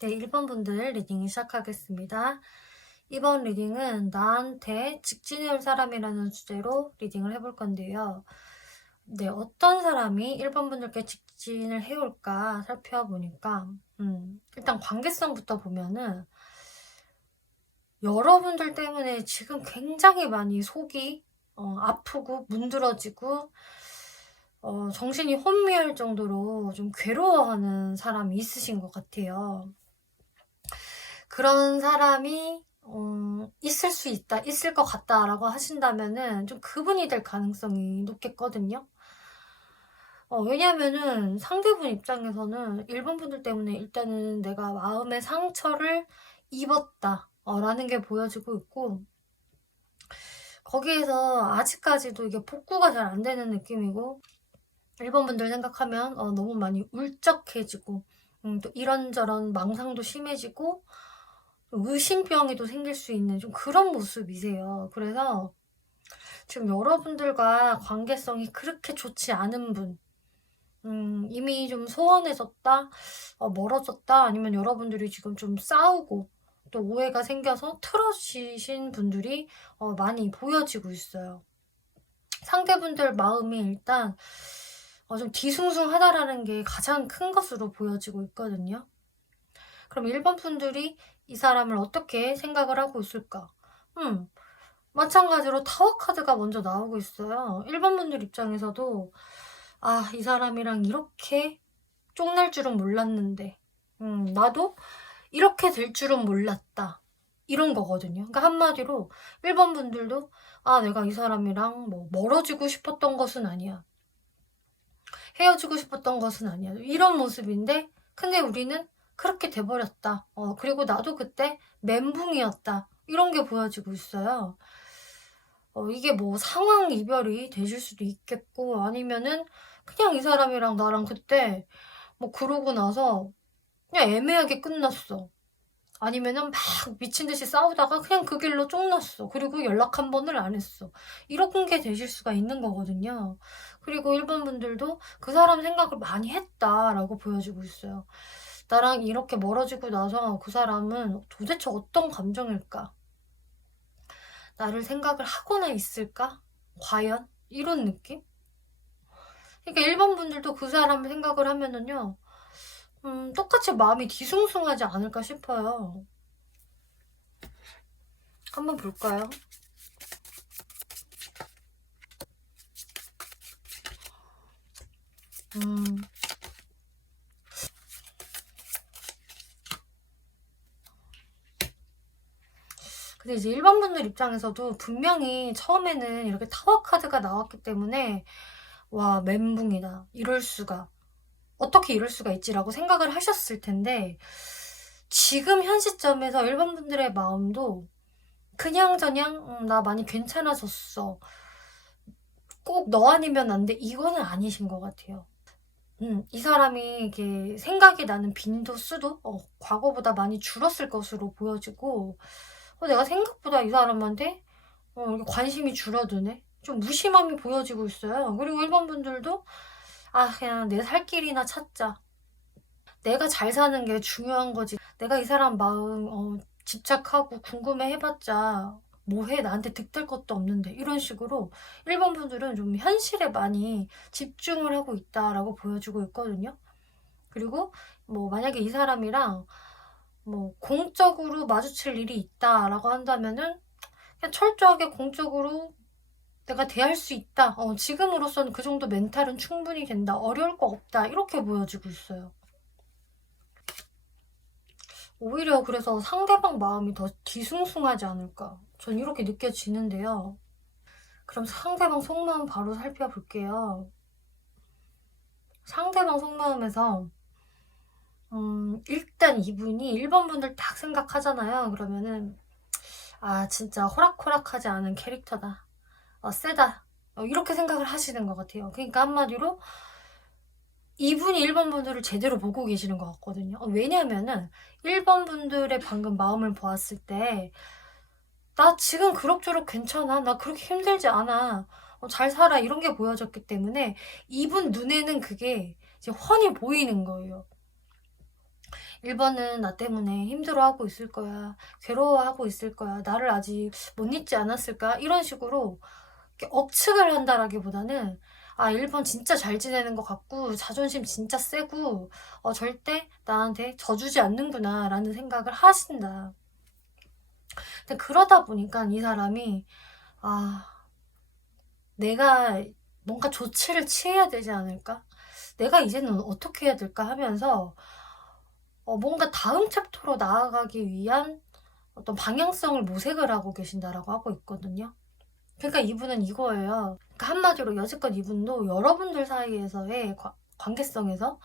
네, 1번 분들 리딩 시작하겠습니다. 이번 리딩은 나한테 직진해올 사람이라는 주제로 리딩을 해볼 건데요. 네, 어떤 사람이 1번 분들께 직진을 해올까 살펴보니까, 일단 관계성부터 보면은, 여러분들 때문에 지금 굉장히 많이 속이 아프고 문드러지고, 정신이 혼미할 정도로 좀 괴로워하는 사람이 있으신 것 같아요. 그런 사람이 있을 수 있다, 있을 것 같다라고 하신다면은 좀 그분이 될 가능성이 높겠거든요. 왜냐면은 상대분 입장에서는 1번 분들 때문에 일단은 내가 마음의 상처를 입었다, 라는 게 보여지고 있고, 거기에서 아직까지도 이게 복구가 잘 안 되는 느낌이고, 1번 분들 생각하면 너무 많이 울적해지고, 또 이런저런 망상도 심해지고, 의심병이 또 생길 수 있는 좀 그런 모습이세요. 그래서 지금 여러분들과 관계성이 그렇게 좋지 않은 분, 이미 좀 소원해졌다, 멀어졌다, 아니면 여러분들이 지금 좀 싸우고 또 오해가 생겨서 틀어지신 분들이 많이 보여지고 있어요. 상대분들 마음이 일단 좀 뒤숭숭하다라는 게 가장 큰 것으로 보여지고 있거든요. 그럼 1번 분들이 이 사람을 어떻게 생각을 하고 있을까? 마찬가지로 타워 카드가 먼저 나오고 있어요. 1번 분들 입장에서도 이 사람이랑 이렇게 쫑날 줄은 몰랐는데, 나도 이렇게 될 줄은 몰랐다. 이런 거거든요. 그러니까 한마디로 1번 분들도 내가 이 사람이랑 뭐 멀어지고 싶었던 것은 아니야. 헤어지고 싶었던 것은 아니야. 이런 모습인데, 근데 우리는 그렇게 돼버렸다. 그리고 나도 그때 멘붕이었다. 이런 게 보여지고 있어요. 이게 뭐 상황 이별이 되실 수도 있겠고, 아니면은 그냥 이 사람이랑 나랑 그때 뭐 그러고 나서 그냥 애매하게 끝났어. 아니면은 막 미친 듯이 싸우다가 그냥 그 길로 쫑났어. 그리고 연락 한 번을 안 했어. 이런 게 되실 수가 있는 거거든요. 그리고 1번 분들도 그 사람 생각을 많이 했다라고 보여지고 있어요. 나랑 이렇게 멀어지고 나서 그 사람은 도대체 어떤 감정일까? 나를 생각을 하거나 있을까? 과연? 이런 느낌? 그러니까 1번 분들도 그 사람을 생각을 하면은요, 똑같이 마음이 뒤숭숭하지 않을까 싶어요. 한번 볼까요? 음, 근데 이제 1번 분들 입장에서도 분명히 처음에는 이렇게 타워 카드가 나왔기 때문에, 와, 멘붕이다. 이럴 수가. 어떻게 이럴 수가 있지라고 생각을 하셨을 텐데, 지금 현 시점에서 1번 분들의 마음도 그냥저냥, 나 많이 괜찮아졌어. 꼭 너 아니면 안 돼. 이거는 아니신 것 같아요. 이 사람이 이게 생각이 나는 빈도, 수도 과거보다 많이 줄었을 것으로 보여지고, 내가 생각보다 이 사람한테 이렇게 관심이 줄어드네. 좀 무심함이 보여지고 있어요. 그리고 1번 분들도 그냥 내 살 길이나 찾자. 내가 잘 사는 게 중요한 거지. 내가 이 사람 마음 집착하고 궁금해 해봤자 뭐해? 나한테 득될 것도 없는데. 이런 식으로 1번 분들은 좀 현실에 많이 집중을 하고 있다라고 보여주고 있거든요. 그리고 뭐 만약에 이 사람이랑 뭐 공적으로 마주칠 일이 있다라고 한다면은 그냥 철저하게 공적으로 내가 대할 수 있다. 지금으로서는 그 정도 멘탈은 충분히 된다. 어려울 거 없다. 이렇게 보여지고 있어요. 오히려 그래서 상대방 마음이 더 뒤숭숭하지 않을까. 전 이렇게 느껴지는데요. 그럼 상대방 속마음 바로 살펴볼게요. 상대방 속마음에서 일단 이분이 1번 분들 딱 생각하잖아요. 그러면은 진짜 호락호락하지 않은 캐릭터다. 세다. 이렇게 생각을 하시는 것 같아요. 그러니까 한마디로 이분이 1번 분들을 제대로 보고 계시는 것 같거든요. 왜냐면은 1번 분들의 방금 마음을 보았을 때 나 지금 그럭저럭 괜찮아. 나 그렇게 힘들지 않아. 잘 살아. 이런 게 보여졌기 때문에 이분 눈에는 그게 이제 훤히 보이는 거예요. 1번은 나 때문에 힘들어하고 있을 거야. 괴로워하고 있을 거야. 나를 아직 못 잊지 않았을까? 이런 식으로 이렇게 억측을 한다라기보다는 1번 진짜 잘 지내는 것 같고 자존심 진짜 세고 절대 나한테 져주지 않는구나 라는 생각을 하신다. 근데 그러다 보니까 이 사람이 내가 뭔가 조치를 취해야 되지 않을까? 내가 이제는 어떻게 해야 될까 하면서 뭔가 다음 챕터로 나아가기 위한 어떤 방향성을 모색을 하고 계신다라고 하고 있거든요. 그러니까 이분은 이거예요. 그러니까 한마디로 여지껏 이분도 여러분들 사이에서의 관계성에서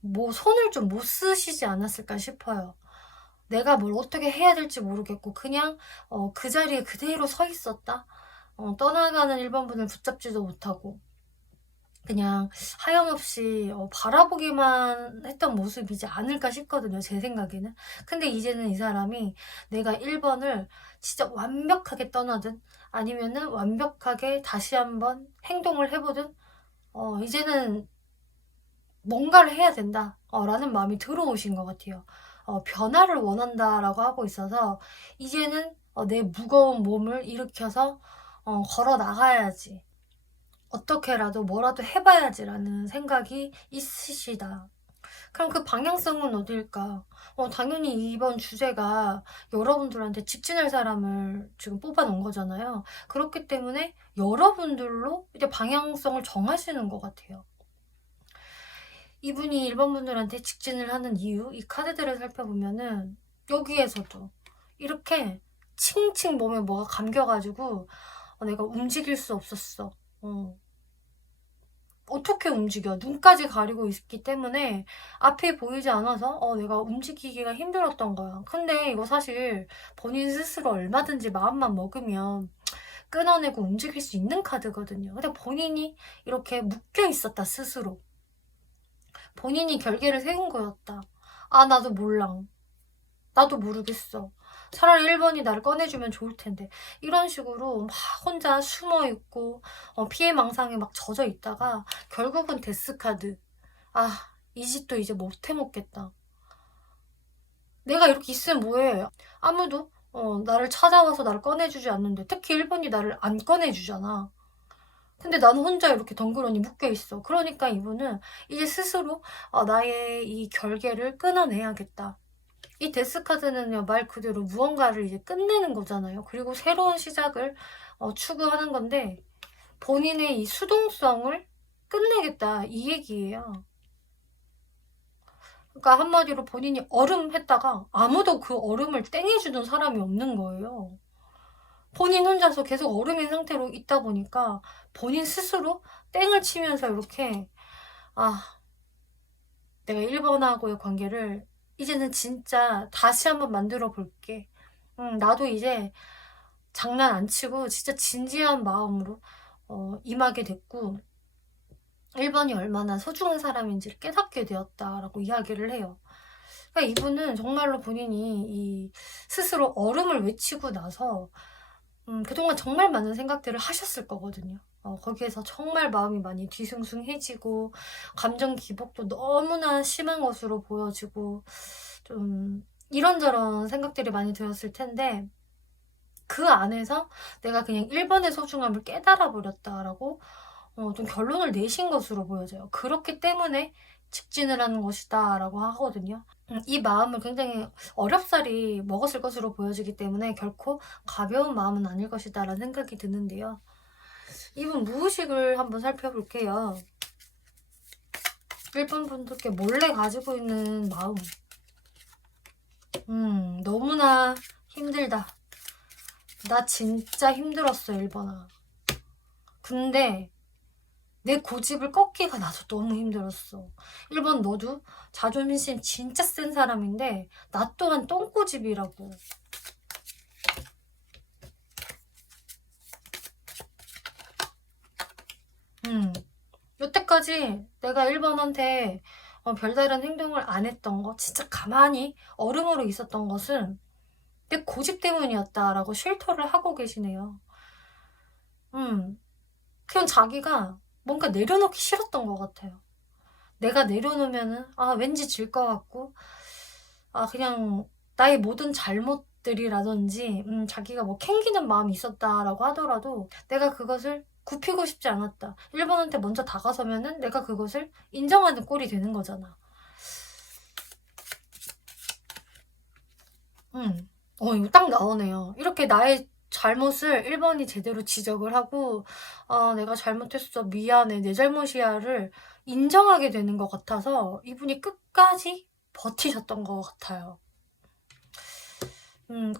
뭐 손을 좀 못 쓰시지 않았을까 싶어요. 내가 뭘 어떻게 해야 될지 모르겠고 그냥 그 자리에 그대로 서 있었다. 떠나가는 1번 분을 붙잡지도 못하고 그냥 하염없이 바라보기만 했던 모습이지 않을까 싶거든요. 제 생각에는. 근데 이제는 이 사람이 내가 1번을 진짜 완벽하게 떠나든 아니면은 완벽하게 다시 한번 행동을 해보든 이제는 뭔가를 해야 된다 라는 마음이 들어오신 것 같아요. 변화를 원한다라고 하고 있어서 이제는 내 무거운 몸을 일으켜서 걸어 나가야지. 어떻게라도 뭐라도 해봐야지라는 생각이 있으시다. 그럼 그 방향성은 어딜까? 당연히 이번 주제가 여러분들한테 직진할 사람을 지금 뽑아놓은 거잖아요. 그렇기 때문에 여러분들로 이제 방향성을 정하시는 것 같아요. 이분이 일본 분들한테 직진을 하는 이유, 이 카드들을 살펴보면은 여기에서도 이렇게 칭칭 몸에 뭐가 감겨가지고 내가 움직일 수 없었어. 어떻게 움직여? 눈까지 가리고 있기 때문에 앞이 보이지 않아서 내가 움직이기가 힘들었던 거야. 근데 이거 사실 본인 스스로 얼마든지 마음만 먹으면 끊어내고 움직일 수 있는 카드거든요. 근데 본인이 이렇게 묶여 있었다, 스스로. 본인이 결계를 세운 거였다. 나도 몰라. 나도 모르겠어. 차라리 1번이 나를 꺼내주면 좋을 텐데. 이런 식으로 막 혼자 숨어있고 피해망상에 막 젖어 있다가 결국은 데스카드. 이 짓도 이제 못 해먹겠다. 내가 이렇게 있으면 뭐해. 아무도 나를 찾아와서 나를 꺼내주지 않는데 특히 1번이 나를 안 꺼내주잖아. 근데 나는 혼자 이렇게 덩그러니 묶여있어. 그러니까 이분은 이제 스스로 나의 이 결계를 끊어내야겠다. 이 데스카드는요, 말 그대로 무언가를 이제 끝내는 거잖아요. 그리고 새로운 시작을 추구하는 건데 본인의 이 수동성을 끝내겠다 이 얘기예요. 그러니까 한마디로 본인이 얼음 했다가 아무도 그 얼음을 땡해주는 사람이 없는 거예요. 본인 혼자서 계속 얼음인 상태로 있다 보니까 본인 스스로 땡을 치면서 이렇게 내가 1번하고의 관계를 이제는 진짜 다시 한번 만들어 볼게. 나도 이제 장난 안 치고 진짜 진지한 마음으로 임하게 됐고 1번이 얼마나 소중한 사람인지를 깨닫게 되었다라고 이야기를 해요. 그러니까 이분은 정말로 본인이 이 스스로 얼음을 외치고 나서 그동안 정말 많은 생각들을 하셨을 거거든요. 거기에서 정말 마음이 많이 뒤숭숭해지고 감정 기복도 너무나 심한 것으로 보여지고 좀 이런저런 생각들이 많이 들었을 텐데 그 안에서 내가 그냥 1번의 소중함을 깨달아 버렸다라고 좀 결론을 내신 것으로 보여져요. 그렇기 때문에 직진을 하는 것이다 라고 하거든요. 이 마음을 굉장히 어렵사리 먹었을 것으로 보여지기 때문에 결코 가벼운 마음은 아닐 것이다 라는 생각이 드는데요. 이분 무의식을 한번 살펴볼게요. 1번 분들께 몰래 가지고 있는 마음. 너무나 힘들다. 나 진짜 힘들었어, 1번아. 근데 내 고집을 꺾기가 나도 너무 힘들었어. 1번 너도 자존심 진짜 센 사람인데 나 또한 똥고집이라고. 여태까지 내가 1번한테 별다른 행동을 안 했던 거 진짜 가만히 얼음으로 있었던 것은 내 고집 때문이었다라고 쉘터를 하고 계시네요. 그냥 자기가 뭔가 내려놓기 싫었던 것 같아요. 내가 내려놓으면은 왠지 질 것 같고 그냥 나의 모든 잘못들이라든지 자기가 뭐 캥기는 마음이 있었다라고 하더라도 내가 그것을 굽히고 싶지 않았다. 1번한테 먼저 다가서면은 내가 그것을 인정하는 꼴이 되는 거잖아. 이거 딱 나오네요. 이렇게 나의 잘못을 1번이 제대로 지적을 하고 내가 잘못했어. 미안해. 내 잘못이야를 인정하게 되는 것 같아서 이분이 끝까지 버티셨던 것 같아요.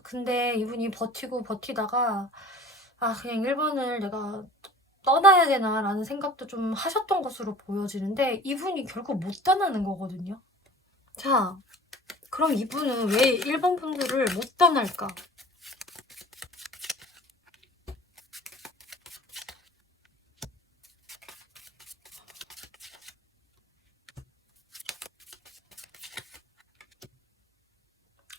근데 이분이 버티고 버티다가 그냥 1번을 내가 떠나야 되나 라는 생각도 좀 하셨던 것으로 보여지는데 이분이 결국 못 떠나는 거거든요. 자, 그럼 이분은 왜 1번 분들을 못 떠날까?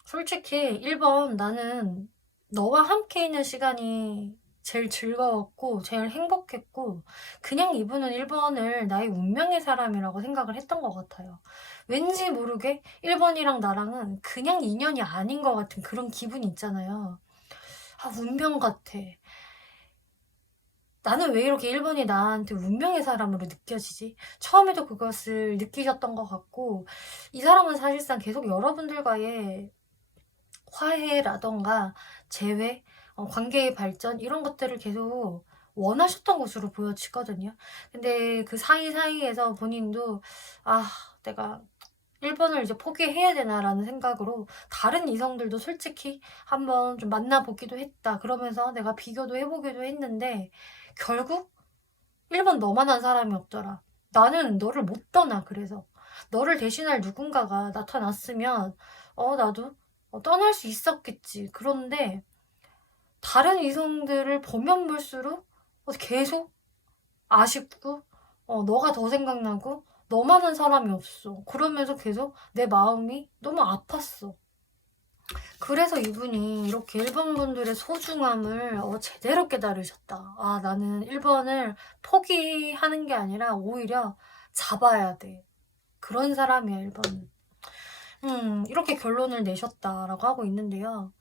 솔직히 1번 나는 너와 함께 있는 시간이 제일 즐거웠고 제일 행복했고 그냥 이분은 1번을 나의 운명의 사람이라고 생각을 했던 것 같아요. 왠지 모르게 1번이랑 나랑은 그냥 인연이 아닌 것 같은 그런 기분이 있잖아요. 운명 같아. 나는 왜 이렇게 1번이 나한테 운명의 사람으로 느껴지지? 처음에도 그것을 느끼셨던 것 같고 이 사람은 사실상 계속 여러분들과의 화해라던가 재회, 관계의 발전 이런 것들을 계속 원하셨던 것으로 보여지거든요. 근데 그 사이사이에서 본인도 내가 1번을 이제 포기해야 되나라는 생각으로 다른 이성들도 솔직히 한번 좀 만나보기도 했다. 그러면서 내가 비교도 해보기도 했는데 결국 1번 너만한 사람이 없더라. 나는 너를 못 떠나. 그래서 너를 대신할 누군가가 나타났으면 나도 떠날 수 있었겠지. 그런데 다른 이성들을 보면 볼수록 계속 아쉽고 너가 더 생각나고 너만한 사람이 없어. 그러면서 계속 내 마음이 너무 아팠어. 그래서 이분이 이렇게 1번 분들의 소중함을 제대로 깨달으셨다. 나는 1번을 포기하는 게 아니라 오히려 잡아야 돼. 그런 사람이야 1번은. 이렇게 결론을 내셨다라고 하고 있는데요.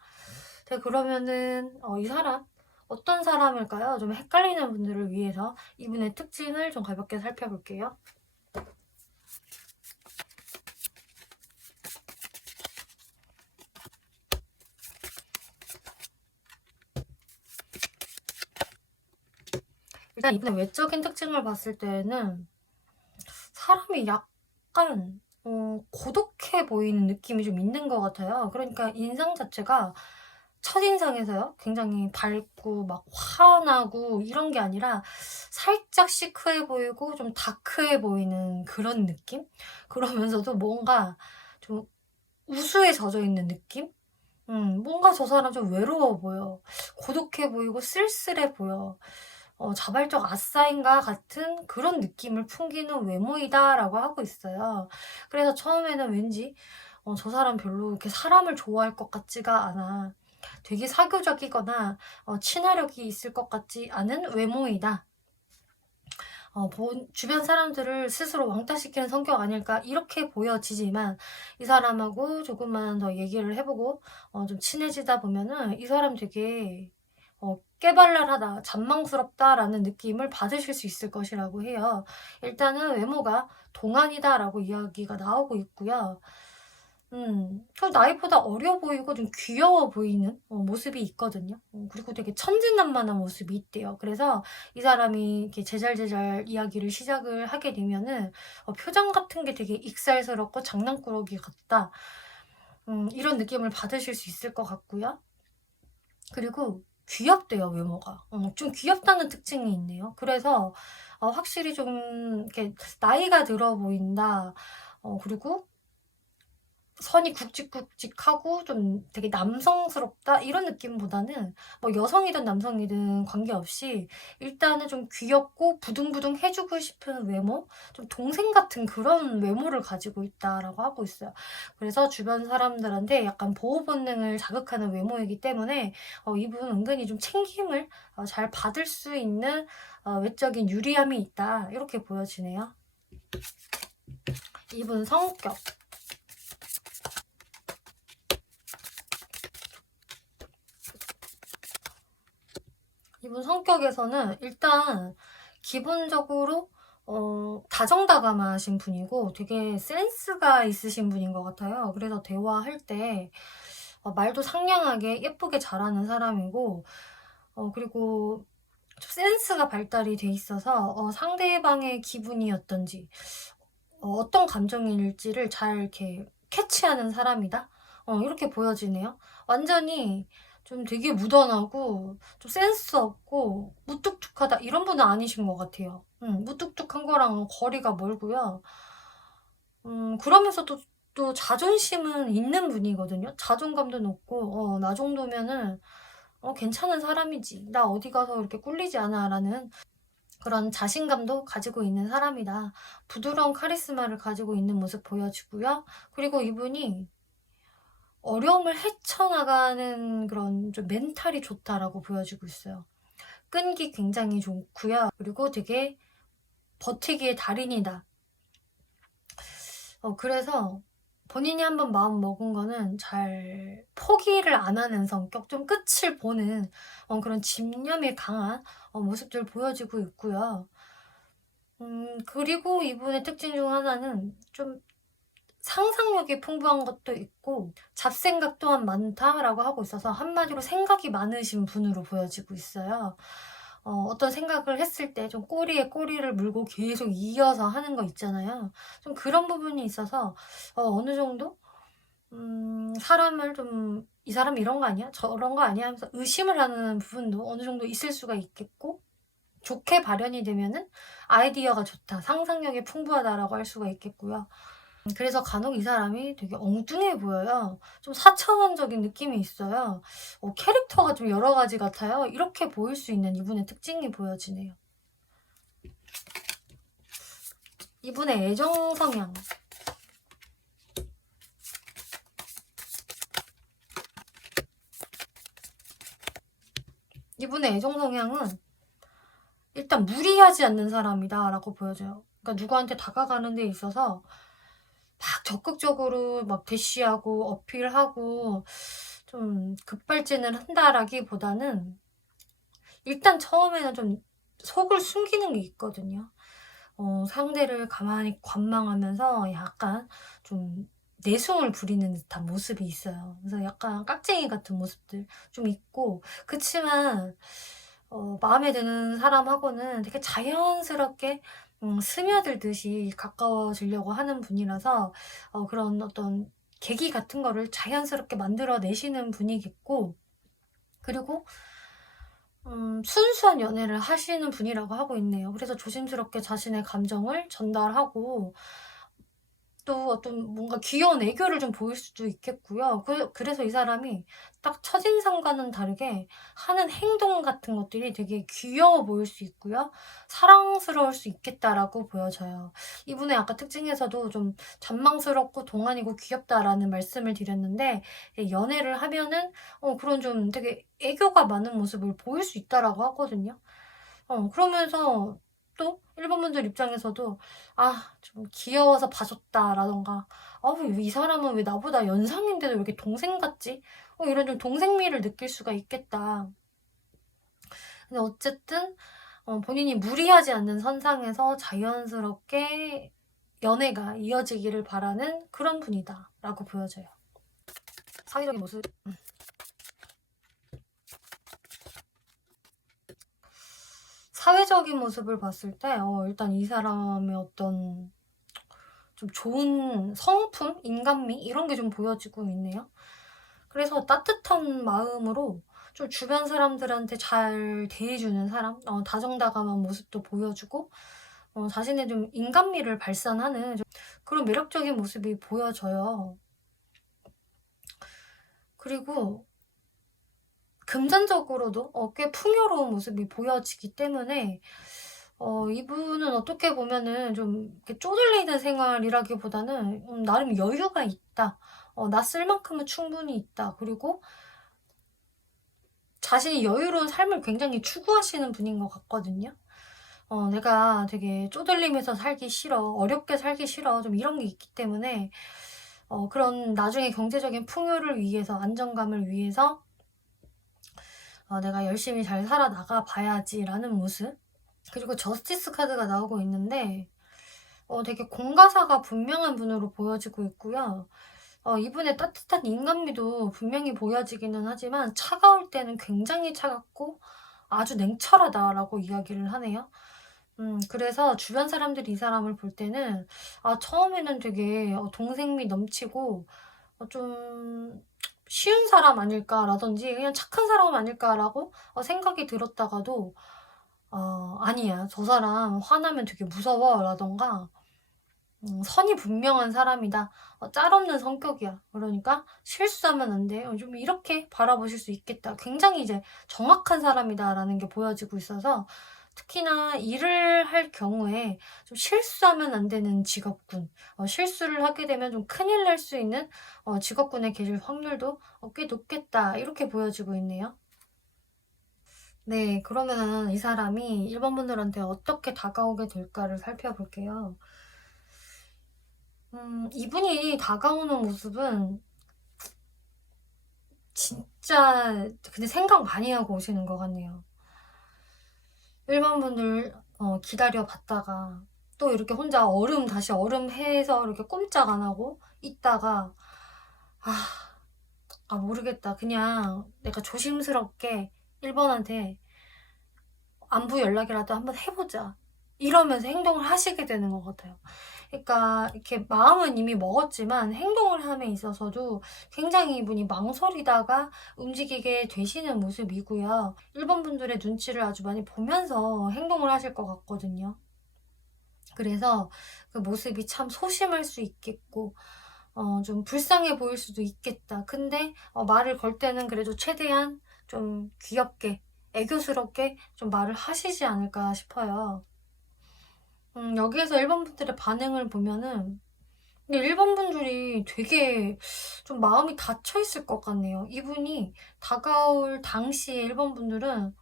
네, 그러면은 이 사람 어떤 사람일까요? 좀 헷갈리는 분들을 위해서 이분의 특징을 좀 가볍게 살펴볼게요. 일단 이분의 외적인 특징을 봤을 때는 사람이 약간 고독해 보이는 느낌이 좀 있는 것 같아요. 그러니까 인상 자체가 첫인상에서요 굉장히 밝고 막 환하고 이런 게 아니라 살짝 시크해 보이고 좀 다크해 보이는 그런 느낌? 그러면서도 뭔가 좀 우수에 젖어 있는 느낌? 뭔가 저 사람 좀 외로워 보여. 고독해 보이고 쓸쓸해 보여. 자발적 아싸인가 같은 그런 느낌을 풍기는 외모이다라고 하고 있어요. 그래서 처음에는 왠지 저 사람 별로 이렇게 사람을 좋아할 것 같지가 않아. 되게 사교적이거나 친화력이 있을 것 같지 않은 외모이다. 주변 사람들을 스스로 왕따시키는 성격 아닐까 이렇게 보여지지만 이 사람하고 조금만 더 얘기를 해보고 좀 친해지다 보면은 이 사람 되게 깨발랄하다, 잔망스럽다라는 느낌을 받으실 수 있을 것이라고 해요. 일단은 외모가 동안이다라고 이야기가 나오고 있고요. 저 나이보다 어려 보이고 좀 귀여워 보이는 모습이 있거든요. 그리고 되게 천진난만한 모습이 있대요. 그래서 이 사람이 이렇게 제잘제잘 이야기를 시작을 하게 되면은 표정 같은 게 되게 익살스럽고 장난꾸러기 같다. 이런 느낌을 받으실 수 있을 것 같고요. 그리고 귀엽대요, 외모가. 좀 귀엽다는 특징이 있네요. 그래서 확실히 좀 이렇게 나이가 들어 보인다. 그리고 선이 굵직굵직하고 좀 되게 남성스럽다 이런 느낌보다는 뭐 여성이든 남성이든 관계없이 일단은 좀 귀엽고 부둥부둥 해주고 싶은 외모, 좀 동생 같은 그런 외모를 가지고 있다라고 하고 있어요. 그래서 주변 사람들한테 약간 보호 본능을 자극하는 외모이기 때문에 이분 은근히 좀 챙김을 잘 받을 수 있는 외적인 유리함이 있다 이렇게 보여지네요. 이분 성격. 이분 성격에서는 일단 기본적으로 다정다감하신 분이고 되게 센스가 있으신 분인 것 같아요. 그래서 대화할 때 말도 상냥하게 예쁘게 잘하는 사람이고, 그리고 좀 센스가 발달이 돼 있어서 상대방의 기분이 어떤지, 어떤 감정일지를 잘 이렇게 캐치하는 사람이다? 이렇게 보여지네요. 완전히 좀 되게 무던하고 좀 센스 없고 무뚝뚝하다 이런 분은 아니신 것 같아요. 무뚝뚝한 거랑 거리가 멀고요. 그러면서도 또 자존심은 있는 분이거든요. 자존감도 높고 나 정도면은 괜찮은 사람이지. 나 어디 가서 이렇게 꿀리지 않아 라는 그런 자신감도 가지고 있는 사람이다. 부드러운 카리스마를 가지고 있는 모습 보여지고요. 그리고 이분이 어려움을 헤쳐나가는 그런 좀 멘탈이 좋다라고 보여지고 있어요. 끈기 굉장히 좋고요. 그리고 되게 버티기의 달인이다. 그래서 본인이 한번 마음 먹은 거는 잘 포기를 안 하는 성격, 좀 끝을 보는 그런 집념이 강한 모습들 보여지고 있고요. 그리고 이분의 특징 중 하나는 좀 상상력이 풍부한 것도 있고 잡생각 또한 많다라고 하고 있어서 한마디로 생각이 많으신 분으로 보여지고 있어요. 어떤 생각을 했을 때 좀 꼬리에 꼬리를 물고 계속 이어서 하는 거 있잖아요. 좀 그런 부분이 있어서 어느 정도 사람을 좀 이 사람 이런 거 아니야? 저런 거 아니야? 하면서 의심을 하는 부분도 어느 정도 있을 수가 있겠고, 좋게 발현이 되면은 아이디어가 좋다, 상상력이 풍부하다라고 할 수가 있겠고요. 그래서 간혹 이 사람이 되게 엉뚱해 보여요. 좀 4차원적인 느낌이 있어요. 캐릭터가 좀 여러 가지 같아요. 이렇게 보일 수 있는 이분의 특징이 보여지네요. 이분의 애정 성향. 이분의 애정 성향은 일단 무리하지 않는 사람이다 라고 보여져요. 그러니까 누구한테 다가가는 데 있어서 막 적극적으로 막 대시하고 어필하고 좀 급발진을 한다라기보다는 일단 처음에는 좀 속을 숨기는 게 있거든요. 상대를 가만히 관망하면서 약간 좀 내숭을 부리는 듯한 모습이 있어요. 그래서 약간 깍쟁이 같은 모습들 좀 있고, 그치만 마음에 드는 사람하고는 되게 자연스럽게 스며들듯이 가까워지려고 하는 분이라서 그런 어떤 계기 같은 거를 자연스럽게 만들어내시는 분이겠고, 그리고 순수한 연애를 하시는 분이라고 하고 있네요. 그래서 조심스럽게 자신의 감정을 전달하고 또 어떤 뭔가 귀여운 애교를 좀 보일 수도 있겠고요. 그래서 이 사람이 딱 첫인상과는 다르게 하는 행동 같은 것들이 되게 귀여워 보일 수 있고요. 사랑스러울 수 있겠다라고 보여져요. 이분의 아까 특징에서도 좀 잔망스럽고 동안이고 귀엽다라는 말씀을 드렸는데, 연애를 하면은 그런 좀 되게 애교가 많은 모습을 보일 수 있다라고 하거든요. 그러면서 또 일본 분들 입장에서도 좀 귀여워서 봐줬다라던가 이 사람은 왜 나보다 연상인데도 왜 이렇게 동생 같지? 이런 좀 동생미를 느낄 수가 있겠다. 근데 어쨌든 본인이 무리하지 않는 선상에서 자연스럽게 연애가 이어지기를 바라는 그런 분이다 라고 보여져요. 사회적인 모습. 사회적인 모습을 봤을 때 일단 이 사람의 어떤 좀 좋은 성품, 인간미 이런 게 좀 보여지고 있네요. 그래서 따뜻한 마음으로 좀 주변 사람들한테 잘 대해주는 사람, 다정다감한 모습도 보여주고 자신의 좀 인간미를 발산하는 좀 그런 매력적인 모습이 보여져요. 그리고 금전적으로도 꽤 풍요로운 모습이 보여지기 때문에 이분은 어떻게 보면은 좀 이렇게 쪼들리는 생활이라기보다는 나름 여유가 있다. 나 쓸 만큼은 충분히 있다. 그리고 자신이 여유로운 삶을 굉장히 추구하시는 분인 것 같거든요. 내가 되게 쪼들리면서 살기 싫어, 어렵게 살기 싫어, 좀 이런 게 있기 때문에 그런 나중에 경제적인 풍요를 위해서, 안정감을 위해서 '내가 열심히 잘 살아나가 봐야지.'라는 모습. 그리고 저스티스 카드가 나오고 있는데 되게 공과사가 분명한 분으로 보여지고 있고요. 이분의 따뜻한 인간미도 분명히 보여지기는 하지만 차가울 때는 굉장히 차갑고 아주 냉철하다라고 이야기를 하네요. 그래서 주변 사람들이 이 사람을 볼 때는 처음에는 되게 동생미 넘치고 좀 '쉬운 사람 아닐까.'라든지 '그냥 착한 사람 아닐까.'라고 생각이 들었다가도 '아니야. 저 사람 화나면 되게 무서워.'라든가 '선이 분명한 사람이다. 짤 없는 성격이야. 그러니까 실수하면 안 돼.' 좀 이렇게 바라보실 수 있겠다. 굉장히 이제 '정확한 사람이다.'라는 게 보여지고 있어서 특히나 일을 할 경우에 좀 실수하면 안 되는 직업군, 실수를 하게 되면 좀 큰일 날 수 있는 직업군에 계실 확률도 꽤 높겠다. 이렇게 보여지고 있네요. 네. 그러면은 이 사람이 1번 분들한테 어떻게 다가오게 될까를 살펴볼게요. 이분이 다가오는 모습은 진짜 근데 생각 많이 하고 오시는 것 같네요. 1번 분들 기다려 봤다가 또 이렇게 혼자 다시 얼음 해서 이렇게 꼼짝 안 하고 있다가 '아 모르겠다. 그냥 내가 조심스럽게 1 번한테 안부 연락이라도 한번 해 보자.' 이러면서 행동을 하시게 되는 것 같아요. 그러니까 이렇게 마음은 이미 먹었지만 행동을 함에 있어서도 굉장히 이분이 망설이다가 움직이게 되시는 모습이고요. 1번 분들의 눈치를 아주 많이 보면서 행동을 하실 것 같거든요. 그래서 그 모습이 참 소심할 수 있겠고 좀 불쌍해 보일 수도 있겠다. 근데 말을 걸 때는 그래도 최대한 좀 귀엽게 애교스럽게 좀 말을 하시지 않을까 싶어요. 여기에서 1번 분들의 반응을 보면은 근데 1번 분들이 되게 좀 마음이 닫혀 있을 것 같네요. 이분이 다가올 당시에 1번 분들은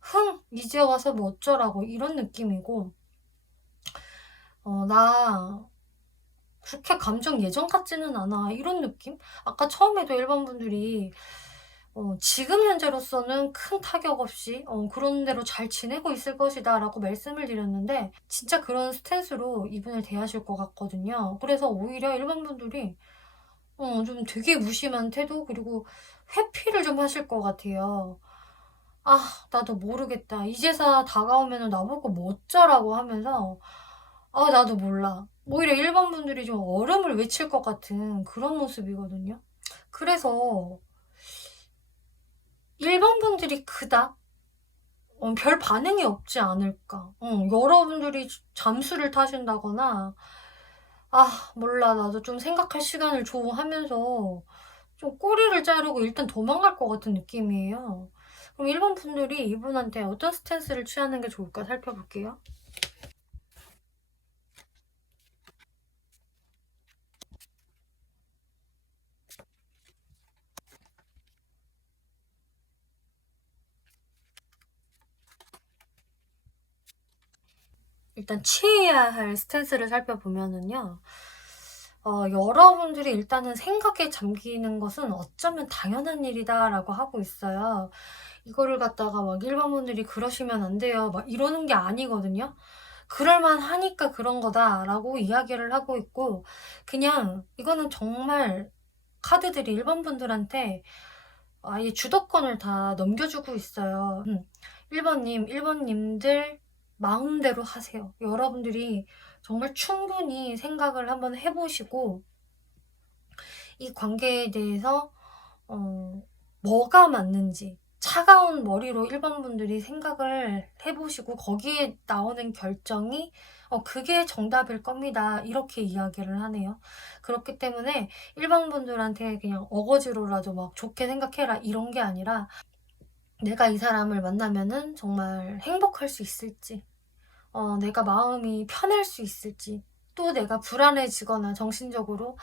'흥 이제 와서 뭐 어쩌라고.' 이런 느낌이고 '나 그렇게 감정 예전 같지는 않아.' 이런 느낌? 아까 처음에도 1번 분들이 "지금 현재로서는 큰 타격 없이 그런 대로 잘 지내고 있을 것이다."라고 말씀을 드렸는데 진짜 그런 스탠스로 이분을 대하실 것 같거든요. 그래서 오히려 1번 분들이 좀 되게 무심한 태도 그리고 회피를 좀 하실 것 같아요. '아 나도 모르겠다. 이제서 다가오면은 나보고 뭐 어쩌라고.' 하면서 '아 나도 몰라.' 오히려 1번 분들이 좀 얼음을 외칠 것 같은 그런 모습이거든요. 그래서 1번 분들이 그닥 별 반응이 없지 않을까. 여러분들이 잠수를 타신다거나 '아 몰라. 나도 좀 생각할 시간을 줘.' 하면서 좀 꼬리를 자르고 일단 도망갈 것 같은 느낌이에요. 그럼 1번 분들이 이분한테 어떤 스탠스를 취하는 게 좋을까 살펴볼게요. 일단 취해야 할 스탠스를 살펴보면은요. 여러분들이 일단은 '생각에 잠기는 것은 어쩌면 당연한 일이다.'라고 하고 있어요. 이거를 갖다가 막 일반분들이 "그러시면 안 돼요." 막 이러는 게 아니거든요. "그럴 만하니까 그런 거다."라고 이야기를 하고 있고 그냥 이거는 정말 카드들이 일반 분들한테 아예 주도권을 다 넘겨주고 있어요. 1 번님, 1 번님들 마음대로 하세요. 여러분들이 정말 충분히 생각을 한번 해 보시고 이 관계에 대해서 뭐가 맞는지 차가운 머리로 1번 분들이 생각을 해 보시고 거기에 나오는 결정이 "그게 정답일 겁니다." 이렇게 이야기를 하네요. 그렇기 때문에 1번 분들한테 그냥 어거지로라도 막 "좋게 생각해라." 이런 게 아니라 내가 이 사람을 만나면은 정말 행복할 수 있을지 내가 마음이 편할 수 있을지 또 내가 불안해지거나 정신적으로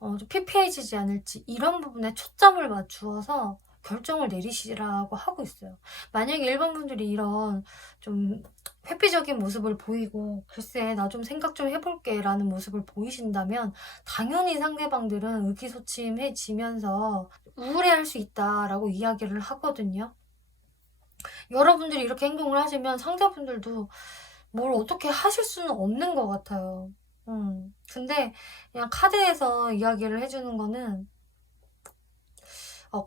좀 피폐해지지 않을지 이런 부분에 초점을 맞추어서 결정을 내리시라고 하고 있어요. 만약에 1번 분들이 이런 좀 회피적인 모습을 보이고 글쎄 나 좀 생각 좀 해볼게 라는 모습을 보이신다면 당연히 상대방들은 의기소침해지면서 우울해할 수 있다라고 이야기를 하거든요. 여러분들이 이렇게 행동을 하시면 상대분들도 뭘 어떻게 하실 수는 없는 것 같아요. 근데 그냥 카드에서 이야기를 해주는 거는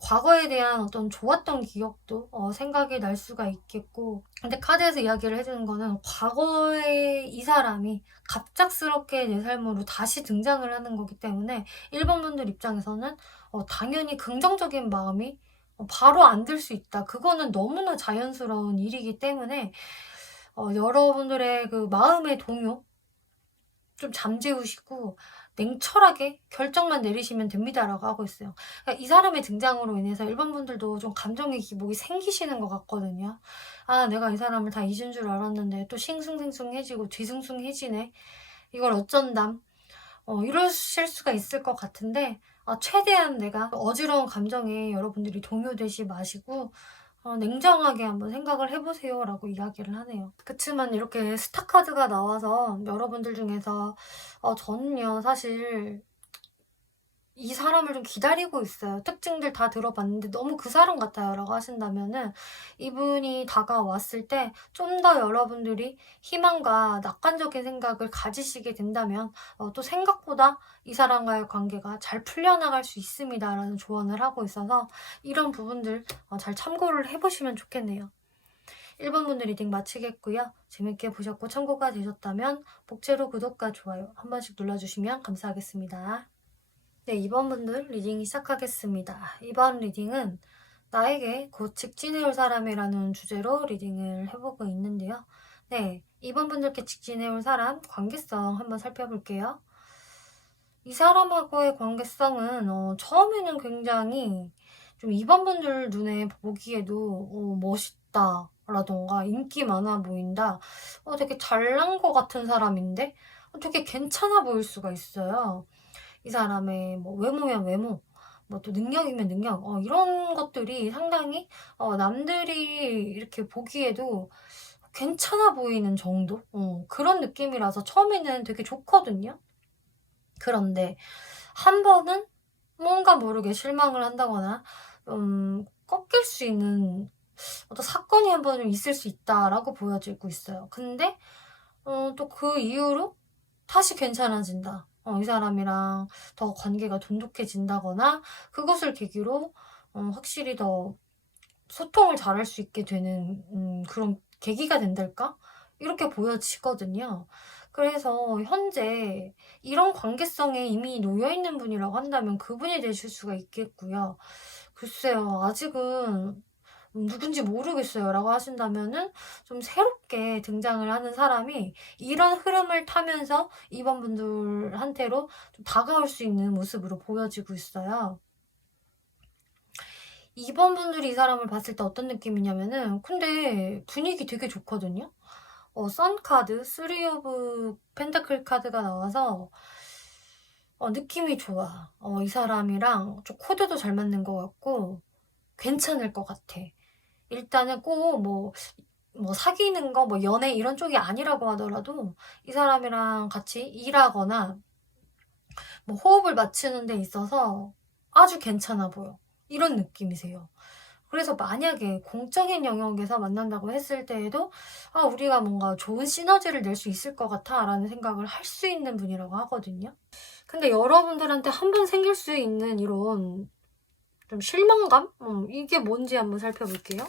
과거에 대한 어떤 좋았던 기억도 생각이 날 수가 있겠고, 근데 카드에서 이야기를 해주는 거는 과거에 이 사람이 갑작스럽게 내 삶으로 다시 등장을 하는 거기 때문에 1번 분들 입장에서는 당연히 긍정적인 마음이 바로 안 들 수 있다. 그거는 너무나 자연스러운 일이기 때문에 여러분들의 그 마음의 동요 좀 잠재우시고 냉철하게 결정만 내리시면 됩니다라고 하고 있어요. 그러니까 이 사람의 등장으로 인해서 1번 분들도 좀 감정의 기복이 생기시는 것 같거든요. 아, 내가 이 사람을 다 잊은 줄 알았는데 또 싱숭생숭해지고 뒤숭숭해지네. 이걸 어쩐담. 이러실 수가 있을 것 같은데 최대한 내가 어지러운 감정에 여러분들이 동요되지 마시고 냉정하게 한번 생각을 해보세요 라고 이야기를 하네요. 그치만 이렇게 스타 카드가 나와서 여러분들 중에서 저는요 사실 이 사람을 좀 기다리고 있어요. 특징들 다 들어봤는데 너무 그 사람 같아요 라고 하신다면은 이분이 다가왔을 때 좀 더 여러분들이 희망과 낙관적인 생각을 가지시게 된다면 또 생각보다 이 사람과의 관계가 잘 풀려나갈 수 있습니다 라는 조언을 하고 있어서 이런 부분들 잘 참고를 해보시면 좋겠네요. 1번 분들 리딩 마치겠고요. 재밌게 보셨고 참고가 되셨다면 복제로 구독과 좋아요 한 번씩 눌러주시면 감사하겠습니다. 네, 2번 분들 리딩 시작하겠습니다. 이번 리딩은 나에게 곧 직진해올 사람이라는 주제로 리딩을 해보고 있는데요. 네, 2번 분들께 직진해올 사람 관계성 한번 살펴볼게요. 이 사람하고의 관계성은 처음에는 굉장히 좀 2번 분들 눈에 보기에도 멋있다 라던가 인기 많아 보인다, 되게 잘난 것 같은 사람인데 되게 괜찮아 보일 수가 있어요. 이 사람의 뭐 외모면 외모, 뭐 또 능력이면 능력, 이런 것들이 상당히 남들이 이렇게 보기에도 괜찮아 보이는 정도? 그런 느낌이라서 처음에는 되게 좋거든요. 그런데 한 번은 뭔가 모르게 실망을 한다거나 꺾일 수 있는 어떤 사건이 한 번은 있을 수 있다라고 보여지고 있어요. 근데 또 그 이후로 다시 괜찮아진다. 이 사람이랑 더 관계가 돈독해진다거나 그것을 계기로 확실히 더 소통을 잘할 수 있게 되는 그런 계기가 된달까? 이렇게 보여지거든요. 그래서 현재 이런 관계성에 이미 놓여있는 분이라고 한다면 그분이 되실 수가 있겠고요. 글쎄요, 아직은 누군지 모르겠어요 라고 하신다면은 좀 새롭게 등장을 하는 사람이 이런 흐름을 타면서 2번 분들한테로 좀 다가올 수 있는 모습으로 보여지고 있어요. 2번 분들이 이 사람을 봤을 때 어떤 느낌이냐면은 근데 분위기 되게 좋거든요. 선 카드, 3 오브 펜타클 카드가 나와서 느낌이 좋아. 이 사람이랑 좀 코드도 잘 맞는 것 같고 괜찮을 것 같아. 일단은 꼭 뭐 사귀는 거, 뭐 연애 이런 쪽이 아니라고 하더라도 이 사람이랑 같이 일하거나 뭐 호흡을 맞추는 데 있어서 아주 괜찮아 보여. 이런 느낌이세요. 그래서 만약에 공적인 영역에서 만난다고 했을 때에도 우리가 뭔가 좋은 시너지를 낼 수 있을 것 같아 라는 생각을 할 수 있는 분이라고 하거든요. 근데 여러분들한테 한 번 생길 수 있는 이런 좀 실망감? 이게 뭔지 한번 살펴볼게요.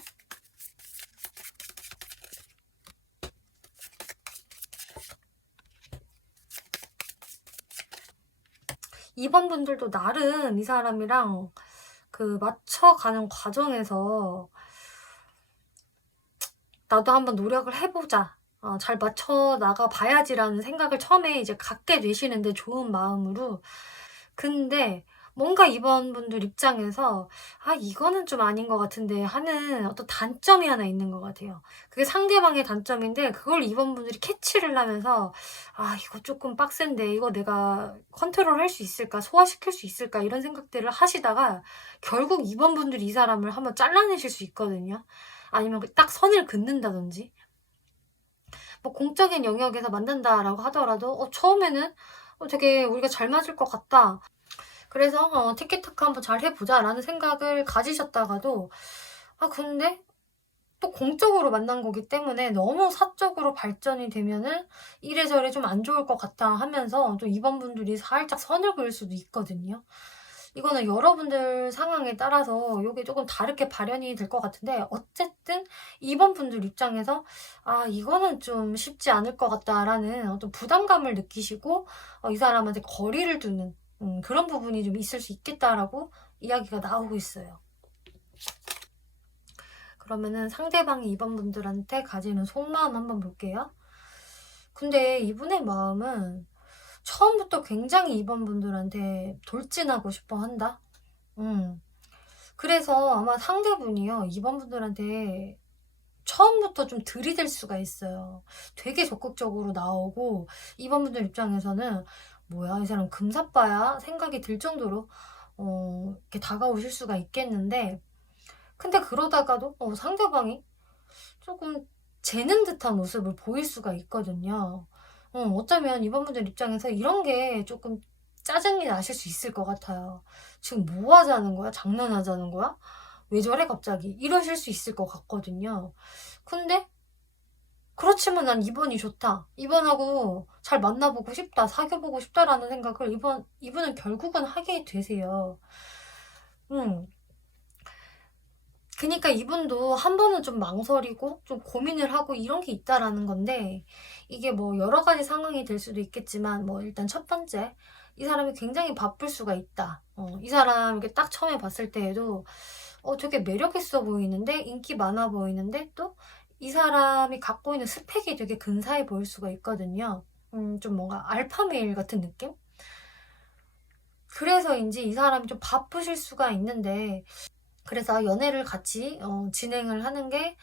2번 분들도 나름 이 사람이랑 그 맞춰가는 과정에서 나도 한번 노력을 해보자, 잘 맞춰 나가 봐야지라는 생각을 처음에 이제 갖게 되시는데 좋은 마음으로. 근데 뭔가 이번 분들 입장에서 '아 이거는 좀 아닌 것 같은데.' 하는 어떤 단점이 하나 있는 것 같아요. 그게 상대방의 단점인데 그걸 이번 분들이 캐치를 하면서 '아 이거 쪼끔 빡센데. 이거 내가 컨트롤할 수 있을까? 소화시킬 수 있을까?' 이런 생각들을 하시다가 결국 이번 분들이 이 사람을 한번 잘라내실 수 있거든요. 아니면 그 딱 선을 긋는다든지. 뭐 공적인 영역에서 만난다라고 하더라도 처음에는 되게 '우리가 잘 맞을 것 같다.' 그래서 '티키타카 한번 잘 해 보자.'라는 생각을 가지셨다가도 근데 또 공적으로 만난 거기 때문에 너무 사적으로 발전이 되면은 '이래저래 좀 안 좋을 것 같다.' 하면서 좀 이번 분들이 살짝 선을 그을 수도 있거든요. 이거는 여러분들 상황에 따라서 요게 쪼금 다르게 발현이 될 것 같은데 어쨌든 이번 분들 입장에서 '아 이거는 좀 쉽지 않을 것 같다.'라는 어떤 부담감을 느끼시고 이 사람한테 거리를 두는 그런 부분이 좀 있을 수 있겠다라고 이야기가 나오고 있어요. 그러면은 상대방이 이번 분들한테 가지는 속마음 한번 볼게요. 근데 이분의 마음은 처음부터 굉장히 이번 분들한테 돌진하고 싶어 한다? 음. 그래서 아마 상대분이요, 이번 분들한테 처음부터 좀 들이댈 수가 있어요. 되게 적극적으로 나오고, 이번 분들 입장에서는 '뭐야, 이 사람 금사빠야?' 생각이 들 정도로 이렇게 다가오실 수가 있겠는데, 근데 그러다가도 상대방이 조금 재는 듯한 모습을 보일 수가 있거든요. 어쩌면 이번 분들 입장에서 이런 게 조금 짜증이 나실 수 있을 것 같아요. '지금 뭐 하자는 거야? 장난하자는 거야? 왜 저래 갑자기?' 이러실 수 있을 것 같거든요. 근데 그렇지만 '난 이번이 좋다. 이번하고 잘 만나 보고 싶다. 사귀어 보고 싶다.'라는 생각을 이분은 결국은 하게 되세요. 음. 그니까 이분도 한 번은 좀 망설이고 좀 고민을 하고 이런 게 있다라는 건데, 이게 뭐 여러 가지 상황이 될 수도 있겠지만, 뭐 일단 첫 번째, 이 사람이 굉장히 바쁠 수가 있다. 이 사람 이렇게 딱 처음에 봤을 때에도 되게 매력 있어 보이는데, 인기 많아 보이는데, 또 이 사람이 갖고 있는 스펙이 되게 근사해 보일 수가 있거든요. 좀 뭔가 알파메일 같은 느낌? 그래서인지 이 사람이 좀 바쁘실 수가 있는데, 그래서 연애를 같이 진행을 하는 게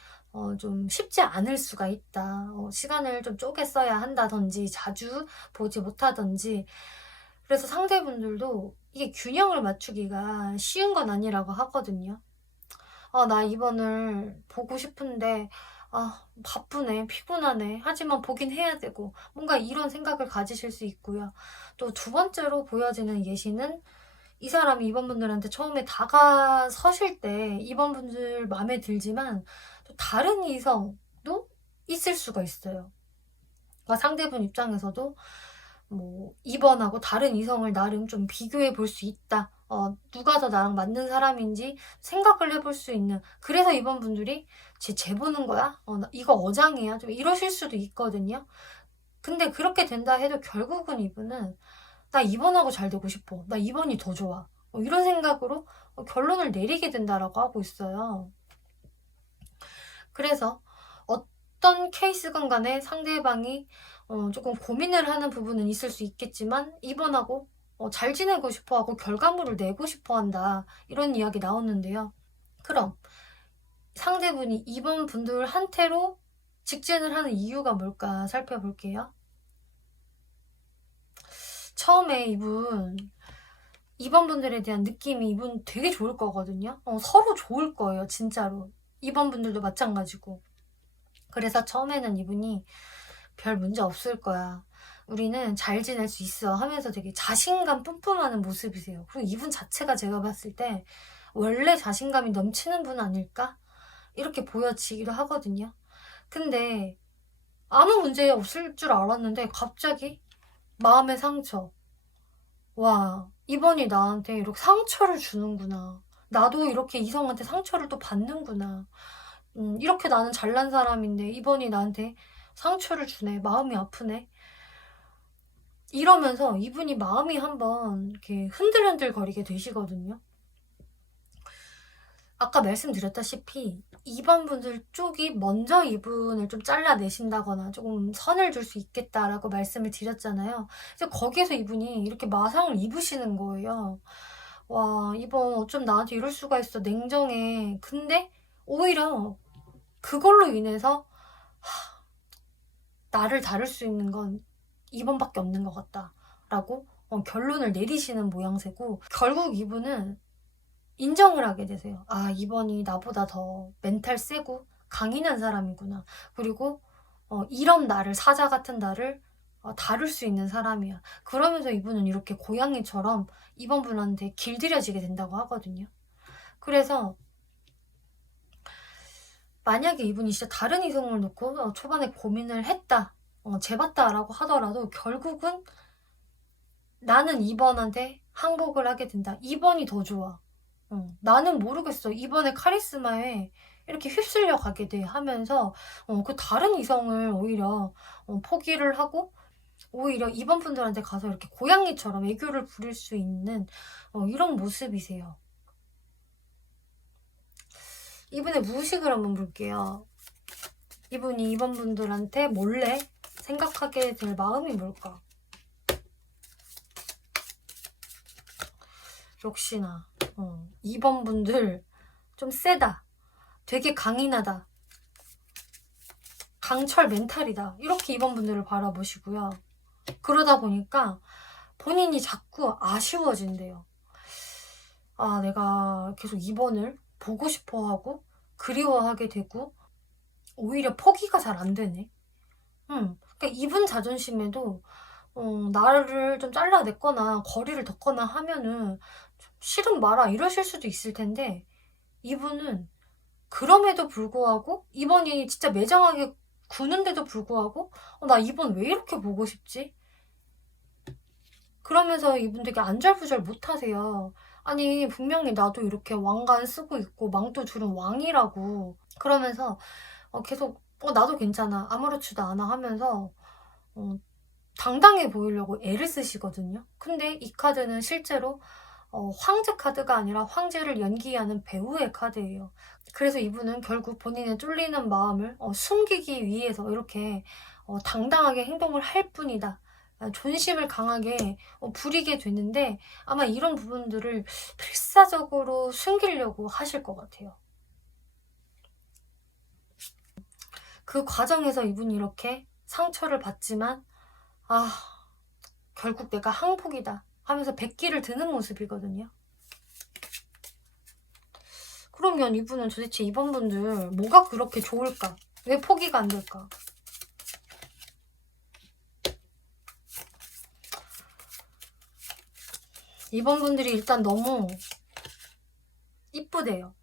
좀 쉽지 않을 수가 있다. 시간을 좀 쪼개 써야 한다든지 자주 보지 못하든지. 그래서 상대분들도 이게 균형을 맞추기가 쉬운 건 아니라고 하거든요. '아 나 이번을 보고 싶은데 바쁘네. 피곤하네. 하지만 보긴 해야 되고.' 뭔가 이런 생각을 가지실 수 있고요. 또 두 번째로 보여지는 예시는, 이 사람이 이번 분들한테 처음에 다가서실 때 이번 분들 마음에 들지만 또 다른 이성도 있을 수가 있어요. 그러니까 상대분 입장에서도 뭐 2번하고 다른 이성을 나름 좀 비교해 볼 수 있다. 누가 더 나랑 맞는 사람인지 생각을 해볼 수 있는, 그래서 이번 분들이 '쟤 보는 거야? 이거 어장이야?' 좀 이러실 수도 있거든요. 근데 그렇게 된다 해도 결국은 이분은 '나 이번하고 잘 되고 싶어. 나 이번이 더 좋아.' 이런 생각으로 결론을 내리게 된다라고 하고 있어요. 그래서 어떤 케이스건 간에 상대방이 쪼끔 고민을 하는 부분은 있을 수 있겠지만, 이번하고 잘 지내고 싶어 하고 결과물을 내고 싶어 한다. 이런 이야기 나오는데요. 그럼 상대분이 이번 분들한테로 직진을 하는 이유가 뭘까 살펴볼게요. 처음에 이번 분들에 대한 느낌이 이분 되게 좋을 거거든요. 서로 좋을 거예요, 진짜로. 이번 분들도 마찬가지고. 그래서 처음에는 이분이 "별 문제 없을 거야. 우리는 잘 지낼 수 있어." 하면서 되게 자신감 뿜뿜하는 모습이세요. 그리고 이분 자체가 제가 봤을 때 '원래 자신감이 넘치는 분 아닐까?' 이렇게 보여지기도 하거든요. 근데 아무 문제 없을 줄 알았는데 갑자기 마음의 상처. '와, 이번이 나한테 이렇게 상처를 주는구나. 나도 이렇게 이성한테 상처를 또 받는구나. 이렇게 나는 잘난 사람인데 이번이 나한테 상처를 주네. 마음이 아프네.' 이러면서 이분이 마음이 한번 이렇게 흔들흔들거리게 되시거든요. 아까 말씀드렸다시피 이번 분들 쪽이 먼저 이분을 좀 잘라내신다거나 조금 선을 줄 수 있겠다라고 말씀을 드렸잖아요. 그래서 거기에서 이분이 이렇게 마상을 입으시는 거예요. 와, 이번 어쩜 나한테 이럴 수가 있어. 냉정해. 근데 오히려 그걸로 인해서 나를 다룰 수 있는 건 2번밖에 없는 것 같다. 라고 결론을 내리시는 모양새고, 결국 이분은 인정을 하게 되세요. 아, 2번이 나보다 더 멘탈 세고 강인한 사람이구나. 그리고 이런 나를, 사자 같은 나를 다룰 수 있는 사람이야. 그러면서 이분은 이렇게 고양이처럼 2번 분한테 길들여지게 된다고 하거든요. 그래서 만약에 이분이 진짜 다른 이성을 놓고 초반에 고민을 했다, 재봤다라고 하더라도 결국은 나는 2번한테 항복을 하게 된다. 2번이 더 좋아. 나는 모르겠어. 2번의 카리스마에 이렇게 휩쓸려 가게 돼 하면서 그 다른 이성을 오히려 포기를 하고, 오히려 2번 분들한테 가서 이렇게 고양이처럼 애교를 부릴 수 있는 이런 모습이세요. 이분의 무의식을 한번 볼게요. 이분이 2번 분들한테 몰래 생각하게 될 마음이 뭘까? 역시나 2번 분들 좀 세다, 되게 강인하다, 강철 멘탈이다, 이렇게 2번 분들을 바라보시고요. 그러다 보니까 본인이 자꾸 아쉬워진대요. 아, 내가 계속 2번을 보고 싶어 하고 그리워하게 되고 오히려 포기가 잘 안 되네. 그러니까 2분 자존심에도 나를 좀 잘라냈거나 거리를 뒀거나 하면은 싫음 마라 이러실 수도 있을 텐데, 이분은 그럼에도 불구하고 2번이 진짜 매정하게 구는데도 불구하고 나 2번 왜 이렇게 보고 싶지? 그러면서 이분 되게 안절부절 못하세요. 아니, 분명히 나도 이렇게 왕관 쓰고 있고 망토 두른 왕이라고. 그러면서 계속 나도 괜찮아, 아무렇지도 않아 하면서 당당해 보이려고 애를 쓰시거든요. 근데 이 카드는 실제로 황제 카드가 아니라 황제를 연기하는 배우의 카드예요. 그래서 이분은 결국 본인의 쫄리는 마음을 숨기기 위해서 이렇게 당당하게 행동을 할 뿐이다, 존심을 강하게 부리게 되는데, 아마 이런 부분들을 필사적으로 숨기려고 하실 것 같아요. 그 과정에서 이분이 이렇게 상처를 받지만 결국 내가 항복이다 하면서 백기를 드는 모습이거든요. 그러면 이분은 도대체 2번 분들 뭐가 그렇게 좋을까? 왜 포기가 안 될까? 이번 분들이 일단 너무 이쁘대요.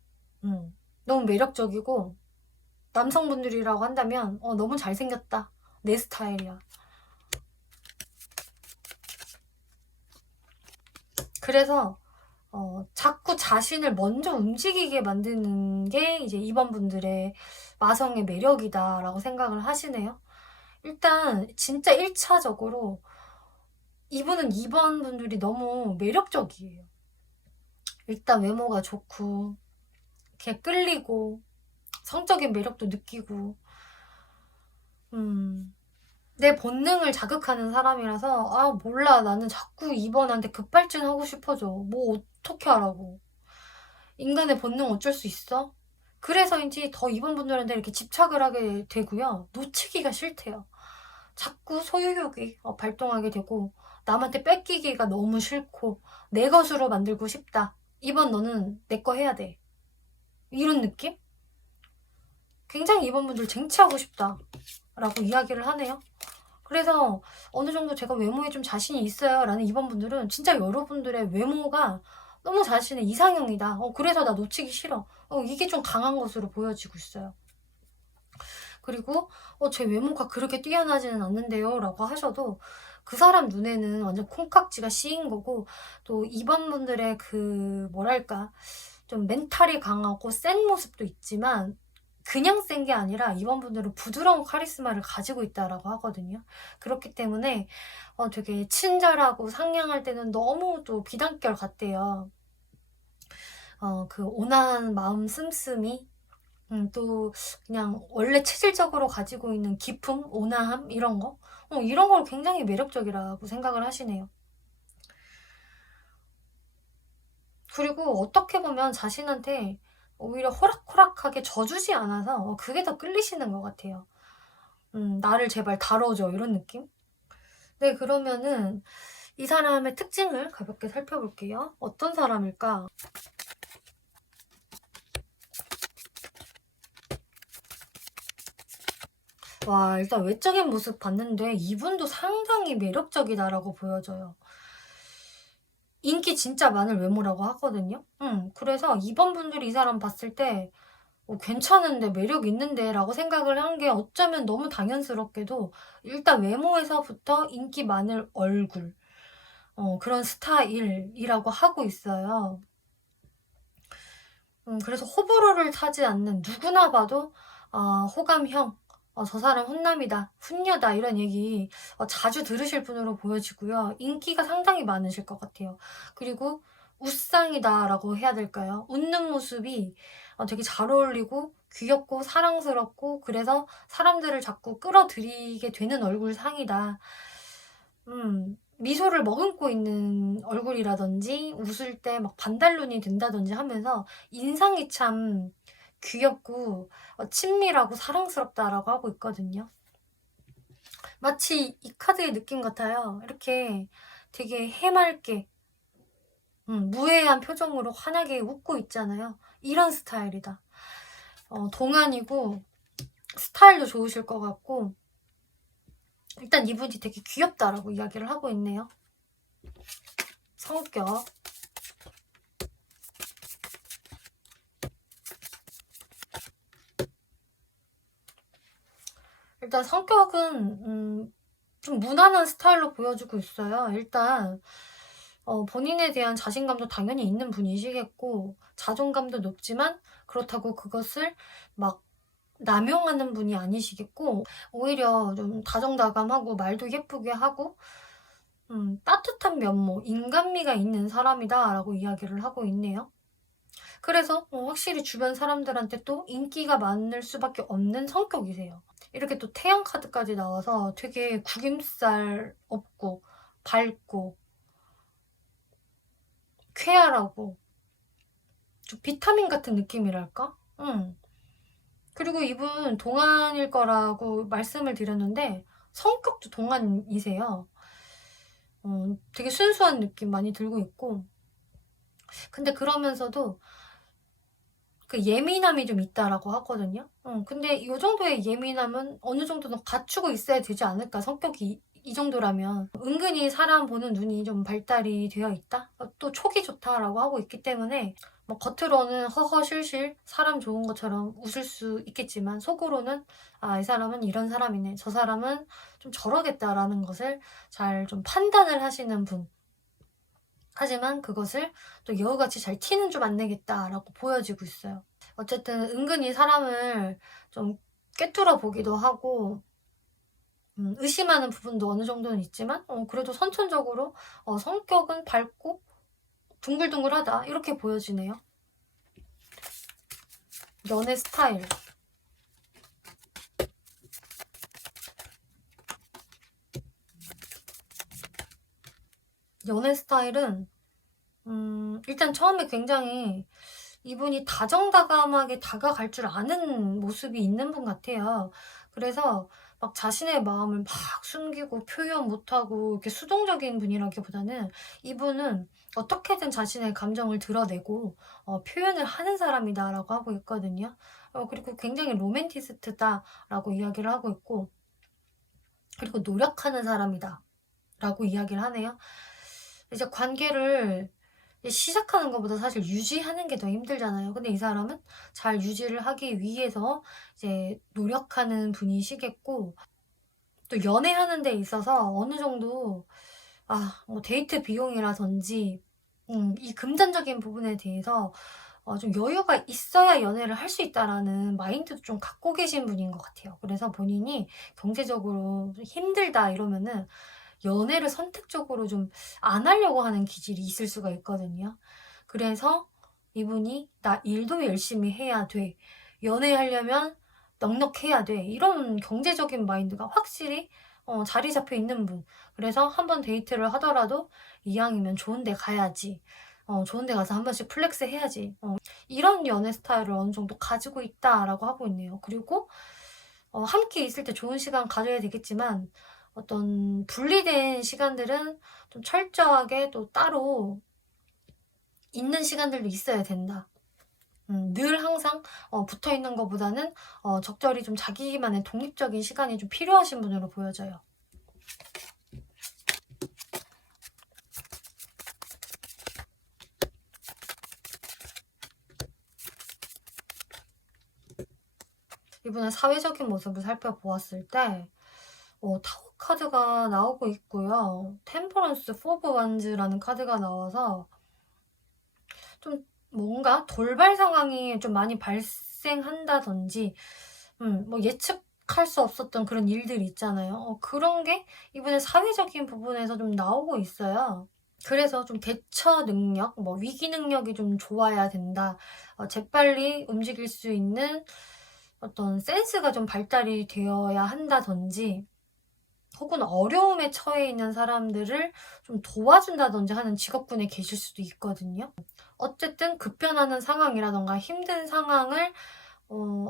너무 매력적이고, 남성분들이라고 한다면 너무 잘생겼다, 내 스타일이야. 그래서 자꾸 자신을 먼저 움직이게 만드는 게 이제 2번 분들의 마성의 매력이다라고 생각을 하시네요. 일단 진짜 1차적으로 이분은 2번 분들이 너무 매력적이에요. 일단 외모가 좋고 이렇게 끌리고 성적인 매력도 느끼고 내 본능을 자극하는 사람이라서 몰라, 나는 자꾸 2번한테 급발진하고 싶어져. 뭐 어떻게 하라고. 인간의 본능 어쩔 수 있어? 그래서인지 더 2번 분들한테 이렇게 집착을 하게 되고요. 놓치기가 싫대요. 자꾸 소유욕이 발동하게 되고 남한테 뺏기기가 너무 싫고 내 것으로 만들고 싶다. 2번 너는 내 거 해야 돼. 이런 느낌? 굉장히 2번 분들 쟁취하고 싶다 라고 이야기를 하네요. 그래서 어느 정도 제가 외모에 좀 자신이 있어요 라는 2번 분들은 진짜 여러분들의 외모가 너무 자신의 이상형이다. 그래서 나 놓치기 싫어. 이게 좀 강한 것으로 보여지고 있어요. 그리고 제 외모가 그렇게 뛰어나지는 않는데요 라고 하셔도 그 사람 눈에는 완전 콩깍지가 씌인 거고, 또 2번 분들의 그 뭐랄까 좀 멘탈이 강하고 센 모습도 있지만 그냥 센 게 아니라 2번 분들은 부드러운 카리스마를 가지고 있다라고 하거든요. 그렇기 때문에 되게 친절하고 상냥할 때는 너무 또 비단결 같대요. 그 온화한 마음 씀씀이, 또 그냥 원래 체질적으로 가지고 있는 기품, 온화함 이런 거, 이런 걸 굉장히 매력적이라고 생각을 하시네요. 그리고 어떻게 보면 자신한테 오히려 호락호락하게 져주지 않아서 그게 더 끌리시는 것 같아요. 나를 제발 다뤄줘 이런 느낌? 네, 그러면은 이 사람의 특징을 가볍게 살펴볼게요. 어떤 사람일까? 와, 일단 외적인 모습 봤는데 이분도 상당히 매력적이다라고 보여져요. 인기 진짜 많을 외모라고 하거든요. 그래서 2번 분들이 이 사람 봤을 때 괜찮은데 매력 있는데 라고 생각을 한 게 어쩌면 너무 당연스럽게도 일단 외모에서부터 인기 많을 얼굴, 그런 스타일이라고 하고 있어요. 그래서 호불호를 타지 않는 누구나 봐도 호감형, 저 사람 훈남이다, 훈녀다 이런 얘기 자주 들으실 분으로 보여지고요. 인기가 상당히 많으실 것 같아요. 그리고 웃상이다라고 해야 될까요? 웃는 모습이 되게 잘 어울리고 귀엽고 사랑스럽고 그래서 사람들을 자꾸 끌어들이게 되는 얼굴상이다. 미소를 머금고 있는 얼굴이라든지 웃을 때 막 반달눈이 든다든지 하면서 인상이 참 귀엽고 친밀하고 사랑스럽다라고 하고 있거든요. 마치 이 카드의 느낌 같아요. 이렇게 되게 해맑게 무해한 표정으로 환하게 웃고 있잖아요. 이런 스타일이다. 동안이고 스타일도 좋으실 것 같고 일단 이분이 되게 귀엽다라고 이야기를 하고 있네요. 성격. 일단 성격은 좀 무난한 스타일로 보여주고 있어요. 일단 본인에 대한 자신감도 당연히 있는 분이시겠고 자존감도 높지만 그렇다고 그것을 막 남용하는 분이 아니시겠고 오히려 좀 다정다감하고 말도 예쁘게 하고 따뜻한 면모, 인간미가 있는 사람이다라고 이야기를 하고 있네요. 그래서 확실히 주변 사람들한테 또 인기가 많을 수밖에 없는 성격이세요. 이렇게 또 태양 카드까지 나와서 되게 구김살 없고 밝고 쾌활하고 좀 비타민 같은 느낌이랄까? 그리고 이분 동안일 거라고 말씀을 드렸는데 성격도 동안이세요. 되게 순수한 느낌 많이 들고 있고 근데 그러면서도 그 예민함이 좀 있다라고 하거든요. 근데 이 정도의 예민함은 어느 정도는 갖추고 있어야 되지 않을까? 성격이 이 정도라면 은근히 사람 보는 눈이 좀 발달이 되어 있다? 또 촉이 좋다라고 하고 있기 때문에 뭐 겉으로는 허허실실 사람 좋은 것처럼 웃을 수 있겠지만 속으로는 이 사람은 이런 사람이네, 저 사람은 좀 저러겠다라는 것을 잘 좀 판단을 하시는 분. 하지만 그것을 또 여우같이 잘 티는 좀 안 내겠다라고 보여지고 있어요. 어쨌든 은근히 사람을 좀 꿰뚫어 보기도 하고 의심하는 부분도 어느 정도는 있지만 그래도 선천적으로 성격은 밝고 둥글둥글하다 이렇게 보여지네요. 연애 스타일. 연애 스타일은 일단 처음에 굉장히 이분이 다정다감하게 다가갈 줄 아는 모습이 있는 분 같아요. 그래서 막 자신의 마음을 막 숨기고 표현 못하고 이렇게 수동적인 분이라기보다는 이분은 어떻게든 자신의 감정을 드러내고 표현을 하는 사람이다라고 하고 있거든요. 그리고 굉장히 로맨티스트다라고 이야기를 하고 있고 그리고 노력하는 사람이다라고 이야기를 하네요. 이제 관계를 시작하는 것보다 사실 유지하는 게 더 힘들잖아요. 근데 이 사람은 잘 유지를 하기 위해서 이제 노력하는 분이시겠고 또 연애하는 데 있어서 어느 정도 뭐 데이트 비용이라든지 이 금전적인 부분에 대해서 좀 여유가 있어야 연애를 할 수 있다라는 마인드도 좀 갖고 계신 분인 것 같아요. 그래서 본인이 경제적으로 좀 힘들다 이러면은 연애를 선택적으로 좀 안 하려고 하는 기질이 있을 수가 있거든요. 그래서 이분이 나 일도 열심히 해야 돼. 연애하려면 넉넉해야 돼. 이런 경제적인 마인드가 확실히 자리 잡혀 있는 분. 그래서 한번 데이트를 하더라도 이왕이면 좋은 데 가야지. 좋은 데 가서 한 번씩 플렉스 해야지. 이런 연애 스타일을 어느 정도 가지고 있다라고 하고 있네요. 그리고 함께 있을 때 좋은 시간 가져야 되겠지만 어떤 분리된 시간들은 좀 철저하게 또 따로 있는 시간들도 있어야 된다. 늘 항상 붙어 있는 것보다는 적절히 좀 자기만의 독립적인 시간이 좀 필요하신 분으로 보여져요. 이번에 사회적인 모습을 살펴보았을 때 타워 카드가 나오고 있고요. 템퍼런스 포브 완즈라는 카드가 나와서 좀 뭔가 돌발 상황이 좀 많이 발생한다든지 뭐 예측할 수 없었던 그런 일들이 있잖아요. 그런 게 이번에 사회적인 부분에서 좀 나오고 있어요. 그래서 좀 대처 능력, 뭐 위기 능력이 좀 좋아야 된다. 재빨리 움직일 수 있는 어떤 센스가 좀 발달이 되어야 한다든지 혹은 어려움에 처해 있는 사람들을 좀 도와준다든지 하는 직업군에 계실 수도 있거든요. 어쨌든 급변하는 상황이라던가 힘든 상황을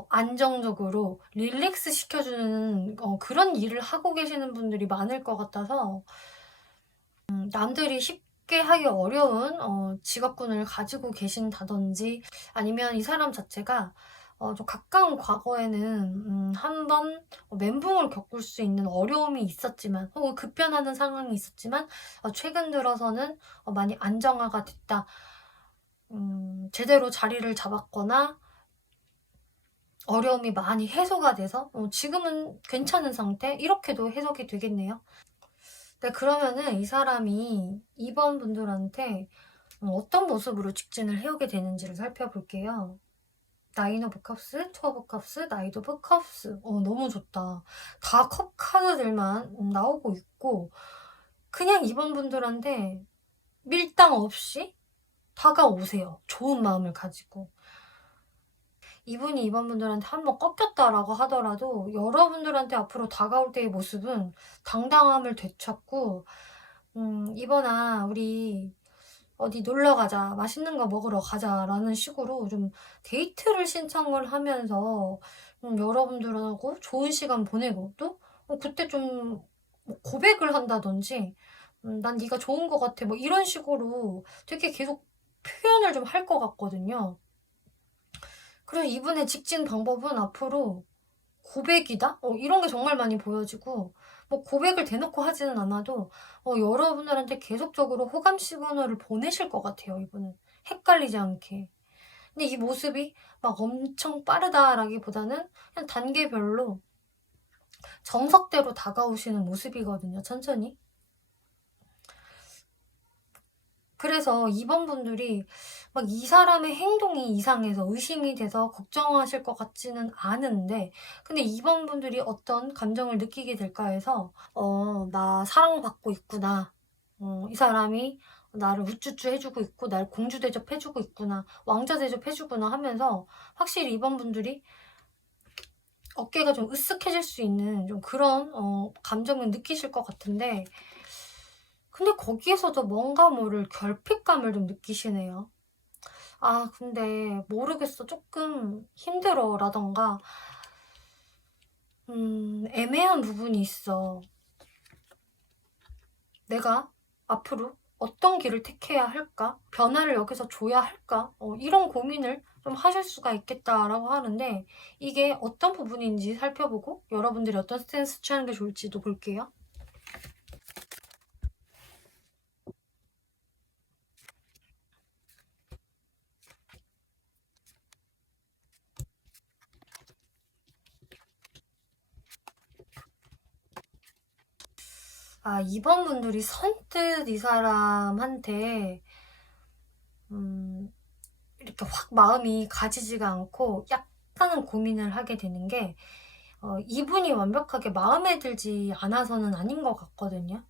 안정적으로 릴렉스 시켜주는 그런 일을 하고 계시는 분들이 많을 것 같아서 남들이 쉽게 하기 어려운 직업군을 가지고 계신다든지 아니면 이 사람 자체가 좀 가까운 과거에는 한번 멘붕을 겪을 수 있는 어려움이 있었지만 혹은 급변하는 상황이 있었지만 최근 들어서는 많이 안정화가 됐다. 제대로 자리를 잡았거나 어려움이 많이 해소가 돼서 지금은 괜찮은 상태? 이렇게도 해석이 되겠네요. 네, 그러면은 이 사람이 2번 분들한테 어떤 모습으로 직진을 해오게 되는지를 살펴볼게요. 나인 오브 컵스, 투 오브 컵스, 나이트 오브 컵스. 너무 좋다. 다 컵 카드들만 나오고 있고 그냥 2번 분들한테 밀당 없이 다가오세요. 좋은 마음을 가지고. 이분이 2번 분들한테 한번 꺾였다라고 하더라도 여러분들한테 앞으로 다가올 때의 모습은 당당함을 되찾고 이번아 우리 어디 놀러 가자, 맛있는 거 먹으러 가자라는 식으로 좀 데이트를 신청을 하면서 여러분들하고 좋은 시간 보내고 또 그때 좀뭐 고백을 한다든지 난 네가 좋은 것 같아 뭐 이런 식으로 되게 계속 표현을 좀 할 것 같거든요. 그래서 이분의 직진 방법은 앞으로 고백이다? 이런 게 정말 많이 보여지고 뭐 고백을 대놓고 하지는 않아도 여러분들한테 계속적으로 호감 시그널을 보내실 것 같아요. 이분은 헷갈리지 않게. 근데 이 모습이 막 엄청 빠르다라기보다는 그냥 단계별로 정석대로 다가오시는 모습이거든요. 천천히. 그래서 2번 분들이 막 이 사람의 행동이 이상해서 의심이 돼서 걱정하실 것 같지는 않은데 근데 2번 분들이 어떤 감정을 느끼게 될까 해서 나 사랑받고 있구나. 이 사람이 나를 우쭈쭈 해주고 있고 날 공주 대접해주고 있구나. 왕자 대접해주구나 하면서 확실히 2번 분들이 어깨가 좀 으쓱해질 수 있는 좀 그런 감정을 느끼실 것 같은데 근데 거기에서도 뭔가 모를 결핍감을 좀 느끼시네요. 아, 근데 모르겠어. 조금 힘들어. 라던가, 애매한 부분이 있어. 내가 앞으로 어떤 길을 택해야 할까? 변화를 여기서 줘야 할까? 이런 고민을 좀 하실 수가 있겠다라고 하는데, 이게 어떤 부분인지 살펴보고, 여러분들이 어떤 스탠스 취하는 게 좋을지도 볼게요. 아, 2번 분들이 선뜻 이 사람한테, 이렇게 확 마음이 가지지가 않고 약간은 고민을 하게 되는 게, 이분이 완벽하게 마음에 들지 않아서는 아닌 것 같거든요.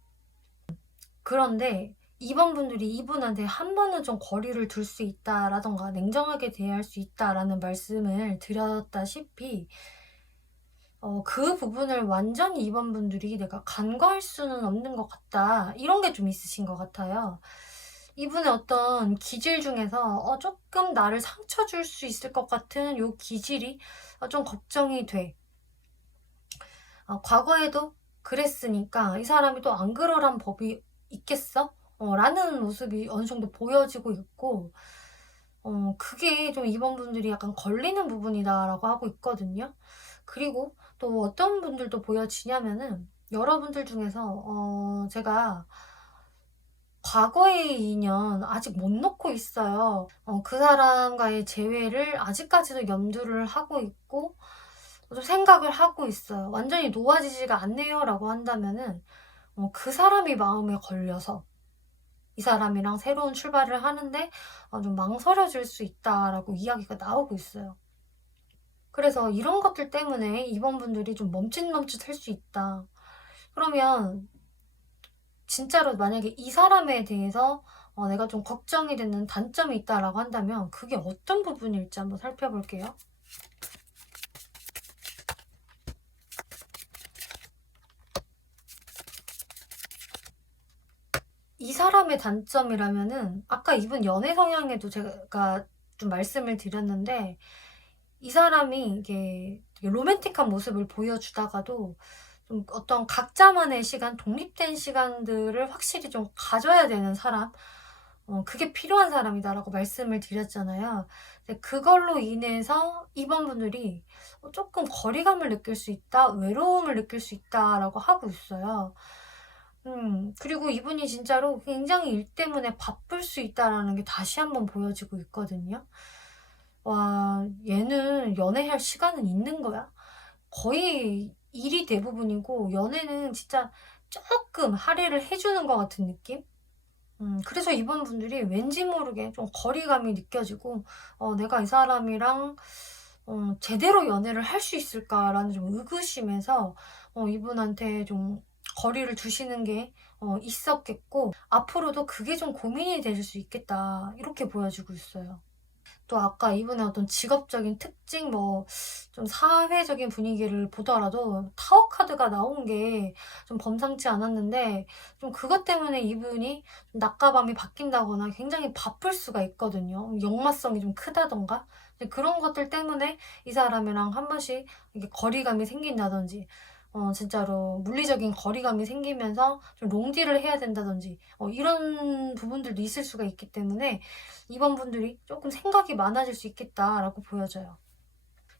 그런데 2번 분들이 이분한테 한 번은 좀 거리를 둘 수 있다라던가 냉정하게 대할 수 있다라는 말씀을 드렸다시피 그 부분을 완전히 2번 분들이 내가 간과할 수는 없는 것 같다. 이런 게 좀 있으신 것 같아요. 이분의 어떤 기질 중에서 조금 나를 상처 줄 수 있을 것 같은 요 기질이 좀 걱정이 돼. 과거에도 그랬으니까 이 사람이 또 안 그러란 법이 있겠어? 라는 모습이 어느 정도 보여지고 있고, 그게 좀 이번 분들이 약간 걸리는 부분이다라고 하고 있거든요. 그리고 또 어떤 분들도 보여지냐면은, 여러분들 중에서 제가 과거의 인연 아직 못 놓고 있어요. 그 사람과의 재회를 아직까지도 염두를 하고 있고 좀 생각을 하고 있어요. 완전히 놓아지지가 않네요라고 한다면은 그 사람이 마음에 걸려서 이 사람이랑 새로운 출발을 하는데 좀 망설여질 수 있다라고 이야기가 나오고 있어요. 그래서 이런 것들 때문에 이번 분들이 좀 멈칫멈칫할 수 있다. 그러면 진짜로 만약에 이 사람에 대해서 내가 좀 걱정이 되는 단점이 있다라고 한다면 그게 어떤 부분일지 한번 살펴볼게요. 이 사람의 단점이라면은 아까 이분 연애 성향에도 제가 좀 말씀을 드렸는데, 이 사람이 이게 되게 로맨틱한 모습을 보여주다가도 좀 어떤 각자만의 시간, 독립된 시간들을 확실히 좀 가져야 되는 사람, 그게 필요한 사람이다라고 말씀을 드렸잖아요. 근데 그걸로 인해서 이번 분들이 조금 거리감을 느낄 수 있다, 외로움을 느낄 수 있다라고 하고 있어요. 그리고 이분이 진짜로 굉장히 일 때문에 바쁠 수 있다라는 게 다시 한번 보여지고 있거든요. 와, 얘는 연애할 시간은 있는 거야? 거의 일이 대부분이고, 연애는 진짜 조금 할애를 해주는 것 같은 느낌? 그래서 이번 분들이 왠지 모르게 좀 거리감이 느껴지고, 내가 이 사람이랑 제대로 연애를 할 수 있을까라는 좀 의구심에서 이분한테 좀 거리를 두시는 게 있었겠고, 앞으로도 그게 좀 고민이 될 수 있겠다. 이렇게 보여지고 있어요. 또 아까 이분의 어떤 직업적인 특징, 뭐 좀 사회적인 분위기를 보더라도 타워 카드가 나온 게 좀 범상치 않았는데, 좀 그것 때문에 이분이 낮과 밤이 바뀐다거나 굉장히 바쁠 수가 있거든요. 역마성이 좀 크다던가. 그런 것들 때문에 이 사람이랑 한 번씩 이게 거리감이 생긴다든지, 진짜로 물리적인 거리감이 생기면서 좀 롱디를 해야 된다든지, 이런 부분들도 있을 수가 있기 때문에 이번 분들이 조금 생각이 많아질 수 있겠다라고 보여져요.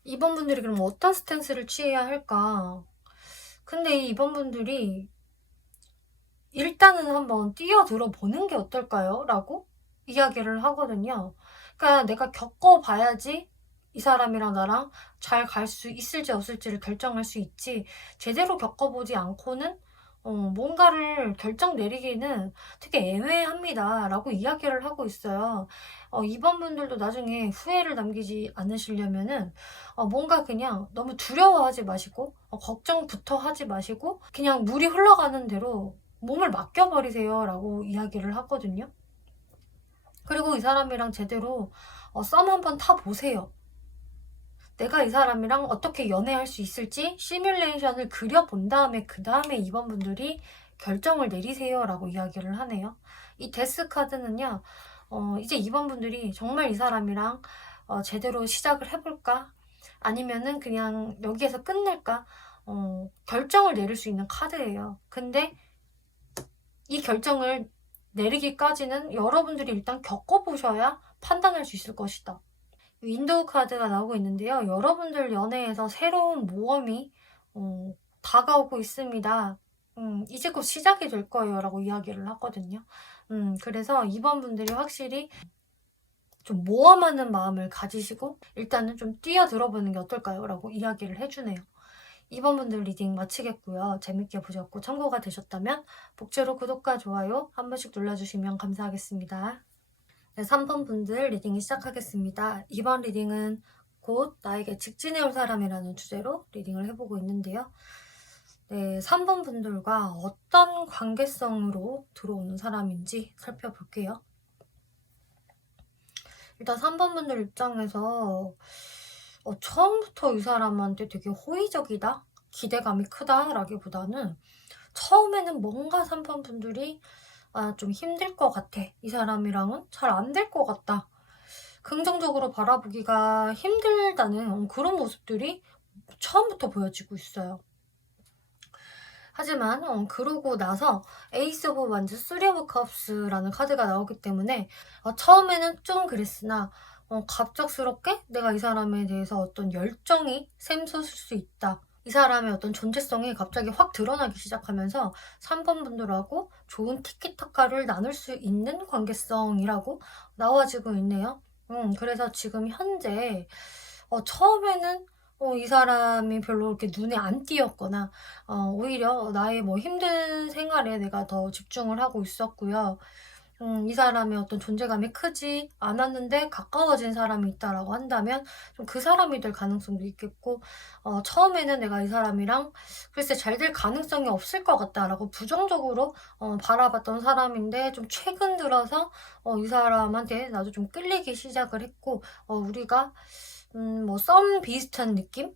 이번 분들이 그럼 어떤 스탠스를 취해야 할까? 근데 이번 분들이 일단은 한번 뛰어들어 보는 게 어떨까요? 라고 이야기를 하거든요. 그러니까 내가 겪어봐야지 이 사람이랑 나랑 잘 갈 수 있을지 없을지를 결정할 수 있지, 제대로 겪어보지 않고는 뭔가를 결정 내리기는 되게 애매합니다. 라고 이야기를 하고 있어요. 이번 분들도 나중에 후회를 남기지 않으시려면은 뭔가 그냥 너무 두려워하지 마시고 걱정부터 하지 마시고 그냥 물이 흘러가는 대로 몸을 맡겨버리세요 라고 이야기를 하거든요. 그리고 이 사람이랑 제대로 썸 한번 타보세요. 내가 이 사람이랑 어떻게 연애할 수 있을지 시뮬레이션을 그려본 다음에 그 다음에 이번 분들이 결정을 내리세요 라고 이야기를 하네요. 이 데스 카드는요, 이제 이번 분들이 정말 이 사람이랑 제대로 시작을 해볼까? 아니면은 그냥 여기에서 끝낼까? 결정을 내릴 수 있는 카드예요. 근데 이 결정을 내리기까지는 여러분들이 일단 겪어보셔야 판단할 수 있을 것이다. 윈도우 카드가 나오고 있는데요. 여러분들 연애에서 새로운 모험이 다가오고 있습니다. 이제 곧 시작이 될 거예요. 라고 이야기를 하거든요. 그래서 이번 분들이 확실히 좀 모험하는 마음을 가지시고 일단은 좀 뛰어들어보는 게 어떨까요? 라고 이야기를 해주네요. 이번 분들 리딩 마치겠고요. 재밌게 보셨고 참고가 되셨다면 복제로 구독과 좋아요 한 번씩 눌러주시면 감사하겠습니다. 네, 3번 분들 리딩이 시작하겠습니다. 이번 리딩은 곧 나에게 직진해올 사람이라는 주제로 리딩을 해보고 있는데요. 네, 3번 분들과 어떤 관계성으로 들어오는 사람인지 살펴볼게요. 일단 3번 분들 입장에서 처음부터 이 사람한테 되게 호의적이다? 기대감이 크다라기보다는 처음에는 뭔가 3번 분들이 아, 좀 힘들 것 같아. 이 사람이랑은 잘 안 될 것 같다. 긍정적으로 바라보기가 힘들다는 그런 모습들이 처음부터 보여지고 있어요. 하지만 그러고 나서 에이스 오브 완즈, 쓰리 오브 컵스라는 카드가 나오기 때문에 처음에는 좀 그랬으나 갑작스럽게 내가 이 사람에 대해서 어떤 열정이 샘솟을 수 있다. 이 사람의 어떤 존재성이 갑자기 확 드러나기 시작하면서 3번 분들하고 좋은 티키타카를 나눌 수 있는 관계성이라고 나와지고 있네요. 그래서 지금 현재 처음에는 이 사람이 별로 이렇게 눈에 안 띄었거나 오히려 나의 뭐 힘든 생활에 내가 더 집중을 하고 있었고요. 이 사람의 어떤 존재감이 크지 않았는데 가까워진 사람이 있다라고 한다면 좀 그 사람이 될 가능성도 있겠고, 처음에는 내가 이 사람이랑 글쎄 잘 될 가능성이 없을 것 같다라고 부정적으로 바라봤던 사람인데, 좀 최근 들어서 이 사람한테 나도 좀 끌리기 시작을 했고, 우리가 뭐 썸 비슷한 느낌?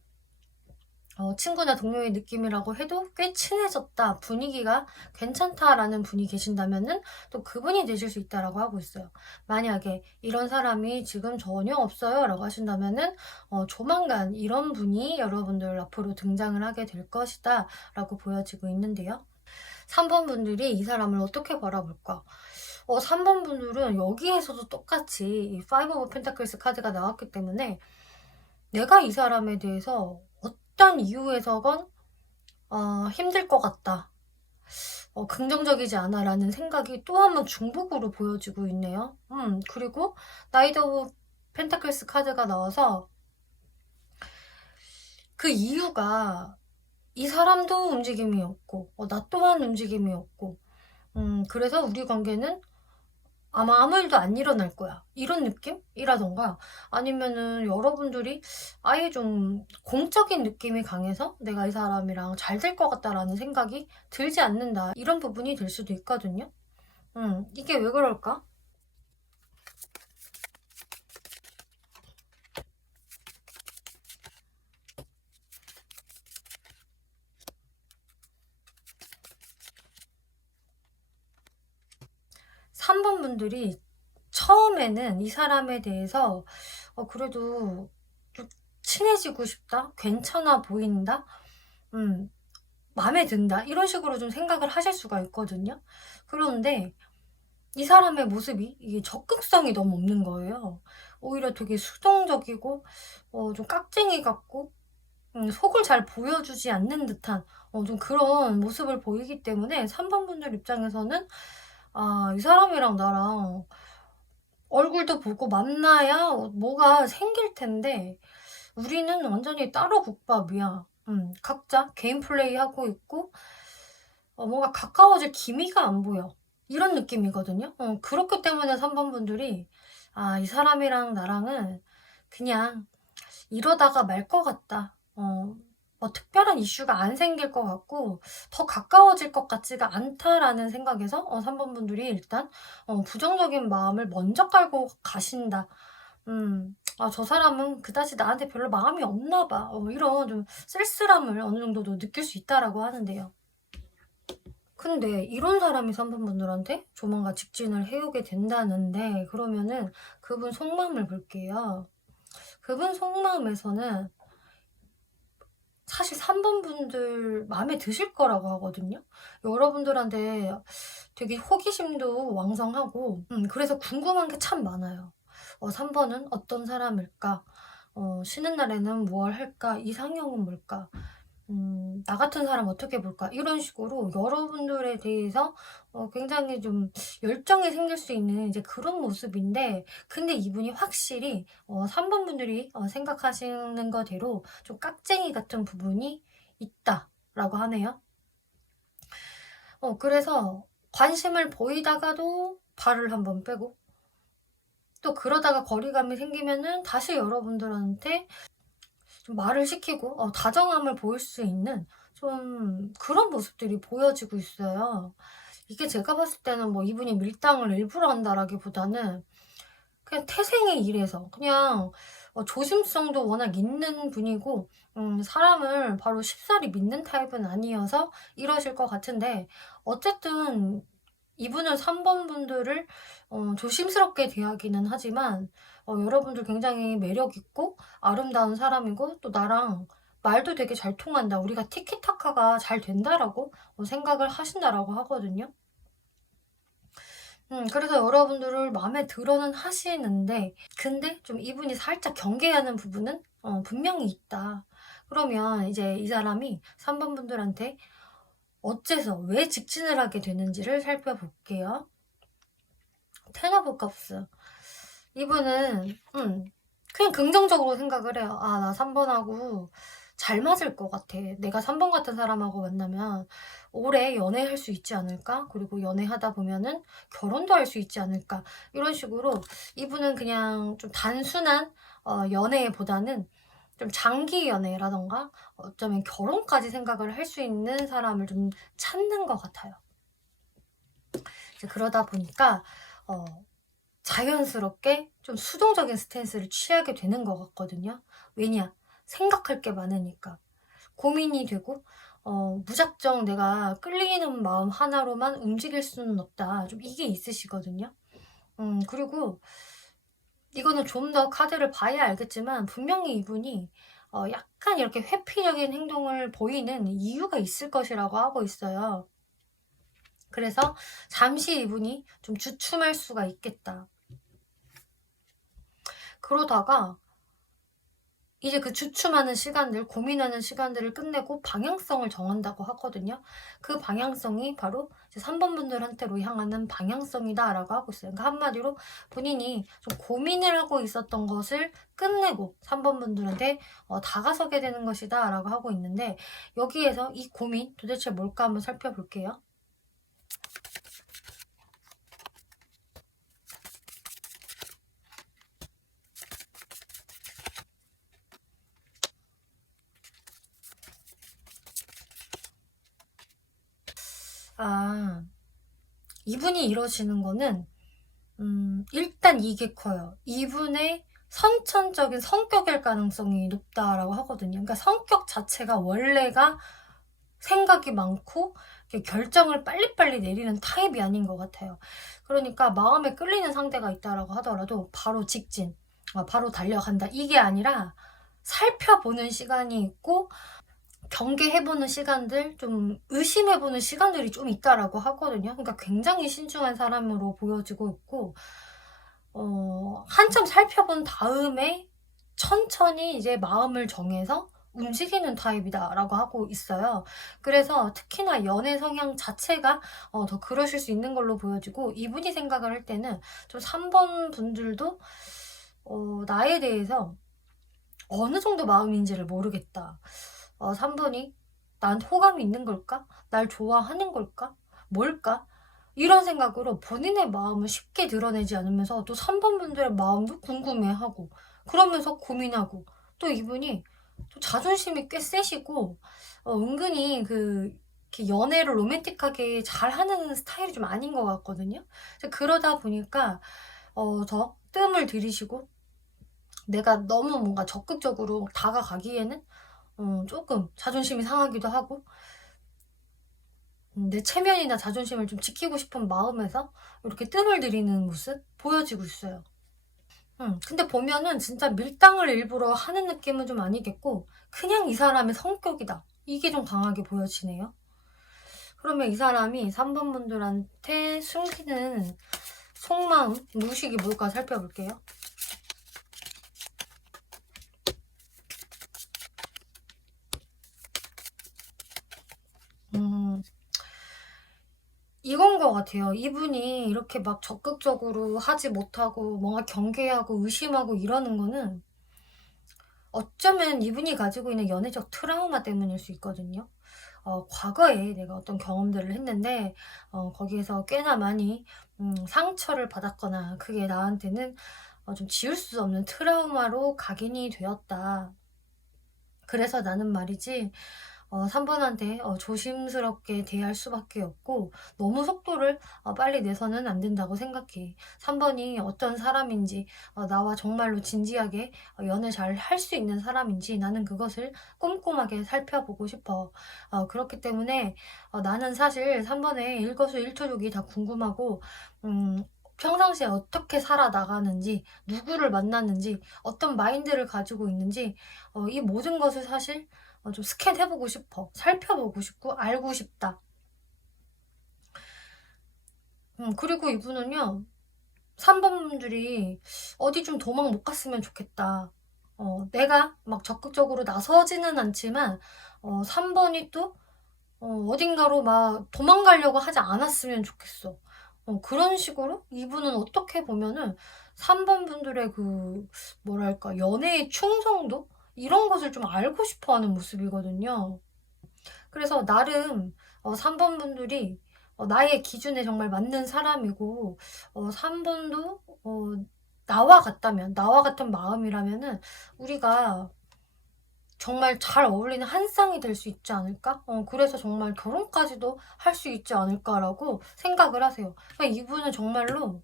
친구나 동료의 느낌이라고 해도 꽤 친해졌다, 분위기가 괜찮다라는 분이 계신다면은 또 그분이 되실 수 있다라고 하고 있어요. 만약에 이런 사람이 지금 전혀 없어요 라고 하신다면은 조만간 이런 분이 여러분들 앞으로 등장을 하게 될 것이다 라고 보여지고 있는데요. 3번 분들이 이 사람을 어떻게 바라볼까? 3번 분들은 여기에서도 똑같이 이 파이브 오브 펜타클스 카드가 나왔기 때문에 내가 이 사람에 대해서 어떤 이유에서건 힘들 것 같다, 긍정적이지 않아 라는 생각이 또 한 번 중복으로 보여지고 있네요. 그리고 나이트 오브 펜타클스 카드가 나와서 그 이유가 이 사람도 움직임이 없고 나 또한 움직임이 없고, 그래서 우리 관계는 아마 아무 일도 안 일어날 거야, 이런 느낌이라던가, 아니면은 여러분들이 아예 좀 공적인 느낌이 강해서 내가 이 사람이랑 잘 될 것 같다라는 생각이 들지 않는다, 이런 부분이 될 수도 있거든요. 이게 왜 그럴까? 3번 분들이 처음에는 이 사람에 대해서 그래도 좀 친해지고 싶다, 괜찮아 보인다, 마음에 든다, 이런 식으로 좀 생각을 하실 수가 있거든요. 그런데 이 사람의 모습이 이게 적극성이 너무 없는 거예요. 오히려 되게 수동적이고 좀 깍쟁이 같고, 속을 잘 보여주지 않는 듯한 좀 그런 모습을 보이기 때문에 3번 분들 입장에서는 이 사람이랑 나랑 얼굴도 보고 만나야 뭐가 생길 텐데 우리는 완전히 따로 국밥이야. 각자 개인 플레이하고 있고 뭔가 가까워질 기미가 안 보여, 이런 느낌이거든요. 그렇기 때문에 3번 분들이 이 사람이랑 나랑은 그냥 이러다가 말 것 같다, 뭐 특별한 이슈가 안 생길 것 같고 더 가까워질 것 같지가 않다라는 생각에서 3번 분들이 일단 부정적인 마음을 먼저 깔고 가신다. 저 사람은 그다지 나한테 별로 마음이 없나 봐, 이런 좀 쓸쓸함을 어느 정도도 느낄 수 있다라고 하는데요. 근데 이런 사람이 3번 분들한테 조만간 직진을 해오게 된다는데, 그러면은 그분 속마음을 볼게요. 그분 속마음에서는 사실 3번 분들 마음에 드실 거라고 하거든요. 여러분들한테 되게 호기심도 왕성하고, 그래서 궁금한 게 참 많아요. 3번은 어떤 사람일까? 쉬는 날에는 무얼 할까? 이상형은 뭘까? 나 같은 사람 어떻게 볼까? 이런 식으로 여러분들에 대해서 굉장히 좀 열정이 생길 수 있는 이제 그런 모습인데, 근데 이분이 확실히 3번 분들이 생각하시는 거대로 좀 깍쟁이 같은 부분이 있다라고 하네요. 그래서 관심을 보이다가도 발을 한번 빼고, 또 그러다가 거리감이 생기면은 다시 여러분들한테 좀 말을 시키고 다정함을 보일 수 있는 좀 그런 모습들이 보여지고 있어요. 이게 제가 봤을 때는 뭐 이분이 밀당을 일부러 한다라기보다는 그냥 태생의 일에서 그냥 조심성도 워낙 있는 분이고, 사람을 바로 쉽사리 믿는 타입은 아니어서 이러실 것 같은데, 어쨌든 이분은 3번 분들을 조심스럽게 대하기는 하지만 여러분들 굉장히 매력있고 아름다운 사람이고 또 나랑 말도 되게 잘 통한다. 우리가 티키타카가 잘 된다라고 생각을 하신다라고 하거든요. 그래서 여러분들을 마음에 들어는 하시는데 근데 좀 이분이 살짝 경계하는 부분은 분명히 있다. 그러면 이제 이 사람이 3번 분들한테 어째서 왜 직진을 하게 되는지를 살펴볼게요. 텐 오브 컵스. 이분은 그냥 긍정적으로 생각을 해요. 아, 나 3번하고 잘 맞을 것 같아. 내가 3번 같은 사람하고 만나면 오래 연애할 수 있지 않을까? 그리고 연애하다 보면은 결혼도 할 수 있지 않을까? 이런 식으로 이분은 그냥 좀 단순한 연애보다는 좀 장기 연애라던가 어쩌면 결혼까지 생각을 할 수 있는 사람을 좀 찾는 것 같아요. 이제 그러다 보니까 자연스럽게 좀 수동적인 스탠스를 취하게 되는 것 같거든요. 왜냐? 생각할 게 많으니까. 고민이 되고 무작정 내가 끌리는 마음 하나로만 움직일 수는 없다. 좀 이게 있으시거든요. 그리고 이거는 좀 더 카드를 봐야 알겠지만 분명히 이분이 약간 이렇게 회피적인 행동을 보이는 이유가 있을 것이라고 하고 있어요. 그래서 잠시 이분이 좀 주춤할 수가 있겠다. 그러다가 이제 그 주춤하는 시간들, 고민하는 시간들을 끝내고 방향성을 정한다고 하거든요. 그 방향성이 바로 이제 3번 분들한테로 향하는 방향성이다라고 하고 있어요. 그러니까 한마디로 본인이 좀 고민을 하고 있었던 것을 끝내고 3번 분들한테 다가서게 되는 것이다라고 하고 있는데 여기에서 이 고민 도대체 뭘까 한번 살펴볼게요. 아, 이분이 이러시는 거는 일단 이게 커요. 이분의 선천적인 성격일 가능성이 높다라고 하거든요. 그러니까 성격 자체가 원래가 생각이 많고 결정을 빨리빨리 내리는 타입이 아닌 것 같아요. 그러니까 마음에 끌리는 상대가 있다라고 하더라도 바로 직진, 바로 달려간다. 이게 아니라 살펴보는 시간이 있고 경계해보는 시간들, 좀 의심해보는 시간들이 좀 있다라고 하거든요. 그러니까 굉장히 신중한 사람으로 보여지고 있고 한참 살펴본 다음에 천천히 이제 마음을 정해서 움직이는 타입이다라고 하고 있어요. 그래서 특히나 연애 성향 자체가 더 그러실 수 있는 걸로 보여지고 이분이 생각을 할 때는 좀 3번 분들도 나에 대해서 어느 정도 마음인지를 모르겠다. 3번이 나한테 호감이 있는 걸까? 날 좋아하는 걸까? 뭘까? 이런 생각으로 본인의 마음을 쉽게 드러내지 않으면서 또 3번 분들의 마음도 궁금해하고 그러면서 고민하고 또 이분이 또 자존심이 꽤 세시고 은근히 이렇게 연애를 로맨틱하게 잘하는 스타일이 좀 아닌 것 같거든요. 그러다 보니까 더 뜸을 들이시고 내가 너무 뭔가 적극적으로 다가가기에는 조금 자존심이 상하기도 하고 내 체면이나 자존심을 좀 지키고 싶은 마음에서 이렇게 뜸을 들이는 모습 보여지고 있어요. 근데 보면은 진짜 밀당을 일부러 하는 느낌은 좀 아니겠고 그냥 이 사람의 성격이다. 이게 좀 강하게 보여지네요. 그러면 이 사람이 3번 분들한테 숨기는 속마음, 무의식이 뭘까 살펴볼게요. 이건 것 같아요. 이분이 이렇게 막 적극적으로 하지 못하고 뭔가 경계하고 의심하고 이러는 거는 어쩌면 이분이 가지고 있는 연애적 트라우마 때문일 수 있거든요. 과거에 내가 어떤 경험들을 했는데 거기에서 꽤나 많이 상처를 받았거나 그게 나한테는 좀 지울 수 없는 트라우마로 각인이 되었다. 그래서 나는 말이지 3번한테 조심스럽게 대할 수밖에 없고 너무 속도를 빨리 내서는 안 된다고 생각해. 3번이 어떤 사람인지 나와 정말로 진지하게 연애 잘 할 수 있는 사람인지 나는 그것을 꼼꼼하게 살펴보고 싶어. 그렇기 때문에 나는 사실 3번의 일거수일투족이 다 궁금하고 평상시에 어떻게 살아나가는지, 누구를 만났는지, 어떤 마인드를 가지고 있는지 이 모든 것을 사실 좀 스캔해보고 싶어. 살펴보고 싶고 알고 싶다. 그리고 이분은요. 3번 분들이 어디 좀 도망 못 갔으면 좋겠다. 내가 막 적극적으로 나서지는 않지만 3번이 또 어딘가로 막 도망가려고 하지 않았으면 좋겠어. 그런 식으로 이분은 어떻게 보면은 3번 분들의 그 뭐랄까 연애의 충성도 이런 것을 좀 알고 싶어 하는 모습이거든요. 그래서 나름 3번 분들이 나의 기준에 정말 맞는 사람이고 3번도 나와 같다면 나와 같은 마음이라면은 우리가 정말 잘 어울리는 한 쌍이 될 수 있지 않을까? 그래서 정말 결혼까지도 할 수 있지 않을까라고 생각을 하세요. 그러니까 이분은 정말로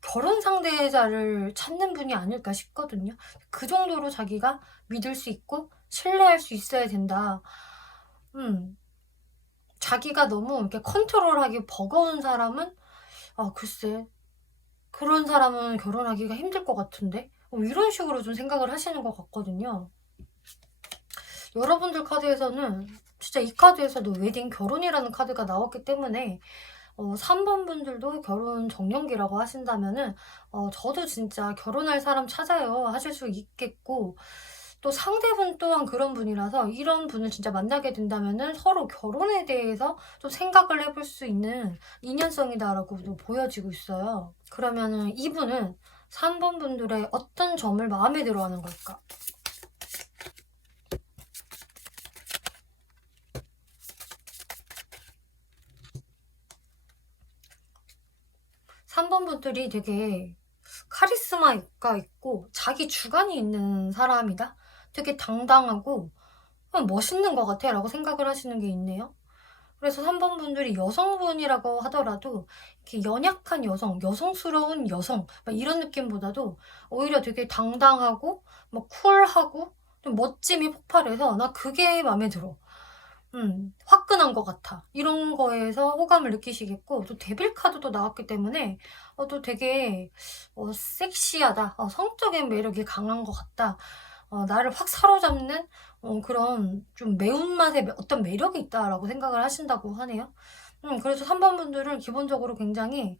결혼 상대자를 찾는 분이 아닐까 싶거든요. 그 정도로 자기가 믿을 수 있고 신뢰할 수 있어야 된다. 음, 자기가 너무 이렇게 컨트롤하기 버거운 사람은 글쎄 그런 사람은 결혼하기가 힘들 것 같은데 이런 식으로 좀 생각을 하시는 것 같거든요. 여러분들 카드에서는 진짜 이 카드에서도 웨딩 결혼이라는 카드가 나왔기 때문에 3번 분들도 결혼 정년기라고 하신다면은 저도 진짜 결혼할 사람 찾아요 하실 수 있겠고 또 상대분 또한 그런 분이라서 이런 분을 진짜 만나게 된다면은 서로 결혼에 대해서 좀 생각을 해볼 수 있는 인연성이다라고도 보여지고 있어요. 그러면은 이분은 3번 분들의 어떤 점을 마음에 들어 하는 걸까? 3번 분들이 되게 카리스마가 있고 자기 주관이 있는 사람이다. 되게 당당하고 멋있는 것 같아 라고 생각을 하시는 게 있네요. 그래서 3번 분들이 여성분이라고 하더라도 이렇게 연약한 여성, 여성스러운 여성 막 이런 느낌보다도 오히려 되게 당당하고 막 쿨하고 좀 멋짐이 폭발해서 나 그게 마음에 들어. 화끈한 것 같아. 이런 거에서 호감을 느끼시겠고 또 데빌 카드도 나왔기 때문에 또 되게 섹시하다. 성적인 매력이 강한 것 같다. 나를 확 사로잡는 그런 좀 매운맛의 어떤 매력이 있다라고 생각을 하신다고 하네요. 그래서 3번 분들은 기본적으로 굉장히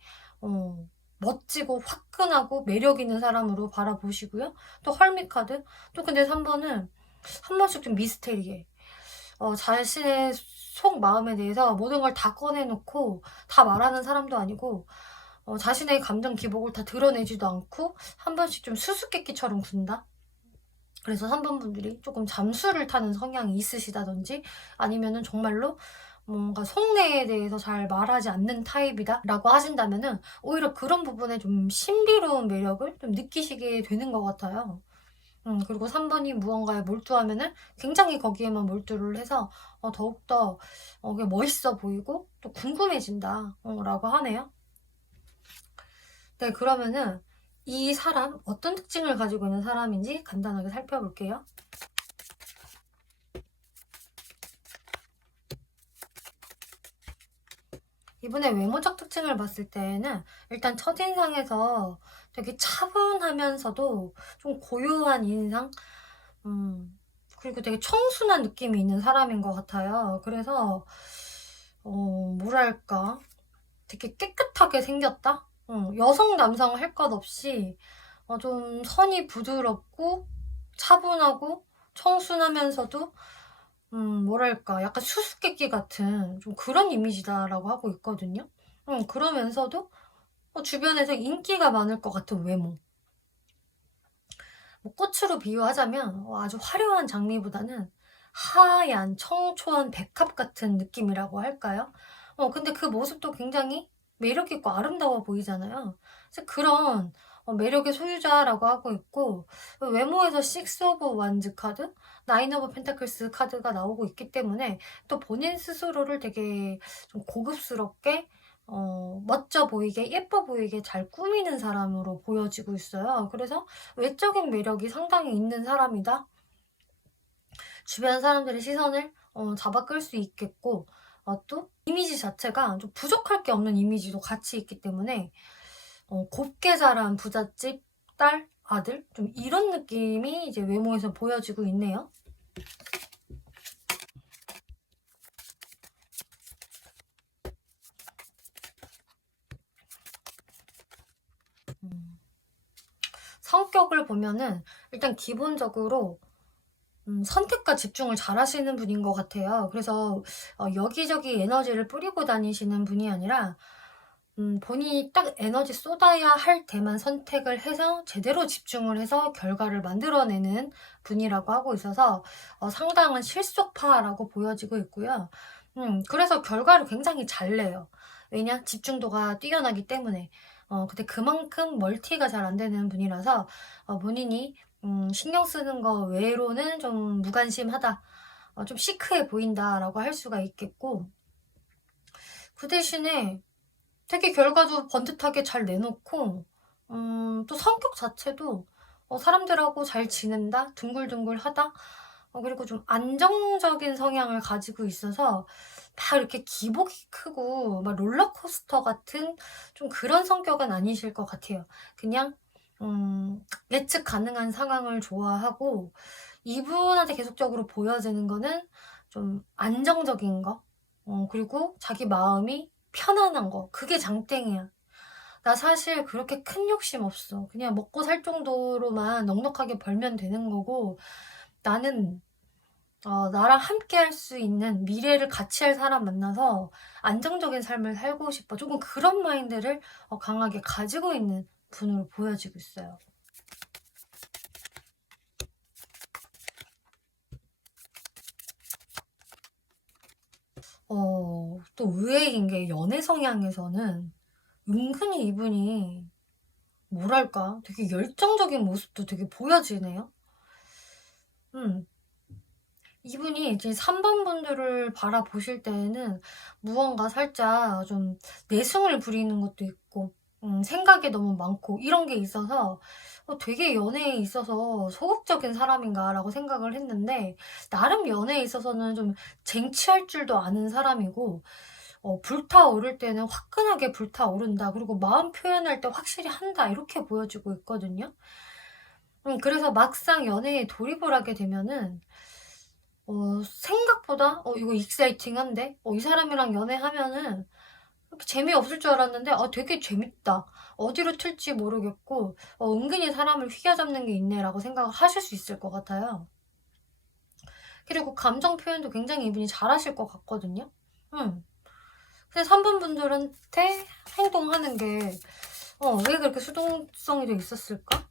멋지고 화끈하고 매력 있는 사람으로 바라보시고요. 또 헐미 카드. 또 근데 3번은 한 번씩 좀 미스테리해. 자신의 속 마음에 대해서 모든 걸 다 꺼내놓고 다 말하는 사람도 아니고 자신의 감정 기복을 다 드러내지도 않고 한 번씩 좀 수수께끼처럼 군다. 그래서 3번 분들이 조금 잠수를 타는 성향이 있으시다든지 아니면은 정말로 뭔가 속내에 대해서 잘 말하지 않는 타입이다 라고 하신다면은 오히려 그런 부분에 좀 신비로운 매력을 좀 느끼시게 되는 것 같아요. 그리고 3번이 무언가에 몰두하면은 굉장히 거기에만 몰두를 해서 더욱더 그게 멋있어 보이고 또 궁금해진다 라고 하네요. 네, 그러면은 이 사람 어떤 특징을 가지고 있는 사람인지 간단하게 살펴볼게요. 이분의 외모적 특징을 봤을 때는 일단 첫인상에서 되게 차분하면서도 좀 고요한 인상? 그리고 되게 청순한 느낌이 있는 사람인 것 같아요. 그래서, 뭐랄까. 되게 깨끗하게 생겼다? 여성, 남성 할 것 없이 좀 선이 부드럽고 차분하고 청순하면서도 뭐랄까 약간 수수께끼 같은 좀 그런 이미지다라고 하고 있거든요. 그러면서도 주변에서 인기가 많을 것 같은 외모. 뭐 꽃으로 비유하자면 아주 화려한 장미보다는 하얀 청초한 백합 같은 느낌이라고 할까요? 근데 그 모습도 굉장히 매력 있고 아름다워 보이잖아요. 그래서 그런 매력의 소유자라고 하고 있고, 외모에서 식스 오브 완즈 카드, 나인 오브 펜타클스 카드가 나오고 있기 때문에 또 본인 스스로를 되게 좀 고급스럽게 멋져 보이게 예뻐 보이게 잘 꾸미는 사람으로 보여지고 있어요. 그래서 외적인 매력이 상당히 있는 사람이다. 주변 사람들의 시선을 잡아 끌 수 있겠고, 또 이미지 자체가 좀 부족할 게 없는 이미지도 같이 있기 때문에 곱게 자란 부잣집 딸, 아들 좀 이런 느낌이 이제 외모에서 보여지고 있네요. 성격을 보면은 일단 기본적으로 선택과 집중을 잘 하시는 분인 것 같아요. 그래서 여기저기 에너지를 뿌리고 다니시는 분이 아니라 본인이 딱 에너지 쏟아야 할 때만 선택을 해서 제대로 집중을 해서 결과를 만들어내는 분이라고 하고 있어서 상당한 실속파라고 보여지고 있고요. 그래서 결과를 굉장히 잘 내요. 왜냐? 집중도가 뛰어나기 때문에. 근데 그만큼 멀티가 잘 안 되는 분이라서 본인이 신경 쓰는 거 외로는 좀 무관심하다, 좀 시크해 보인다라고 할 수가 있겠고, 그 대신에 되게 결과도 번듯하게 잘 내놓고, 또 성격 자체도 사람들하고 잘 지낸다, 둥글둥글하다, 그리고 좀 안정적인 성향을 가지고 있어서 막 이렇게 기복이 크고 막 롤러코스터 같은 좀 그런 성격은 아니실 것 같아요. 그냥 예측 가능한 상황을 좋아하고, 이분한테 계속적으로 보여지는 거는 좀 안정적인 거, 그리고 자기 마음이 편안한 거. 그게 장땡이야. 나 사실 그렇게 큰 욕심 없어. 그냥 먹고 살 정도로만 넉넉하게 벌면 되는 거고, 나는 나랑 함께 할 수 있는 미래를 같이 할 사람 만나서 안정적인 삶을 살고 싶어. 조금 그런 마인드를 강하게 가지고 있는 분으로 보여지고 있어요. 또 의외인 게 연애 성향에서는 은근히 이분이 뭐랄까 되게 열정적인 모습도 되게 보여지네요. 음. 이분이 이제 3번 분들을 바라보실 때에는 무언가 살짝 좀 내숭을 부리는 것도 있고, 생각이 너무 많고 이런 게 있어서 되게 연애에 있어서 소극적인 사람인가라고 생각을 했는데, 나름 연애에 있어서는 좀 쟁취할 줄도 아는 사람이고, 불타오를 때는 화끈하게 불타오른다. 그리고 마음 표현할 때 확실히 한다. 이렇게 보여지고 있거든요. 그래서 막상 연애에 돌입을 하게 되면은 생각보다 이거 익사이팅한데? 이 사람이랑 연애하면은 이렇게 재미없을 줄 알았는데 되게 재밌다. 어디로 튈지 모르겠고 은근히 사람을 휘어잡는 게 있네라고 생각을 하실 수 있을 것 같아요. 그리고 감정 표현도 굉장히 이분이 잘하실 것 같거든요. 근데 3번 분들한테 행동하는 게 왜 그렇게 수동성이 좀 있었을까?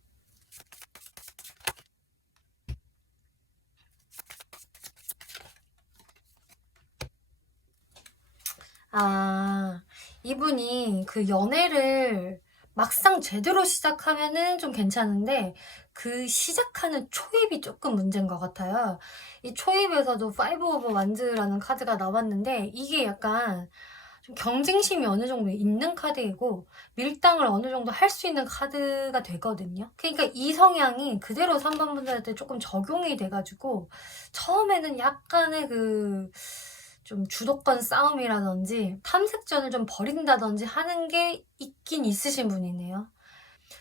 아, 이분이 그 연애를 막상 제대로 시작하면은 좀 괜찮은데, 그 시작하는 초입이 조금 문제인 것 같아요. 이 초입에서도 파이브 오브 완즈라는 카드가 나왔는데, 이게 약간 좀 경쟁심이 어느 정도 있는 카드이고, 밀당을 어느 정도 할 수 있는 카드가 되거든요. 그러니까 이 성향이 그대로 3번 분들한테 조금 적용이 돼가지고, 처음에는 약간의 좀 주도권 싸움이라든지 탐색전을 좀 벌인다든지 하는 게 있긴 있으신 분이네요.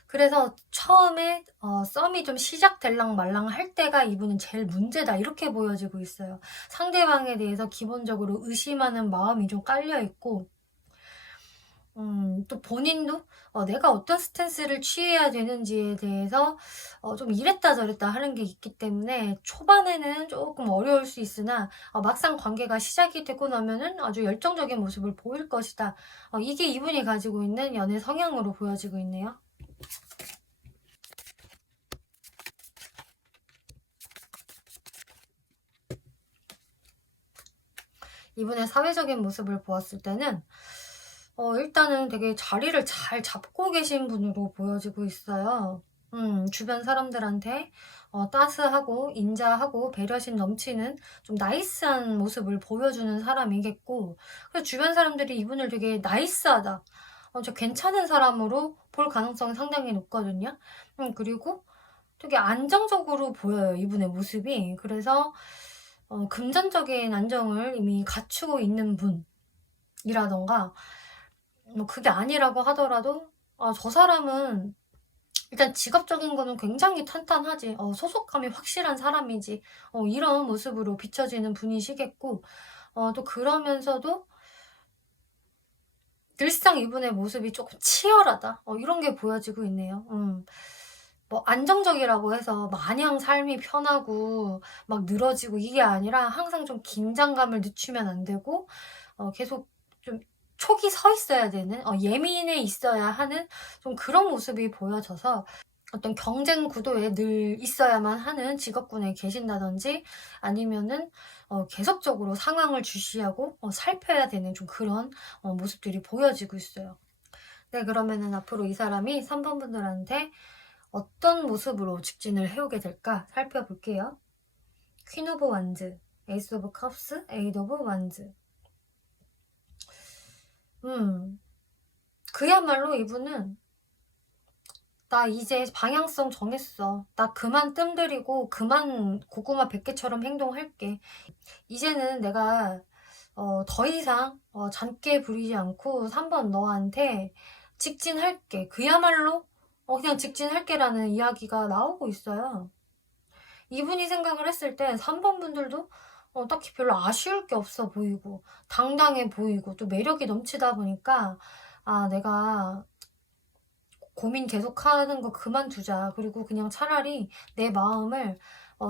그래서 처음에 썸이 좀 시작될랑 말랑 할 때가 이분은 제일 문제다, 이렇게 보여지고 있어요. 상대방에 대해서 기본적으로 의심하는 마음이 좀 깔려있고, 또 본인도 내가 어떤 스탠스를 취해야 되는지에 대해서 좀 이랬다 저랬다 하는 게 있기 때문에 초반에는 조금 어려울 수 있으나 막상 관계가 시작이 되고 나면은 아주 열정적인 모습을 보일 것이다. 이게 이분이 가지고 있는 연애 성향으로 보여지고 있네요. 이분의 사회적인 모습을 보았을 때는 일단은 되게 자리를 잘 잡고 계신 분으로 보여지고 있어요. 주변 사람들한테 따스하고 인자하고 배려심 넘치는 좀 나이스한 모습을 보여주는 사람이겠고, 그래서 주변 사람들이 이분을 되게 나이스하다, 저 괜찮은 사람으로 볼 가능성이 상당히 높거든요. 그리고 되게 안정적으로 보여요, 이분의 모습이. 그래서 금전적인 안정을 이미 갖추고 있는 분이라던가, 뭐 그게 아니라고 하더라도 저 사람은 일단 직업적인 거는 굉장히 탄탄하지, 소속감이 확실한 사람이지, 이런 모습으로 비춰지는 분이시겠고, 또 그러면서도 늘상 이분의 모습이 조금 치열하다, 이런 게 보여지고 있네요. 뭐 안정적이라고 해서 마냥 삶이 편하고 막 늘어지고 이게 아니라 항상 좀 긴장감을 늦추면 안 되고, 계속 좀 촉이 서 있어야 되는, 예민해 있어야 하는 좀 그런 모습이 보여져서 어떤 경쟁 구도에 늘 있어야만 하는 직업군에 계신다든지, 아니면은 계속적으로 상황을 주시하고 살펴야 되는 좀 그런 모습들이 보여지고 있어요. 네, 그러면은 앞으로 이 사람이 3번 분들한테 어떤 모습으로 직진을 해오게 될까 살펴볼게요. 퀸 오브 완즈, 에이스 오브 컵스, 에이드 오브 완즈. 그야말로 이분은 나 이제 방향성 정했어. 나 그만 뜸들이고 그만 고구마 100개처럼 행동할게. 이제는 내가 더 이상 잔깨 부리지 않고 3번 너한테 직진할게. 그야말로 그냥 직진할게라는 이야기가 나오고 있어요. 이분이 생각을 했을 때 3번 분들도 딱히 별로 아쉬울 게 없어 보이고 당당해 보이고 또 매력이 넘치다 보니까, 내가 고민 계속하는 거 그만두자. 그리고 그냥 차라리 내 마음을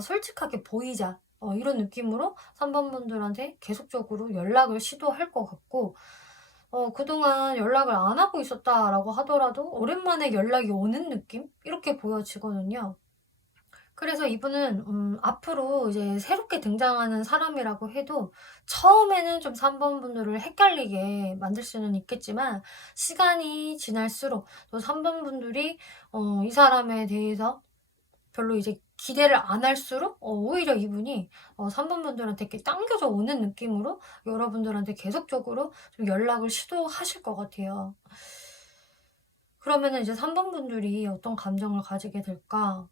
솔직하게 보이자. 이런 느낌으로 3번 분들한테 계속적으로 연락을 시도할 것 같고, 그동안 연락을 안 하고 있었다라고 하더라도 오랜만에 연락이 오는 느낌? 이렇게 보여지거든요. 그래서 이분은 앞으로 이제 새롭게 등장하는 사람이라고 해도 처음에는 좀 3번 분들을 헷갈리게 만들 수는 있겠지만, 시간이 지날수록 또 3번 분들이 이 사람에 대해서 별로 이제 기대를 안 할수록 오히려 이분이 3번 분들한테 이렇게 당겨져 오는 느낌으로 여러분들한테 계속적으로 좀 연락을 시도하실 것 같아요. 그러면은 이제 3번 분들이 어떤 감정을 가지게 될까?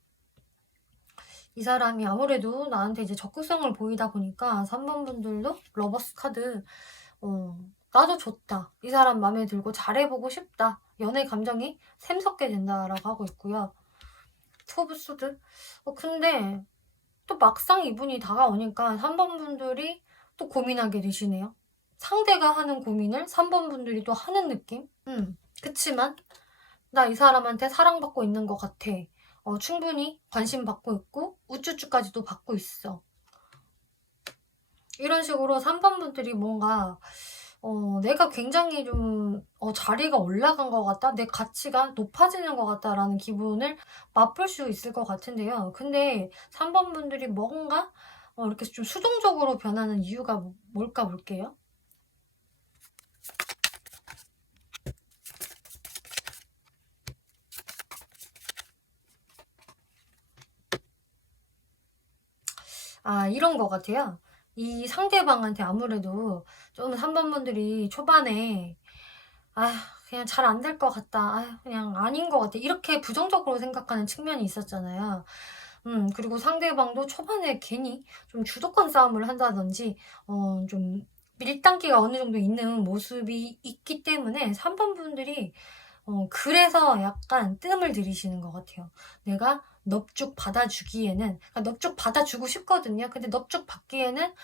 이 사람이 아무래도 나한테 이제 적극성을 보이다 보니까 3번 분들도 러버스 카드, 나도 좋다, 이 사람 마음에 들고 잘해보고 싶다, 연애 감정이 샘솟게 된다라고 하고 있고요. 투 오브 소드. 근데 또 막상 이분이 다가오니까 3번 분들이 또 고민하게 되시네요. 상대가 하는 고민을 3번 분들이 또 하는 느낌? 그치만 나 이 사람한테 사랑받고 있는 것 같아. 충분히 관심 받고 있고 우쭈쭈까지도 받고 있어. 이런 식으로 3번 분들이 뭔가 내가 굉장히 좀 자리가 올라간 것 같다, 내 가치가 높아지는 것 같다라는 기분을 맛볼 수 있을 것 같은데요. 근데 3번 분들이 뭔가 이렇게 좀 수동적으로 변하는 이유가 뭘까 볼게요. 이런 것 같아요. 이 상대방한테 아무래도 좀 3번 분들이 초반에 아 그냥 잘 안 될 것 같다, 그냥 아닌 것 같아, 이렇게 부정적으로 생각하는 측면이 있었잖아요. 그리고 상대방도 초반에 괜히 좀 주도권 싸움을 한다든지 좀 밀당기가 어느 정도 있는 모습이 있기 때문에 3번 분들이 그래서 약간 뜸을 들이시는 것 같아요. 내가 넙죽 받아주기에는, 그러니까 넙죽 받아주고 싶거든요. 근데 넙죽 받기에는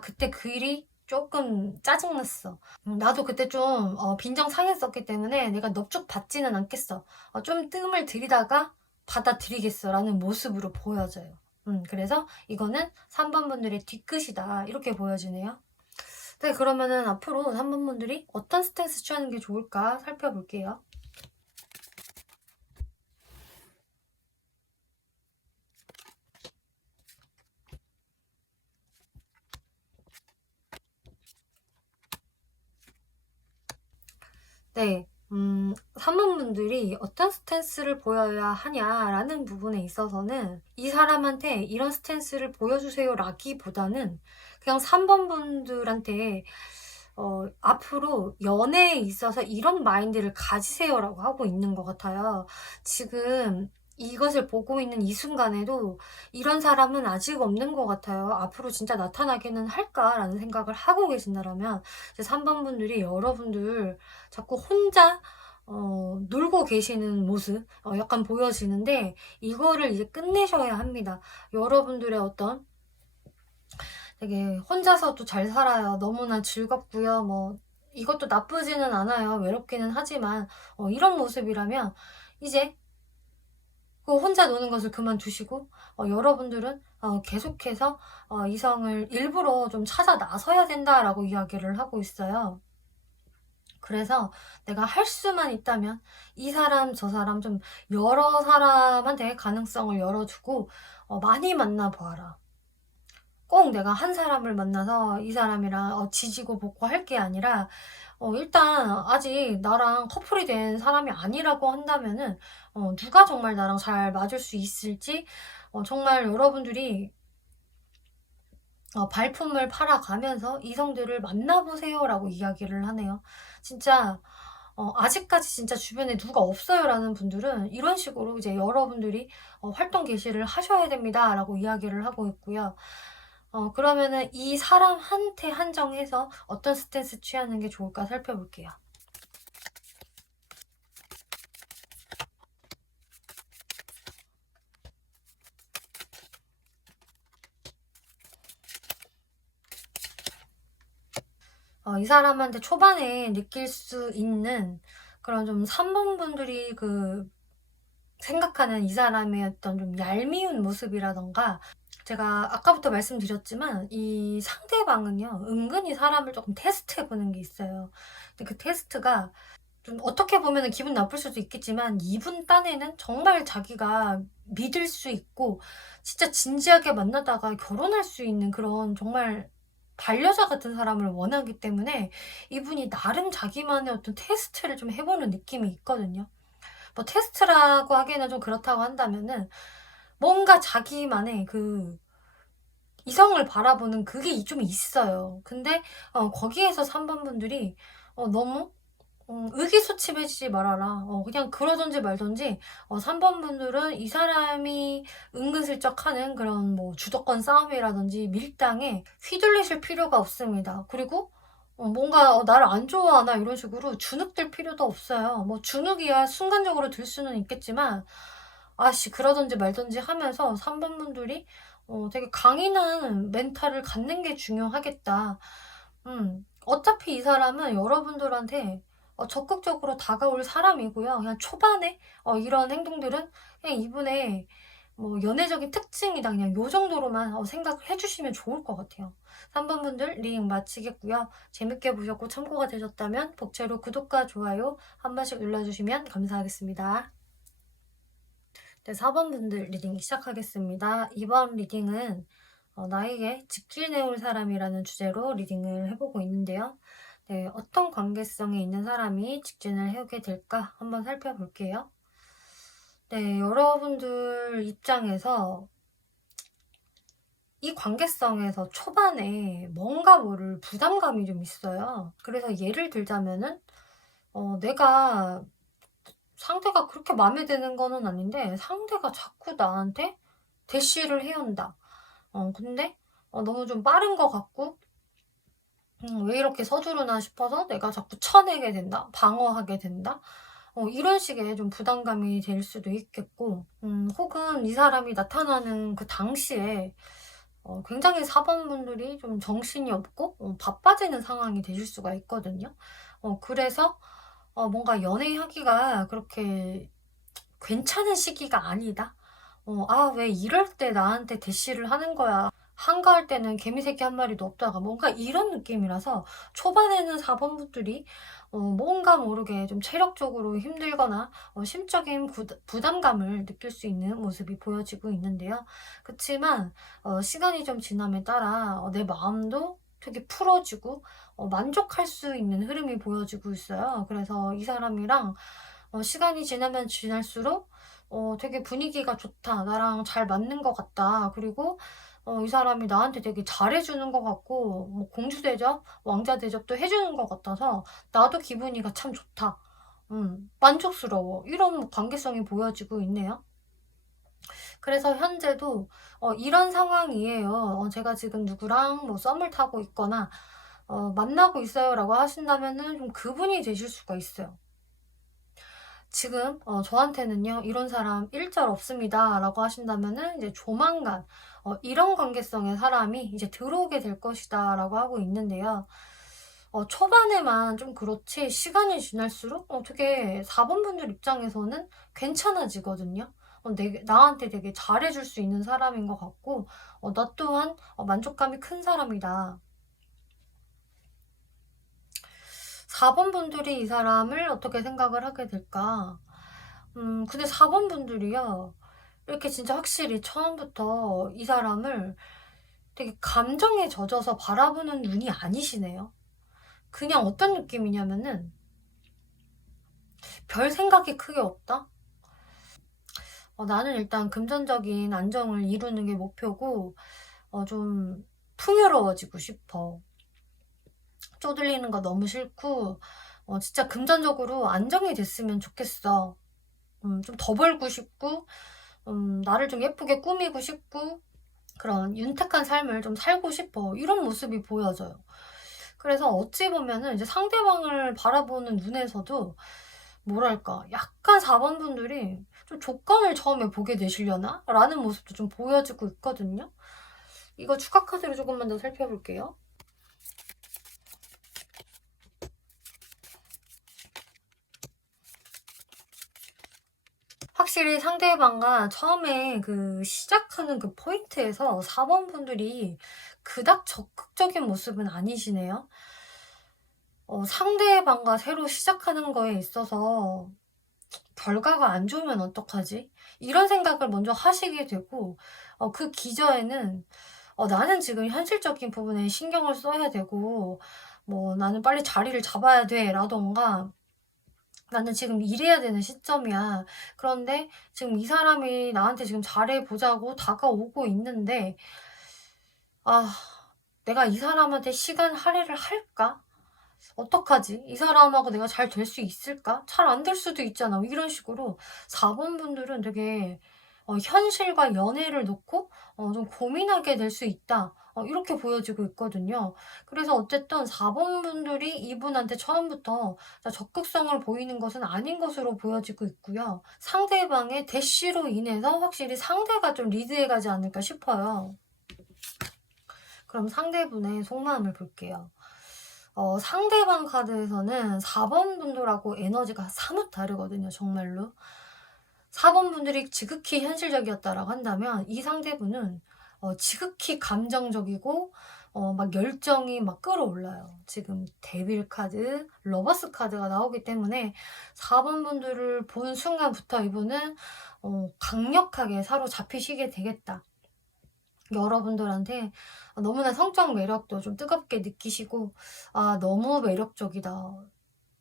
그때 그 일이 조금 짜증났어. 나도 그때 좀 빈정 상했었기 때문에 내가 넙죽 받지는 않겠어. 좀 뜸을 들이다가 받아들이겠어 라는 모습으로 보여져요. 그래서 이거는 3번 분들의 뒤끝이다, 이렇게 보여지네요. 네, 그러면은 앞으로 3번 분들이 어떤 스탠스 취하는 게 좋을까 살펴볼게요. 네. 3번분들이 어떤 스탠스를 보여야 하냐라는 부분에 있어서는 이 사람한테 이런 스탠스를 보여주세요 라기보다는 그냥 3번분들한테 앞으로 연애에 있어서 이런 마인드를 가지세요라고 하고 있는 것 같아요. 지금 이것을 보고 있는 이 순간에도 이런 사람은 아직 없는 것 같아요. 앞으로 진짜 나타나기는 할까라는 생각을 하고 계신다라면 이제 3번분들이 여러분들 자꾸 혼자 놀고 계시는 모습 약간 보여지는데 이거를 이제 끝내셔야 합니다. 여러분들의 어떤 되게 혼자서도 잘 살아요. 너무나 즐겁고요. 뭐 이것도 나쁘지는 않아요. 외롭기는 하지만 이런 모습이라면 이제 그 혼자 노는 것을 그만두시고 여러분들은 계속해서 이성을 일부러 좀 찾아 나서야 된다라고 이야기를 하고 있어요. 그래서 내가 할 수만 있다면 이 사람 저 사람 좀 여러 사람한테 가능성을 열어주고 많이 만나보아라. 꼭 내가 한 사람을 만나서 이 사람이랑 지지고 볶고 할 게 아니라 일단 아직 나랑 커플이 된 사람이 아니라고 한다면은 누가 정말 나랑 잘 맞을 수 있을지 정말 여러분들이 발품을 팔아가면서 이성들을 만나보세요라고 이야기를 하네요. 진짜 아직까지 진짜 주변에 누가 없어요라는 분들은 이런 식으로 이제 여러분들이 활동 개시를 하셔야 됩니다라고 이야기를 하고 있고요. 그러면은 이 사람한테 한정해서 어떤 스탠스 취하는 게 좋을까 살펴볼게요. 이 사람한테 초반에 느낄 수 있는 그런 좀 3번분들이 생각하는 이 사람의 어떤 좀 얄미운 모습이라던가 제가 아까부터 말씀드렸지만 이 상대방은요 은근히 사람을 조금 테스트해보는 게 있어요. 근데 그 테스트가 좀 어떻게 보면 기분 나쁠 수도 있겠지만 이분 딴에는 정말 자기가 믿을 수 있고 진짜 진지하게 만나다가 결혼할 수 있는 그런 정말 반려자 같은 사람을 원하기 때문에 이분이 나름 자기만의 어떤 테스트를 좀 해보는 느낌이 있거든요. 뭐 테스트라고 하기에는 좀 그렇다고 한다면은 뭔가 자기만의 이성을 바라보는 그게 좀 있어요. 근데 거기에서 3번분들이 너무 의기소침해지지 말아라. 그냥 그러든지 말든지 3번분들은 이 사람이 은근슬쩍 하는 그런 뭐 주도권 싸움이라든지 밀당에 휘둘리실 필요가 없습니다. 그리고 뭔가 나를 안 좋아하나 이런 식으로 주눅들 필요도 없어요. 뭐 주눅이야 순간적으로 들 수는 있겠지만 아씨 그러든지 말든지 하면서 3번분들이 되게 강인한 멘탈을 갖는 게 중요하겠다. 어차피 이 사람은 여러분들한테 적극적으로 다가올 사람이고요. 그냥 초반에 이런 행동들은 그냥 이분의 뭐 연애적인 특징이다. 그냥 요 정도로만 생각을 해주시면 좋을 것 같아요. 3번 분들 리딩 마치겠고요. 재밌게 보셨고 참고가 되셨다면 복채로 구독과 좋아요 한 번씩 눌러주시면 감사하겠습니다. 네, 4번 분들 리딩 시작하겠습니다. 이번 리딩은 나에게 직진해올 사람이라는 주제로 리딩을 해보고 있는데요. 네, 어떤 관계성에 있는 사람이 직진을 해오게 될까 한번 살펴볼게요. 네, 여러분들 입장에서 이 관계성에서 초반에 뭔가 모를 부담감이 좀 있어요. 그래서 예를 들자면은 내가 상대가 그렇게 마음에 드는 거는 아닌데 상대가 자꾸 나한테 대시를 해온다. 근데 너무 좀 빠른 것 같고 왜 이렇게 서두르나 싶어서 내가 자꾸 쳐내게 된다. 방어하게 된다. 이런 식의 좀 부담감이 될 수도 있겠고 혹은 이 사람이 나타나는 그 당시에 굉장히 4번분들이 좀 정신이 없고 바빠지는 상황이 되실 수가 있거든요. 그래서 뭔가 연애하기가 그렇게 괜찮은 시기가 아니다. 왜 이럴 때 나한테 대시를 하는 거야. 한가할 때는 개미새끼 한 마리도 없다가 뭔가 이런 느낌이라서 초반에는 4번분들이 뭔가 모르게 좀 체력적으로 힘들거나 심적인 부담감을 느낄 수 있는 모습이 보여지고 있는데요. 그치만 시간이 좀 지남에 따라 내 마음도 되게 풀어지고 만족할 수 있는 흐름이 보여지고 있어요. 그래서 이 사람이랑 시간이 지나면 지날수록 되게 분위기가 좋다. 나랑 잘 맞는 것 같다. 그리고 이 사람이 나한테 되게 잘해주는 것 같고, 뭐 공주 대접, 왕자 대접도 해주는 것 같아서 나도 기분이가 참 좋다. 만족스러워. 이런 뭐 관계성이 보여지고 있네요. 그래서 현재도 이런 상황이에요. 제가 지금 누구랑 뭐 썸을 타고 있거나 만나고 있어요 라고 하신다면은 좀 그분이 되실 수가 있어요. 지금 저한테는요 이런 사람 일절 없습니다 라고 하신다면은 이제 조만간 이런 관계성의 사람이 이제 들어오게 될 것이다 라고 하고 있는데요. 초반에만 좀 그렇지 시간이 지날수록 되게 4번 분들 입장에서는 괜찮아지거든요. 나한테 되게 잘해줄 수 있는 사람인 것 같고 나 또한 만족감이 큰 사람이다. 4번 분들이 이 사람을 어떻게 생각을 하게 될까? 근데 4번 분들이요. 이렇게 진짜 확실히 처음부터 이 사람을 되게 감정에 젖어서 바라보는 눈이 아니시네요. 그냥 어떤 느낌이냐면은 별 생각이 크게 없다? 나는 일단 금전적인 안정을 이루는 게 목표고 좀 풍요로워지고 싶어. 쪼들리는 거 너무 싫고 진짜 금전적으로 안정이 됐으면 좋겠어. 좀 더 벌고 싶고 나를 좀 예쁘게 꾸미고 싶고 그런 윤택한 삶을 좀 살고 싶어. 이런 모습이 보여져요. 그래서 어찌 보면은 이제 상대방을 바라보는 눈에서도 뭐랄까 약간 4번 분들이 좀 조건을 처음에 보게 되시려나? 라는 모습도 좀 보여지고 있거든요. 이거 추가 카드를 조금만 더 살펴볼게요. 확실히 상대방과 처음에 그 시작하는 그 포인트에서 4번 분들이 그닥 적극적인 모습은 아니시네요. 상대방과 새로 시작하는 거에 있어서 결과가 안 좋으면 어떡하지? 이런 생각을 먼저 하시게 되고 그 기저에는 나는 지금 현실적인 부분에 신경을 써야 되고 뭐 나는 빨리 자리를 잡아야 돼 라던가 나는 지금 일해야 되는 시점이야. 그런데 지금 이 사람이 나한테 지금 잘해보자고 다가오고 있는데 아 내가 이 사람한테 시간 할애를 할까? 어떡하지? 이 사람하고 내가 잘 될 수 있을까? 잘 안 될 수도 있잖아. 이런 식으로 4번 분들은 되게 현실과 연애를 놓고 좀 고민하게 될 수 있다. 이렇게 보여지고 있거든요. 그래서 어쨌든 4번 분들이 이분한테 처음부터 적극성을 보이는 것은 아닌 것으로 보여지고 있고요. 상대방의 대시로 인해서 확실히 상대가 좀 리드해 가지 않을까 싶어요. 그럼 상대분의 속마음을 볼게요. 상대방 카드에서는 4번 분들하고 에너지가 사뭇 다르거든요, 정말로. 4번 분들이 지극히 현실적이었다라고 한다면 이 상대분은 지극히 감정적이고 막 열정이 막 끌어올라요. 지금 데빌 카드, 러버스 카드가 나오기 때문에 4번 분들을 본 순간부터 이분은 강력하게 사로잡히시게 되겠다. 여러분들한테 너무나 성적 매력도 좀 뜨겁게 느끼시고 너무 매력적이다.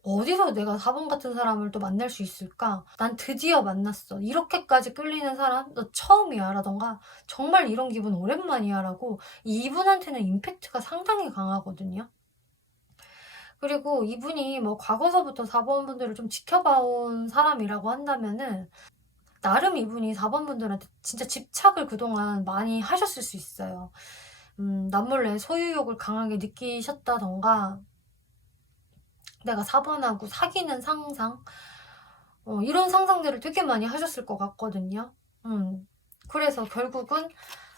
어디서 내가 4번 같은 사람을 또 만날 수 있을까? 난 드디어 만났어. 이렇게까지 끌리는 사람? 너 처음이야. 라던가 정말 이런 기분 오랜만이야. 라고 이분한테는 임팩트가 상당히 강하거든요. 그리고 이분이 뭐 과거서부터 4번 분들을 좀 지켜봐온 사람이라고 한다면은 나름 이분이 4번 분들한테 진짜 집착을 그동안 많이 하셨을 수 있어요. 남몰래 소유욕을 강하게 느끼셨다던가 내가 4번하고 사귀는 상상 이런 상상들을 되게 많이 하셨을 것 같거든요. 그래서 결국은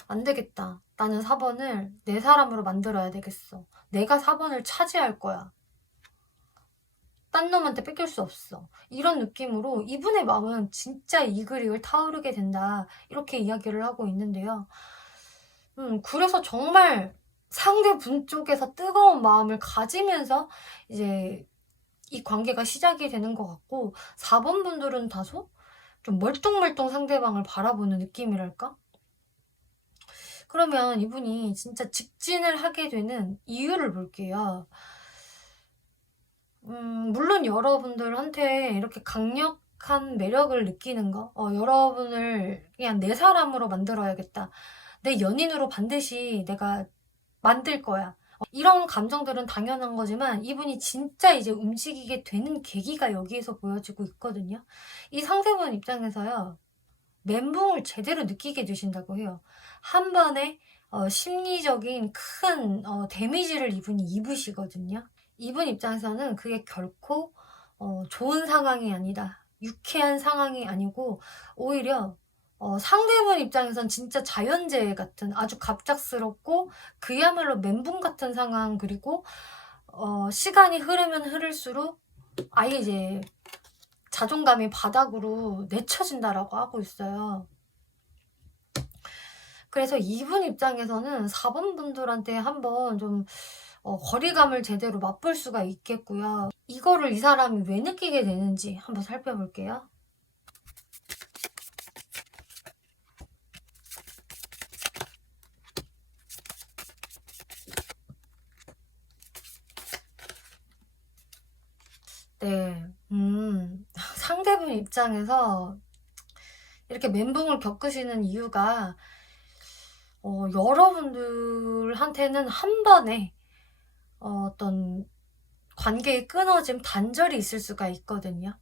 안 되겠다. 나는 4번을 내 사람으로 만들어야 되겠어. 내가 4번을 차지할 거야. 딴 놈한테 뺏길 수 없어. 이런 느낌으로 이분의 마음은 진짜 이글이글 타오르게 된다. 이렇게 이야기를 하고 있는데요. 그래서 정말 상대분 쪽에서 뜨거운 마음을 가지면서 이제 이 관계가 시작이 되는 것 같고 4번 분들은 다소 좀 멀뚱멀뚱 상대방을 바라보는 느낌이랄까? 그러면 이분이 진짜 직진을 하게 되는 이유를 볼게요. 물론 여러분들한테 이렇게 강력한 매력을 느끼는 거, 여러분을 그냥 내 사람으로 만들어야겠다. 내 연인으로 반드시 내가 만들 거야. 이런 감정들은 당연한 거지만 이분이 진짜 이제 움직이게 되는 계기가 여기에서 보여지고 있거든요. 이 상대방 입장에서요. 멘붕을 제대로 느끼게 되신다고 해요. 한 번에 심리적인 큰 데미지를 이분이 입으시거든요. 이분 입장에서는 그게 결코 좋은 상황이 아니다. 유쾌한 상황이 아니고 오히려 상대방 입장에선 진짜 자연재해 같은 아주 갑작스럽고 그야말로 멘붕 같은 상황, 그리고 시간이 흐르면 흐를수록 아예 이제 자존감이 바닥으로 내쳐진다라고 하고 있어요. 그래서 이분 입장에서는 4번 분들한테 한번 좀 거리감을 제대로 맛볼 수가 있겠고요. 이거를 이 사람이 왜 느끼게 되는지 한번 살펴볼게요. 네, 상대분 입장에서 이렇게 멘붕을 겪으시는 이유가 여러분들한테는 한 번에 어떤 관계의 끊어짐, 단절이 있을 수가 있거든요.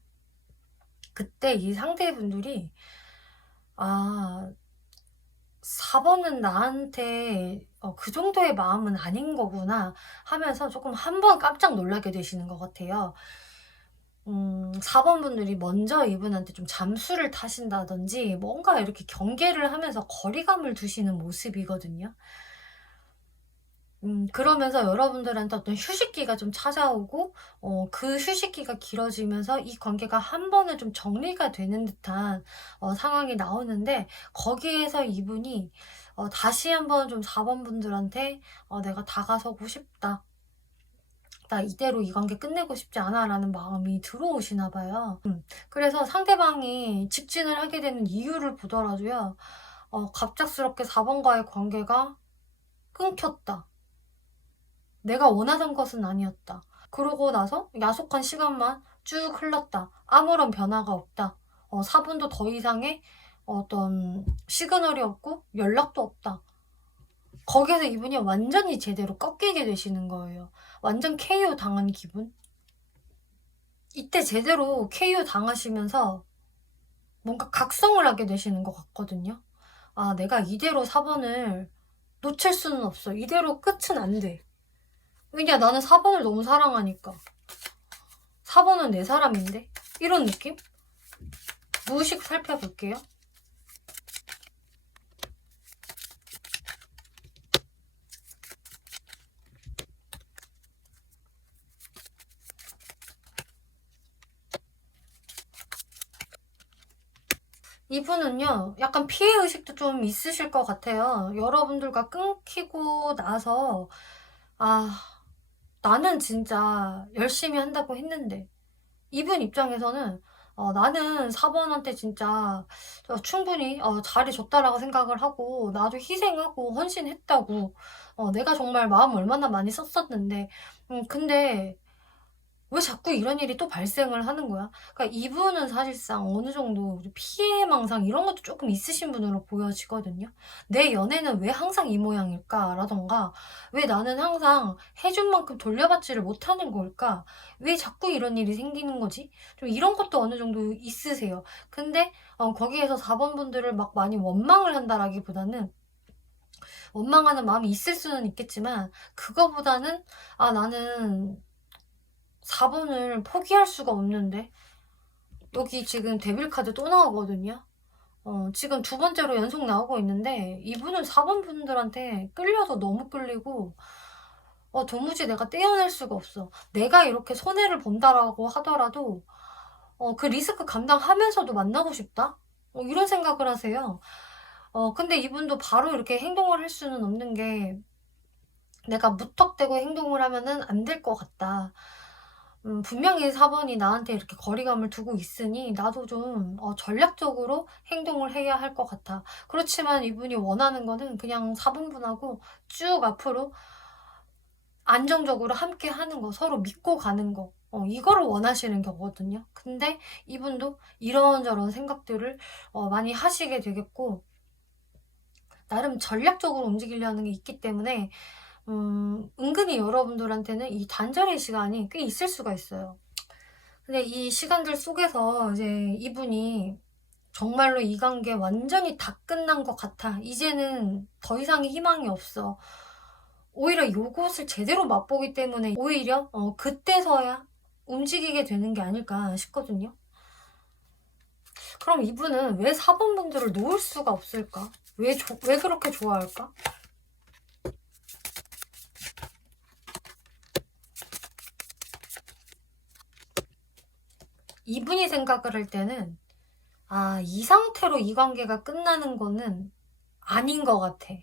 그때 이 상대분들이 4번은 나한테 그 정도의 마음은 아닌 거구나 하면서 조금 한 번 깜짝 놀라게 되시는 것 같아요. 4번 분들이 먼저 이분한테 좀 잠수를 타신다든지 뭔가 이렇게 경계를 하면서 거리감을 두시는 모습이거든요. 그러면서 여러분들한테 어떤 휴식기가 좀 찾아오고 그 휴식기가 길어지면서 이 관계가 한 번에 좀 정리가 되는 듯한 상황이 나오는데, 거기에서 이분이 다시 한번 좀 4번 분들한테 내가 다가서고 싶다. 나 이대로 이 관계 끝내고 싶지 않아 라는 마음이 들어오시나 봐요. 그래서 상대방이 직진을 하게 되는 이유를 보더라도요. 갑작스럽게 4번과의 관계가 끊겼다. 내가 원하던 것은 아니었다. 그러고 나서 야속한 시간만 쭉 흘렀다. 아무런 변화가 없다. 4분도 더 이상의 어떤 시그널이 없고 연락도 없다. 거기에서 이분이 완전히 제대로 꺾이게 되시는 거예요. 완전 KO 당한 기분? 이때 제대로 KO 당하시면서 뭔가 각성을 하게 되시는 것 같거든요. 내가 이대로 4번을 놓칠 수는 없어. 이대로 끝은 안 돼. 왜냐, 나는 4번을 너무 사랑하니까. 4번은 내 사람인데? 이런 느낌? 무의식 살펴볼게요. 이분은요, 약간 피해의식도 좀 있으실 것 같아요. 여러분들과 끊기고 나서, 나는 진짜 열심히 한다고 했는데, 이분 입장에서는 나는 4번한테 진짜 충분히 잘해줬다라고 생각을 하고, 나도 희생하고 헌신했다고, 내가 정말 마음 얼마나 많이 썼었는데, 근데 왜 자꾸 이런 일이 또 발생을 하는 거야? 그러니까 이분은 사실상 어느 정도 피해망상 이런 것도 조금 있으신 분으로 보여지거든요. 내 연애는 왜 항상 이 모양일까? 라던가, 왜 나는 항상 해준 만큼 돌려받지를 못하는 걸까? 왜 자꾸 이런 일이 생기는 거지? 좀 이런 것도 어느 정도 있으세요. 근데 거기에서 4번 분들을 막 많이 원망을 한다라기보다는, 원망하는 마음이 있을 수는 있겠지만 그거보다는 나는 4번을 포기할 수가 없는데, 여기 지금 데빌카드 또 나오거든요. 지금 두 번째로 연속 나오고 있는데 이분은 4번 분들한테 끌려서 너무 끌리고 도무지 내가 떼어낼 수가 없어. 내가 이렇게 손해를 본다라고 하더라도 그 리스크 감당하면서도 만나고 싶다? 이런 생각을 하세요. 근데 이분도 바로 이렇게 행동을 할 수는 없는 게, 내가 무턱대고 행동을 하면은 안 될 것 같다. 분명히 4번이 나한테 이렇게 거리감을 두고 있으니 나도 좀 전략적으로 행동을 해야 할 것 같아. 그렇지만 이분이 원하는 거는 그냥 4번분하고 쭉 앞으로 안정적으로 함께 하는 거, 서로 믿고 가는 거, 이거를 원하시는 거거든요. 근데 이분도 이런저런 생각들을 많이 하시게 되겠고, 나름 전략적으로 움직이려는 게 있기 때문에 은근히 여러분들한테는 이 단절의 시간이 꽤 있을 수가 있어요. 근데 이 시간들 속에서 이제 이분이 정말로 이 관계 완전히 다 끝난 것 같아. 이제는 더 이상의 희망이 없어. 오히려 요것을 제대로 맛보기 때문에 오히려 그때서야 움직이게 되는 게 아닐까 싶거든요. 그럼 이분은 왜 4번 분들을 놓을 수가 없을까? 왜 그렇게 좋아할까? 이분이 생각을 할 때는 이 상태로 이 관계가 끝나는 거는 아닌 것 같아.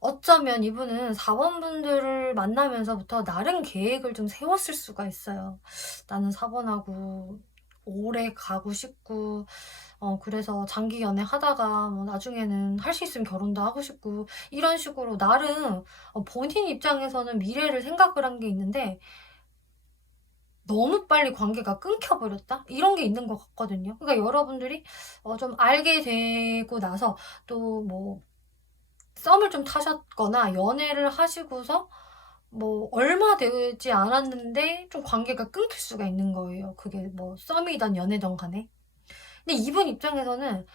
어쩌면 이분은 4번분들을 만나면서부터 나름 계획을 좀 세웠을 수가 있어요. 나는 4번하고 오래 가고 싶고, 그래서 장기 연애 하다가 뭐 나중에는 할 수 있으면 결혼도 하고 싶고, 이런 식으로 나름 본인 입장에서는 미래를 생각을 한 게 있는데, 너무 빨리 관계가 끊겨버렸다? 이런 게 있는 것 같거든요. 그러니까 여러분들이 좀 알게 되고 나서 또 뭐 썸을 좀 타셨거나 연애를 하시고서 뭐 얼마 되지 않았는데 좀 관계가 끊길 수가 있는 거예요. 그게 뭐 썸이든 연애든 간에. 근데 이분 입장에서는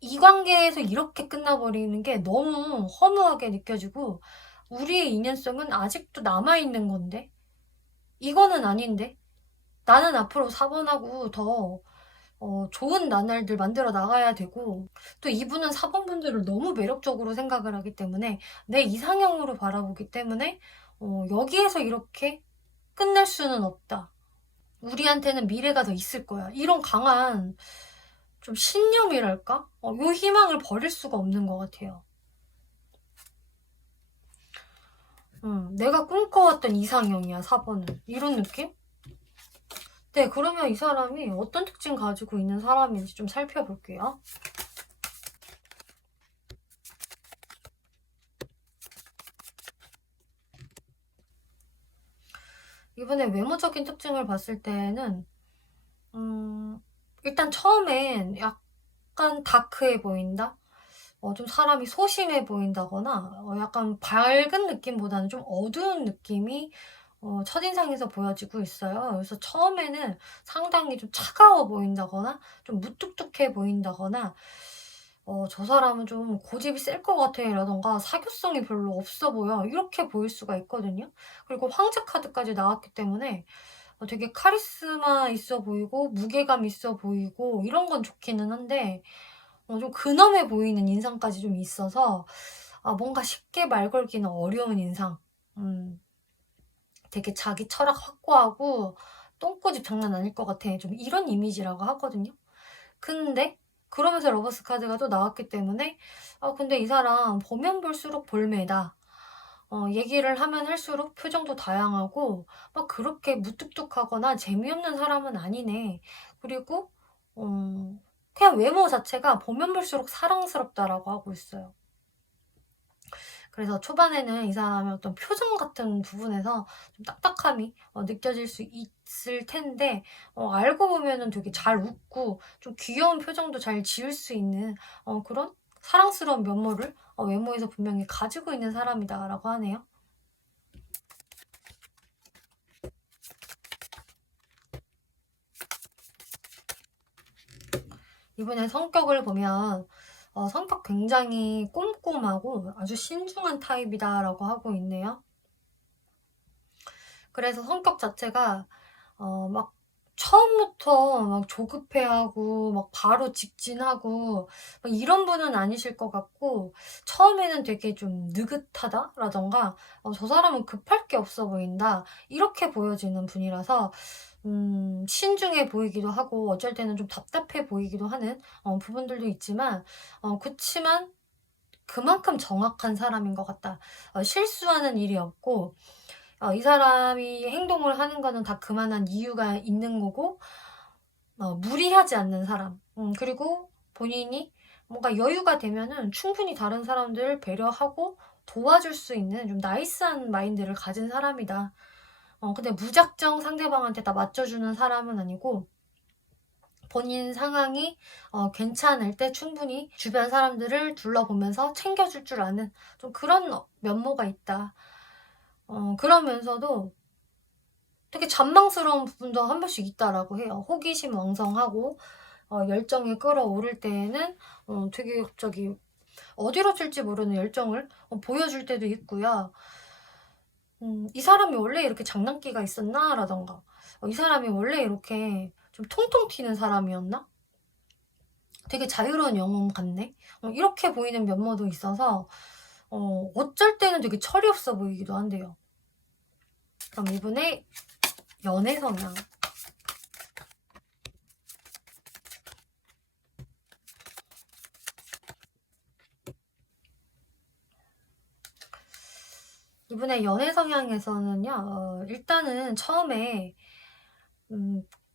이 관계에서 이렇게 끝나버리는 게 너무 허무하게 느껴지고 우리의 인연성은 아직도 남아있는 건데 이거는 아닌데 나는 앞으로 4번하고 더 좋은 나날들 만들어 나가야 되고 또 이분은 4번분들을 너무 매력적으로 생각을 하기 때문에 내 이상형으로 바라보기 때문에 여기에서 이렇게 끝낼 수는 없다. 우리한테는 미래가 더 있을 거야. 이런 강한 좀 신념이랄까? 요 희망을 버릴 수가 없는 것 같아요. 내가 꿈꿔왔던 이상형이야, 4번은. 이런 느낌? 네, 그러면 이 사람이 어떤 특징 가지고 있는 사람인지 좀 살펴볼게요. 이번에 외모적인 특징을 봤을 때는 일단 처음엔 약간 다크해 보인다? 좀 사람이 소심해 보인다거나 약간 밝은 느낌보다는 좀 어두운 느낌이 첫인상에서 보여지고 있어요. 그래서 처음에는 상당히 좀 차가워 보인다거나 좀 무뚝뚝해 보인다거나 저 사람은 좀 고집이 셀 것 같아 라던가 사교성이 별로 없어 보여 이렇게 보일 수가 있거든요. 그리고 황제 카드까지 나왔기 때문에 되게 카리스마 있어 보이고 무게감 있어 보이고 이런 건 좋기는 한데 좀 근엄해 보이는 인상까지 좀 있어서 뭔가 쉽게 말 걸기는 어려운 인상. 되게 자기 철학 확고하고 똥꼬집 장난 아닐 것 같아. 좀 이런 이미지라고 하거든요. 근데 그러면서 러버스 카드가 또 나왔기 때문에 근데 이 사람 보면 볼수록 볼매다. 얘기를 하면 할수록 표정도 다양하고 막 그렇게 무뚝뚝하거나 재미없는 사람은 아니네. 그리고 그냥 외모 자체가 보면 볼수록 사랑스럽다라고 하고 있어요. 그래서 초반에는 이 사람의 어떤 표정 같은 부분에서 좀 딱딱함이 느껴질 수 있을 텐데 알고 보면은 되게 잘 웃고 좀 귀여운 표정도 잘 지을 수 있는 그런 사랑스러운 면모를 외모에서 분명히 가지고 있는 사람이다라고 하네요. 이번에 성격을 보면 성격 굉장히 꼼꼼하고 아주 신중한 타입이다라고 하고 있네요. 그래서 성격 자체가 막 처음부터 막 조급해하고 막 바로 직진하고 막 이런 분은 아니실 것 같고 처음에는 되게 좀 느긋하다라던가 저 사람은 급할 게 없어 보인다 이렇게 보여지는 분이라서 신중해 보이기도 하고 어쩔 때는 좀 답답해 보이기도 하는 부분들도 있지만 그치만 그만큼 정확한 사람인 것 같다. 실수하는 일이 없고 이 사람이 행동을 하는 거는 다 그만한 이유가 있는 거고, 무리하지 않는 사람. 그리고 본인이 뭔가 여유가 되면은 충분히 다른 사람들을 배려하고 도와줄 수 있는 좀 나이스한 마인드를 가진 사람이다. 근데 무작정 상대방한테 다 맞춰주는 사람은 아니고, 본인 상황이 괜찮을 때 충분히 주변 사람들을 둘러보면서 챙겨줄 줄 아는 좀 그런 면모가 있다. 그러면서도 되게 잔망스러운 부분도 한 번씩 있다라고 해요. 호기심 왕성하고 열정이 끌어오를 때에는 되게 갑자기 어디로 튈지 모르는 열정을 보여줄 때도 있고요. 이 사람이 원래 이렇게 장난기가 있었나? 라던가 이 사람이 원래 이렇게 좀 통통 튀는 사람이었나? 되게 자유로운 영혼 같네? 이렇게 보이는 면모도 있어서 어쩔 때는 되게 철이 없어 보이기도 한데요. 그럼 이분의 연애 성향. 이분의 연애 성향에서는요, 일단은 처음에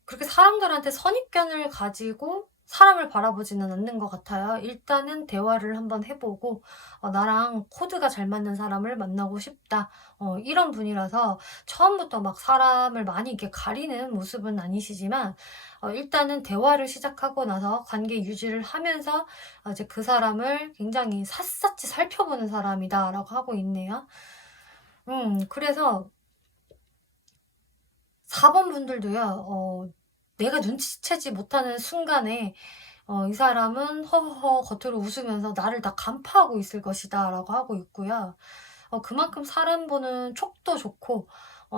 그렇게 사람들한테 선입견을 가지고 사람을 바라보지는 않는 것 같아요. 일단은 대화를 한번 해보고 나랑 코드가 잘 맞는 사람을 만나고 싶다. 이런 분이라서 처음부터 막 사람을 많이 이렇게 가리는 모습은 아니시지만 일단은 대화를 시작하고 나서 관계 유지를 하면서 이제 그 사람을 굉장히 샅샅이 살펴보는 사람이다라고 하고 있네요. 그래서 4번 분들도요. 내가 눈치채지 못하는 순간에 이 사람은 허허허 겉으로 웃으면서 나를 다 간파하고 있을 것이다 라고 하고 있고요. 그만큼 사람 보는 촉도 좋고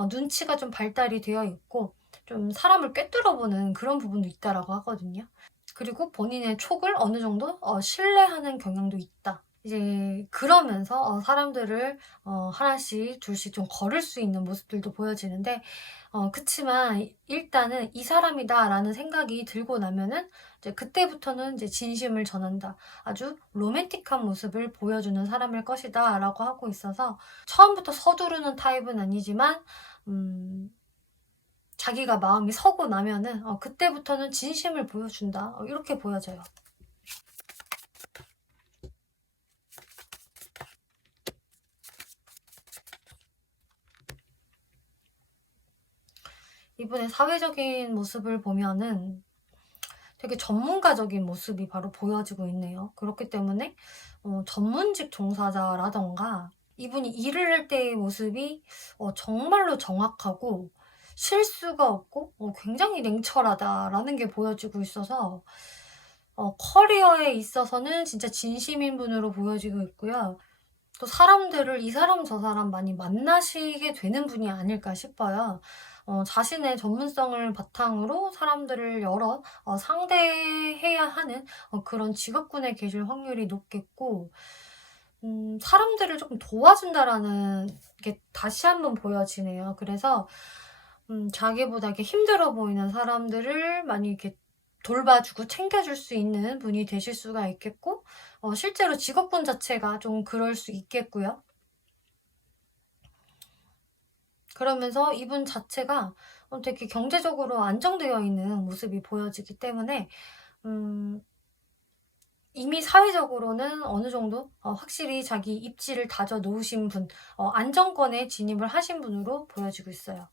눈치가 좀 발달이 되어 있고 좀 사람을 꿰뚫어보는 그런 부분도 있다라고 하거든요. 그리고 본인의 촉을 어느 정도 신뢰하는 경향도 있다. 이제 그러면서 사람들을 하나씩 둘씩 좀 걸을 수 있는 모습들도 보여지는데 그치만 일단은 '이 사람이다.'라는 생각이 들고 나면은 이제 그때부터는 이제 진심을 전한다. 아주 로맨틱한 모습을 보여주는 사람일 것이다라고 하고 있어서 처음부터 서두르는 타입은 아니지만 자기가 마음이 서고 나면은 그때부터는 진심을 보여준다. 이렇게 보여져요. 이분의 사회적인 모습을 보면은 되게 전문가적인 모습이 바로 보여지고 있네요. 그렇기 때문에 전문직 종사자라던가 이분이 일을 할 때의 모습이 정말로 정확하고 실수가 없고 굉장히 냉철하다라는 게 보여지고 있어서 커리어에 있어서는 진짜 진심인 분으로 보여지고 있고요. 또 사람들을 이 사람 저 사람 많이 만나시게 되는 분이 아닐까 싶어요. 자신의 전문성을 바탕으로 사람들을 여러 상대해야 하는 그런 직업군에 계실 확률이 높겠고, 사람들을 조금 도와준다라는 게 다시 한번 보여지네요. 그래서 자기보다 이렇게 힘들어 보이는 사람들을 많이 이렇게 돌봐주고 챙겨줄 수 있는 분이 되실 수가 있겠고, 실제로 직업군 자체가 좀 그럴 수 있겠고요. 그러면서 이분 자체가 되게 경제적으로 안정되어 있는 모습이 보여지기 때문에 이미 사회적으로는 어느 정도 확실히 자기 입지를 다져 놓으신 분, 안정권에 진입을 하신 분으로 보여지고 있어요.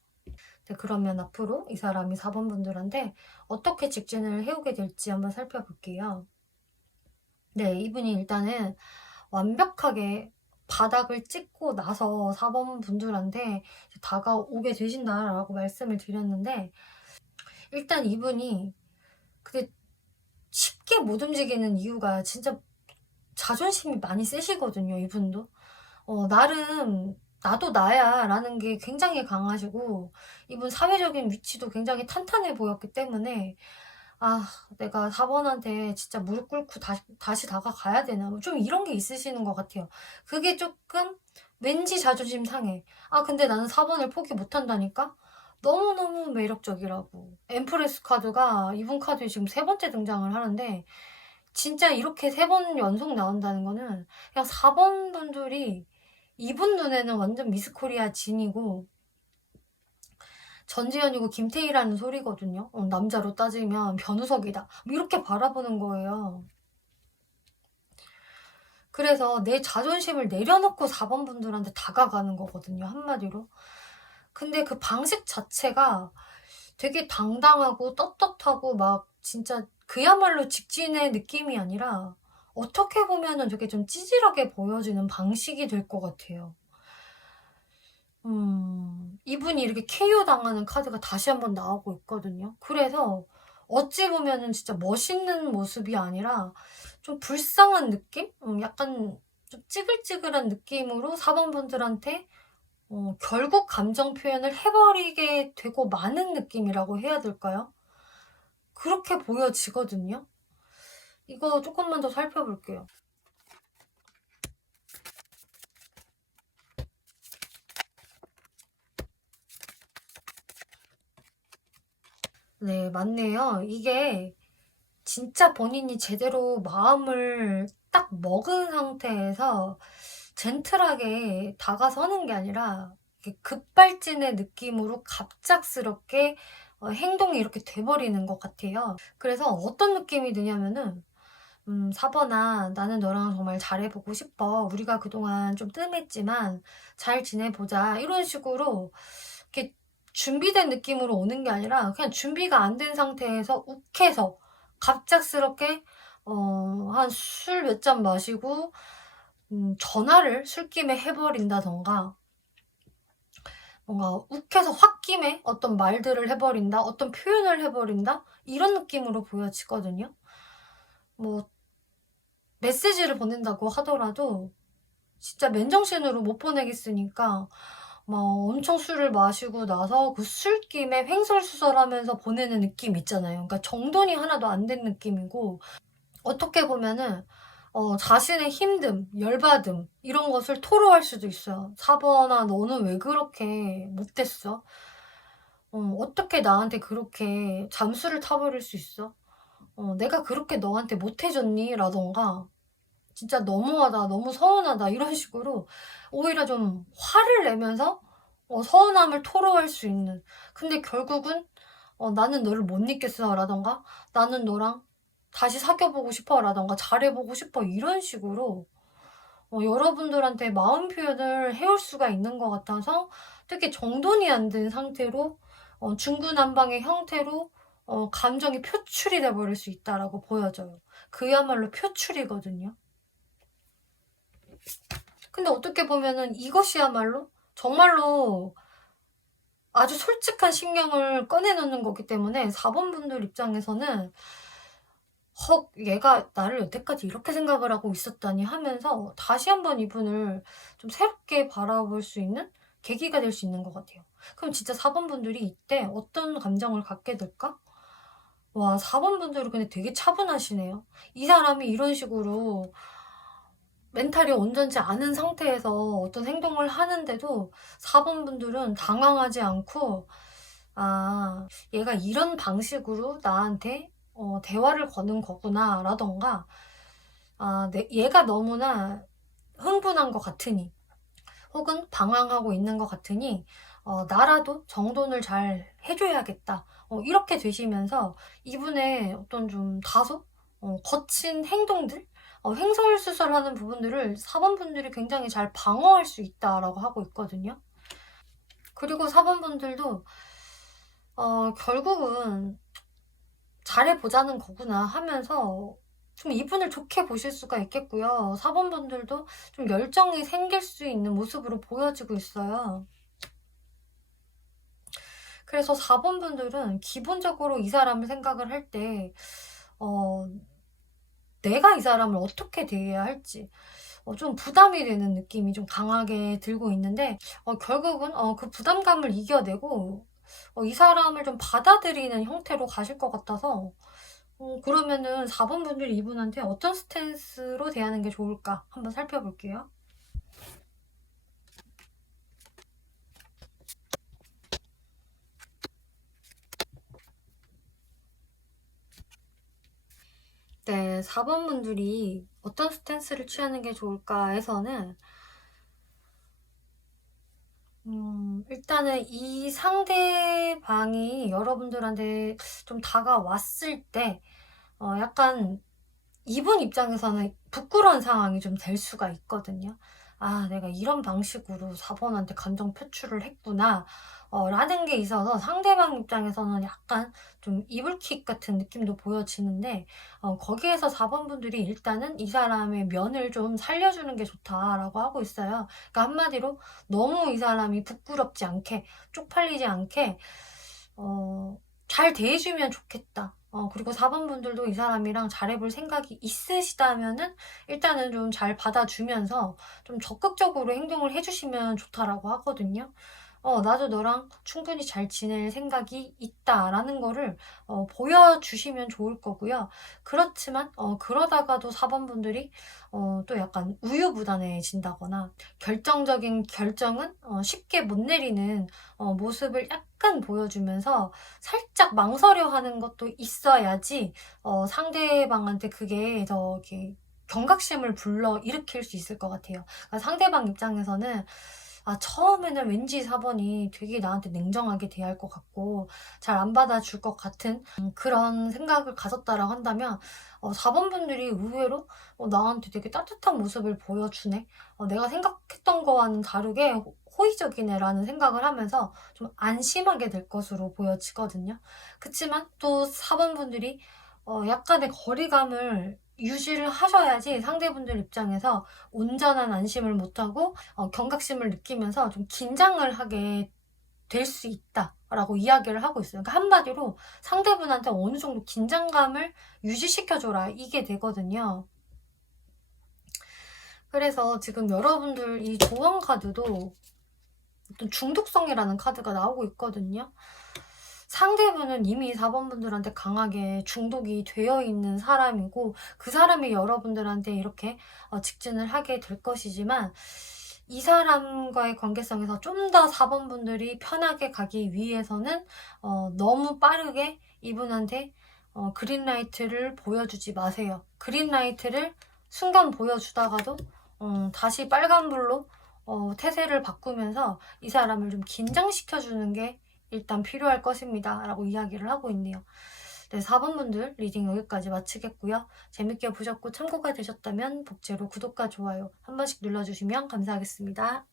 네, 그러면 앞으로 이 사람이 4번 분들한테 어떻게 직진을 해오게 될지 한번 살펴볼게요. 네, 이분이 일단은 완벽하게 바닥을 찍고 나서 4번 분들한테 다가오게 되신다라고 말씀을 드렸는데, 일단 이분이 근데 쉽게 못 움직이는 이유가 진짜 자존심이 많이 세시거든요, 이분도. 나름 나도 나야 라는 게 굉장히 강하시고, 이분 사회적인 위치도 굉장히 탄탄해 보였기 때문에, 아, 내가 4번한테 진짜 무릎 꿇고 다시 다가가야 되나? 뭐 좀 이런 게 있으시는 것 같아요. 그게 조금 왠지 자존심 상해. 아, 근데 나는 4번을 포기 못 한다니까? 너무너무 매력적이라고. 엠프레스 카드가 이분 카드에 지금 3번째 등장을 하는데, 진짜 이렇게 3번 연속 나온다는 거는 그냥 4번 분들이 이분 눈에는 완전 미스 코리아 진이고, 전지현이고 김태희라는 소리거든요. 남자로 따지면 변우석이다. 뭐 이렇게 바라보는 거예요. 그래서 내 자존심을 내려놓고 4번 분들한테 다가가는 거거든요. 한마디로. 근데 그 방식 자체가 되게 당당하고 떳떳하고 막 진짜 그야말로 직진의 느낌이 아니라 어떻게 보면은 되게 좀 찌질하게 보여지는 방식이 될 것 같아요. 이분이 이렇게 KO 당하는 카드가 다시 한번 나오고 있거든요. 그래서 어찌 보면은 진짜 멋있는 모습이 아니라 좀 불쌍한 느낌? 약간 좀 찌글찌글한 느낌으로 4번 분들한테 결국 감정 표현을 해버리게 되고 마는 느낌이라고 해야 될까요? 그렇게 보여지거든요. 이거 조금만 더 살펴볼게요. 네, 맞네요. 이게 진짜 본인이 제대로 마음을 딱 먹은 상태에서 젠틀하게 다가서는 게 아니라 이렇게 급발진의 느낌으로 갑작스럽게 행동이 이렇게 돼버리는 것 같아요. 그래서 어떤 느낌이 드냐면은 4번아, 나는 너랑 정말 잘해보고 싶어. 우리가 그동안 좀 뜸했지만 잘 지내보자. 이런 식으로 이렇게 준비된 느낌으로 오는 게 아니라 그냥 준비가 안 된 상태에서 욱해서 갑작스럽게 한 술 몇 잔 마시고 전화를 술김에 해버린다던가 뭔가 욱해서 홧김에 어떤 말들을 해버린다, 어떤 표현을 해버린다 이런 느낌으로 보여지거든요. 뭐 메시지를 보낸다고 하더라도 진짜 맨정신으로 못 보내겠으니까 막 엄청 술을 마시고 나서 그 술김에 횡설수설하면서 보내는 느낌 있잖아요. 그러니까 정돈이 하나도 안 된 느낌이고 어떻게 보면은 자신의 힘듦, 열받음 이런 것을 토로할 수도 있어요. 4번아 너는 왜 그렇게 못됐어? 어떻게 나한테 그렇게 잠수를 타버릴 수 있어? 내가 그렇게 너한테 못해줬니? 라던가 진짜 너무하다, 너무 서운하다 이런 식으로 오히려 좀 화를 내면서 서운함을 토로할 수 있는 근데 결국은 나는 너를 못 잊겠어 라던가 나는 너랑 다시 사귀어보고 싶어 라던가 잘해보고 싶어 이런 식으로 여러분들한테 마음 표현을 해올 수가 있는 것 같아서 되게 정돈이 안 된 상태로 중구난방의 형태로 감정이 표출이 돼버릴 수 있다라고 보여져요. 그야말로 표출이거든요. 근데 어떻게 보면은 이것이야말로 정말로 아주 솔직한 신경을 꺼내놓는 거기 때문에 4번 분들 입장에서는 헉, 얘가 나를 여태까지 이렇게 생각을 하고 있었다니 하면서 다시 한번 이분을 좀 새롭게 바라볼 수 있는 계기가 될 수 있는 것 같아요. 그럼 진짜 4번 분들이 이때 어떤 감정을 갖게 될까? 와, 4번 분들은 근데 되게 차분하시네요. 이 사람이 이런 식으로 멘탈이 온전치 않은 상태에서 어떤 행동을 하는데도 4번 분들은 당황하지 않고 아, 얘가 이런 방식으로 나한테 대화를 거는 거구나 라던가 아, 얘가 너무나 흥분한 것 같으니 혹은 방황하고 있는 것 같으니 나라도 정돈을 잘 해줘야겠다 이렇게 되시면서 이분의 어떤 좀 다소 거친 행동들 횡설수설하는 부분들을 4번 분들이 굉장히 잘 방어할 수 있다라고 하고 있거든요. 그리고 4번 분들도 결국은 잘해보자는 거구나 하면서 좀 이분을 좋게 보실 수가 있겠고요. 4번 분들도 좀 열정이 생길 수 있는 모습으로 보여지고 있어요. 그래서 4번 분들은 기본적으로 이 사람을 생각을 할 때, 내가 이 사람을 어떻게 대해야 할지, 좀 부담이 되는 느낌이 좀 강하게 들고 있는데, 결국은 그 부담감을 이겨내고, 이 사람을 좀 받아들이는 형태로 가실 것 같아서, 그러면은 4번 분들이 이분한테 어떤 스탠스로 대하는 게 좋을까 한번 살펴볼게요. 네, 4번 분들이 어떤 스탠스를 취하는 게 좋을까 해서는 일단은 이 상대방이 여러분들한테 좀 다가왔을 때 약간 이분 입장에서는 부끄러운 상황이 좀 될 수가 있거든요. '아 내가 이런 방식으로 4번한테 감정 표출을 했구나.' 라는 게 있어서 상대방 입장에서는 약간 좀 이불킥 같은 느낌도 보여지는데 거기에서 4번 분들이 일단은 "이 사람의 면을 좀 살려주는 게 좋다."라고 하고 있어요. 그러니까 한마디로 너무 이 사람이 부끄럽지 않게 쪽팔리지 않게 어 잘 대해 주면 좋겠다. 그리고 4번 분들도 이 사람이랑 잘해 볼 생각이 있으시다면은 일단은 좀 잘 받아주면서 좀 적극적으로 행동을 해 주시면 좋다라고 하거든요. "나도 너랑 충분히 잘 지낼 생각이 있다."라는 거를 보여주시면 좋을 거고요. 그렇지만 그러다가도 4번 분들이 또 약간 우유부단해진다거나 결정적인 결정은 쉽게 못 내리는 모습을 약간 보여주면서 살짝 망설여하는 것도 있어야지 상대방한테 그게 더 이렇게 경각심을 불러일으킬 수 있을 것 같아요. 그러니까 상대방 입장에서는 처음에는 왠지 4 번이 되게 나한테 냉정하게 대할 것 같고 잘 안 받아줄 것 같은 그런 생각을 가졌다라고 한다면 4번 분들이 의외로 '나한테 되게 따뜻한 모습을 보여주네. 내가 생각했던 거와는 다르게 호의적이네.'라는 생각을 하면서 좀 안심하게 될 것으로 보여지거든요. 그치만 또 4번 분들이 약간의 거리감을 유지를 하셔야지 상대분들 입장에서 온전한 안심을 못하고 경각심을 느끼면서 좀 긴장을 하게 될 수 있다라고 이야기를 하고 있어요. 그러니까 한마디로 상대분한테 어느 정도 긴장감을 유지시켜 줘라 이게 되거든요. 그래서 지금 여러분들 이 조언 카드도 어떤 중독성이라는 카드가 나오고 있거든요. 상대분은 이미 4번 분들한테 강하게 중독이 되어 있는 사람이고 그 사람이 여러분들한테 이렇게 직진을 하게 될 것이지만 이 사람과의 관계성에서 좀 더 4번 분들이 편하게 가기 위해서는 너무 빠르게 이분한테 그린라이트를 보여주지 마세요. 그린라이트를 순간 보여주다가도 다시 빨간불로 태세를 바꾸면서 이 사람을 좀 긴장시켜 주는 게 일단 필요할 것입니다. 라고 이야기를 하고 있네요. 네, 4번 분들 리딩 여기까지 마치겠고요. 재밌게 보셨고 참고가 되셨다면 복제로 구독과 좋아요 한 번씩 눌러주시면 감사하겠습니다.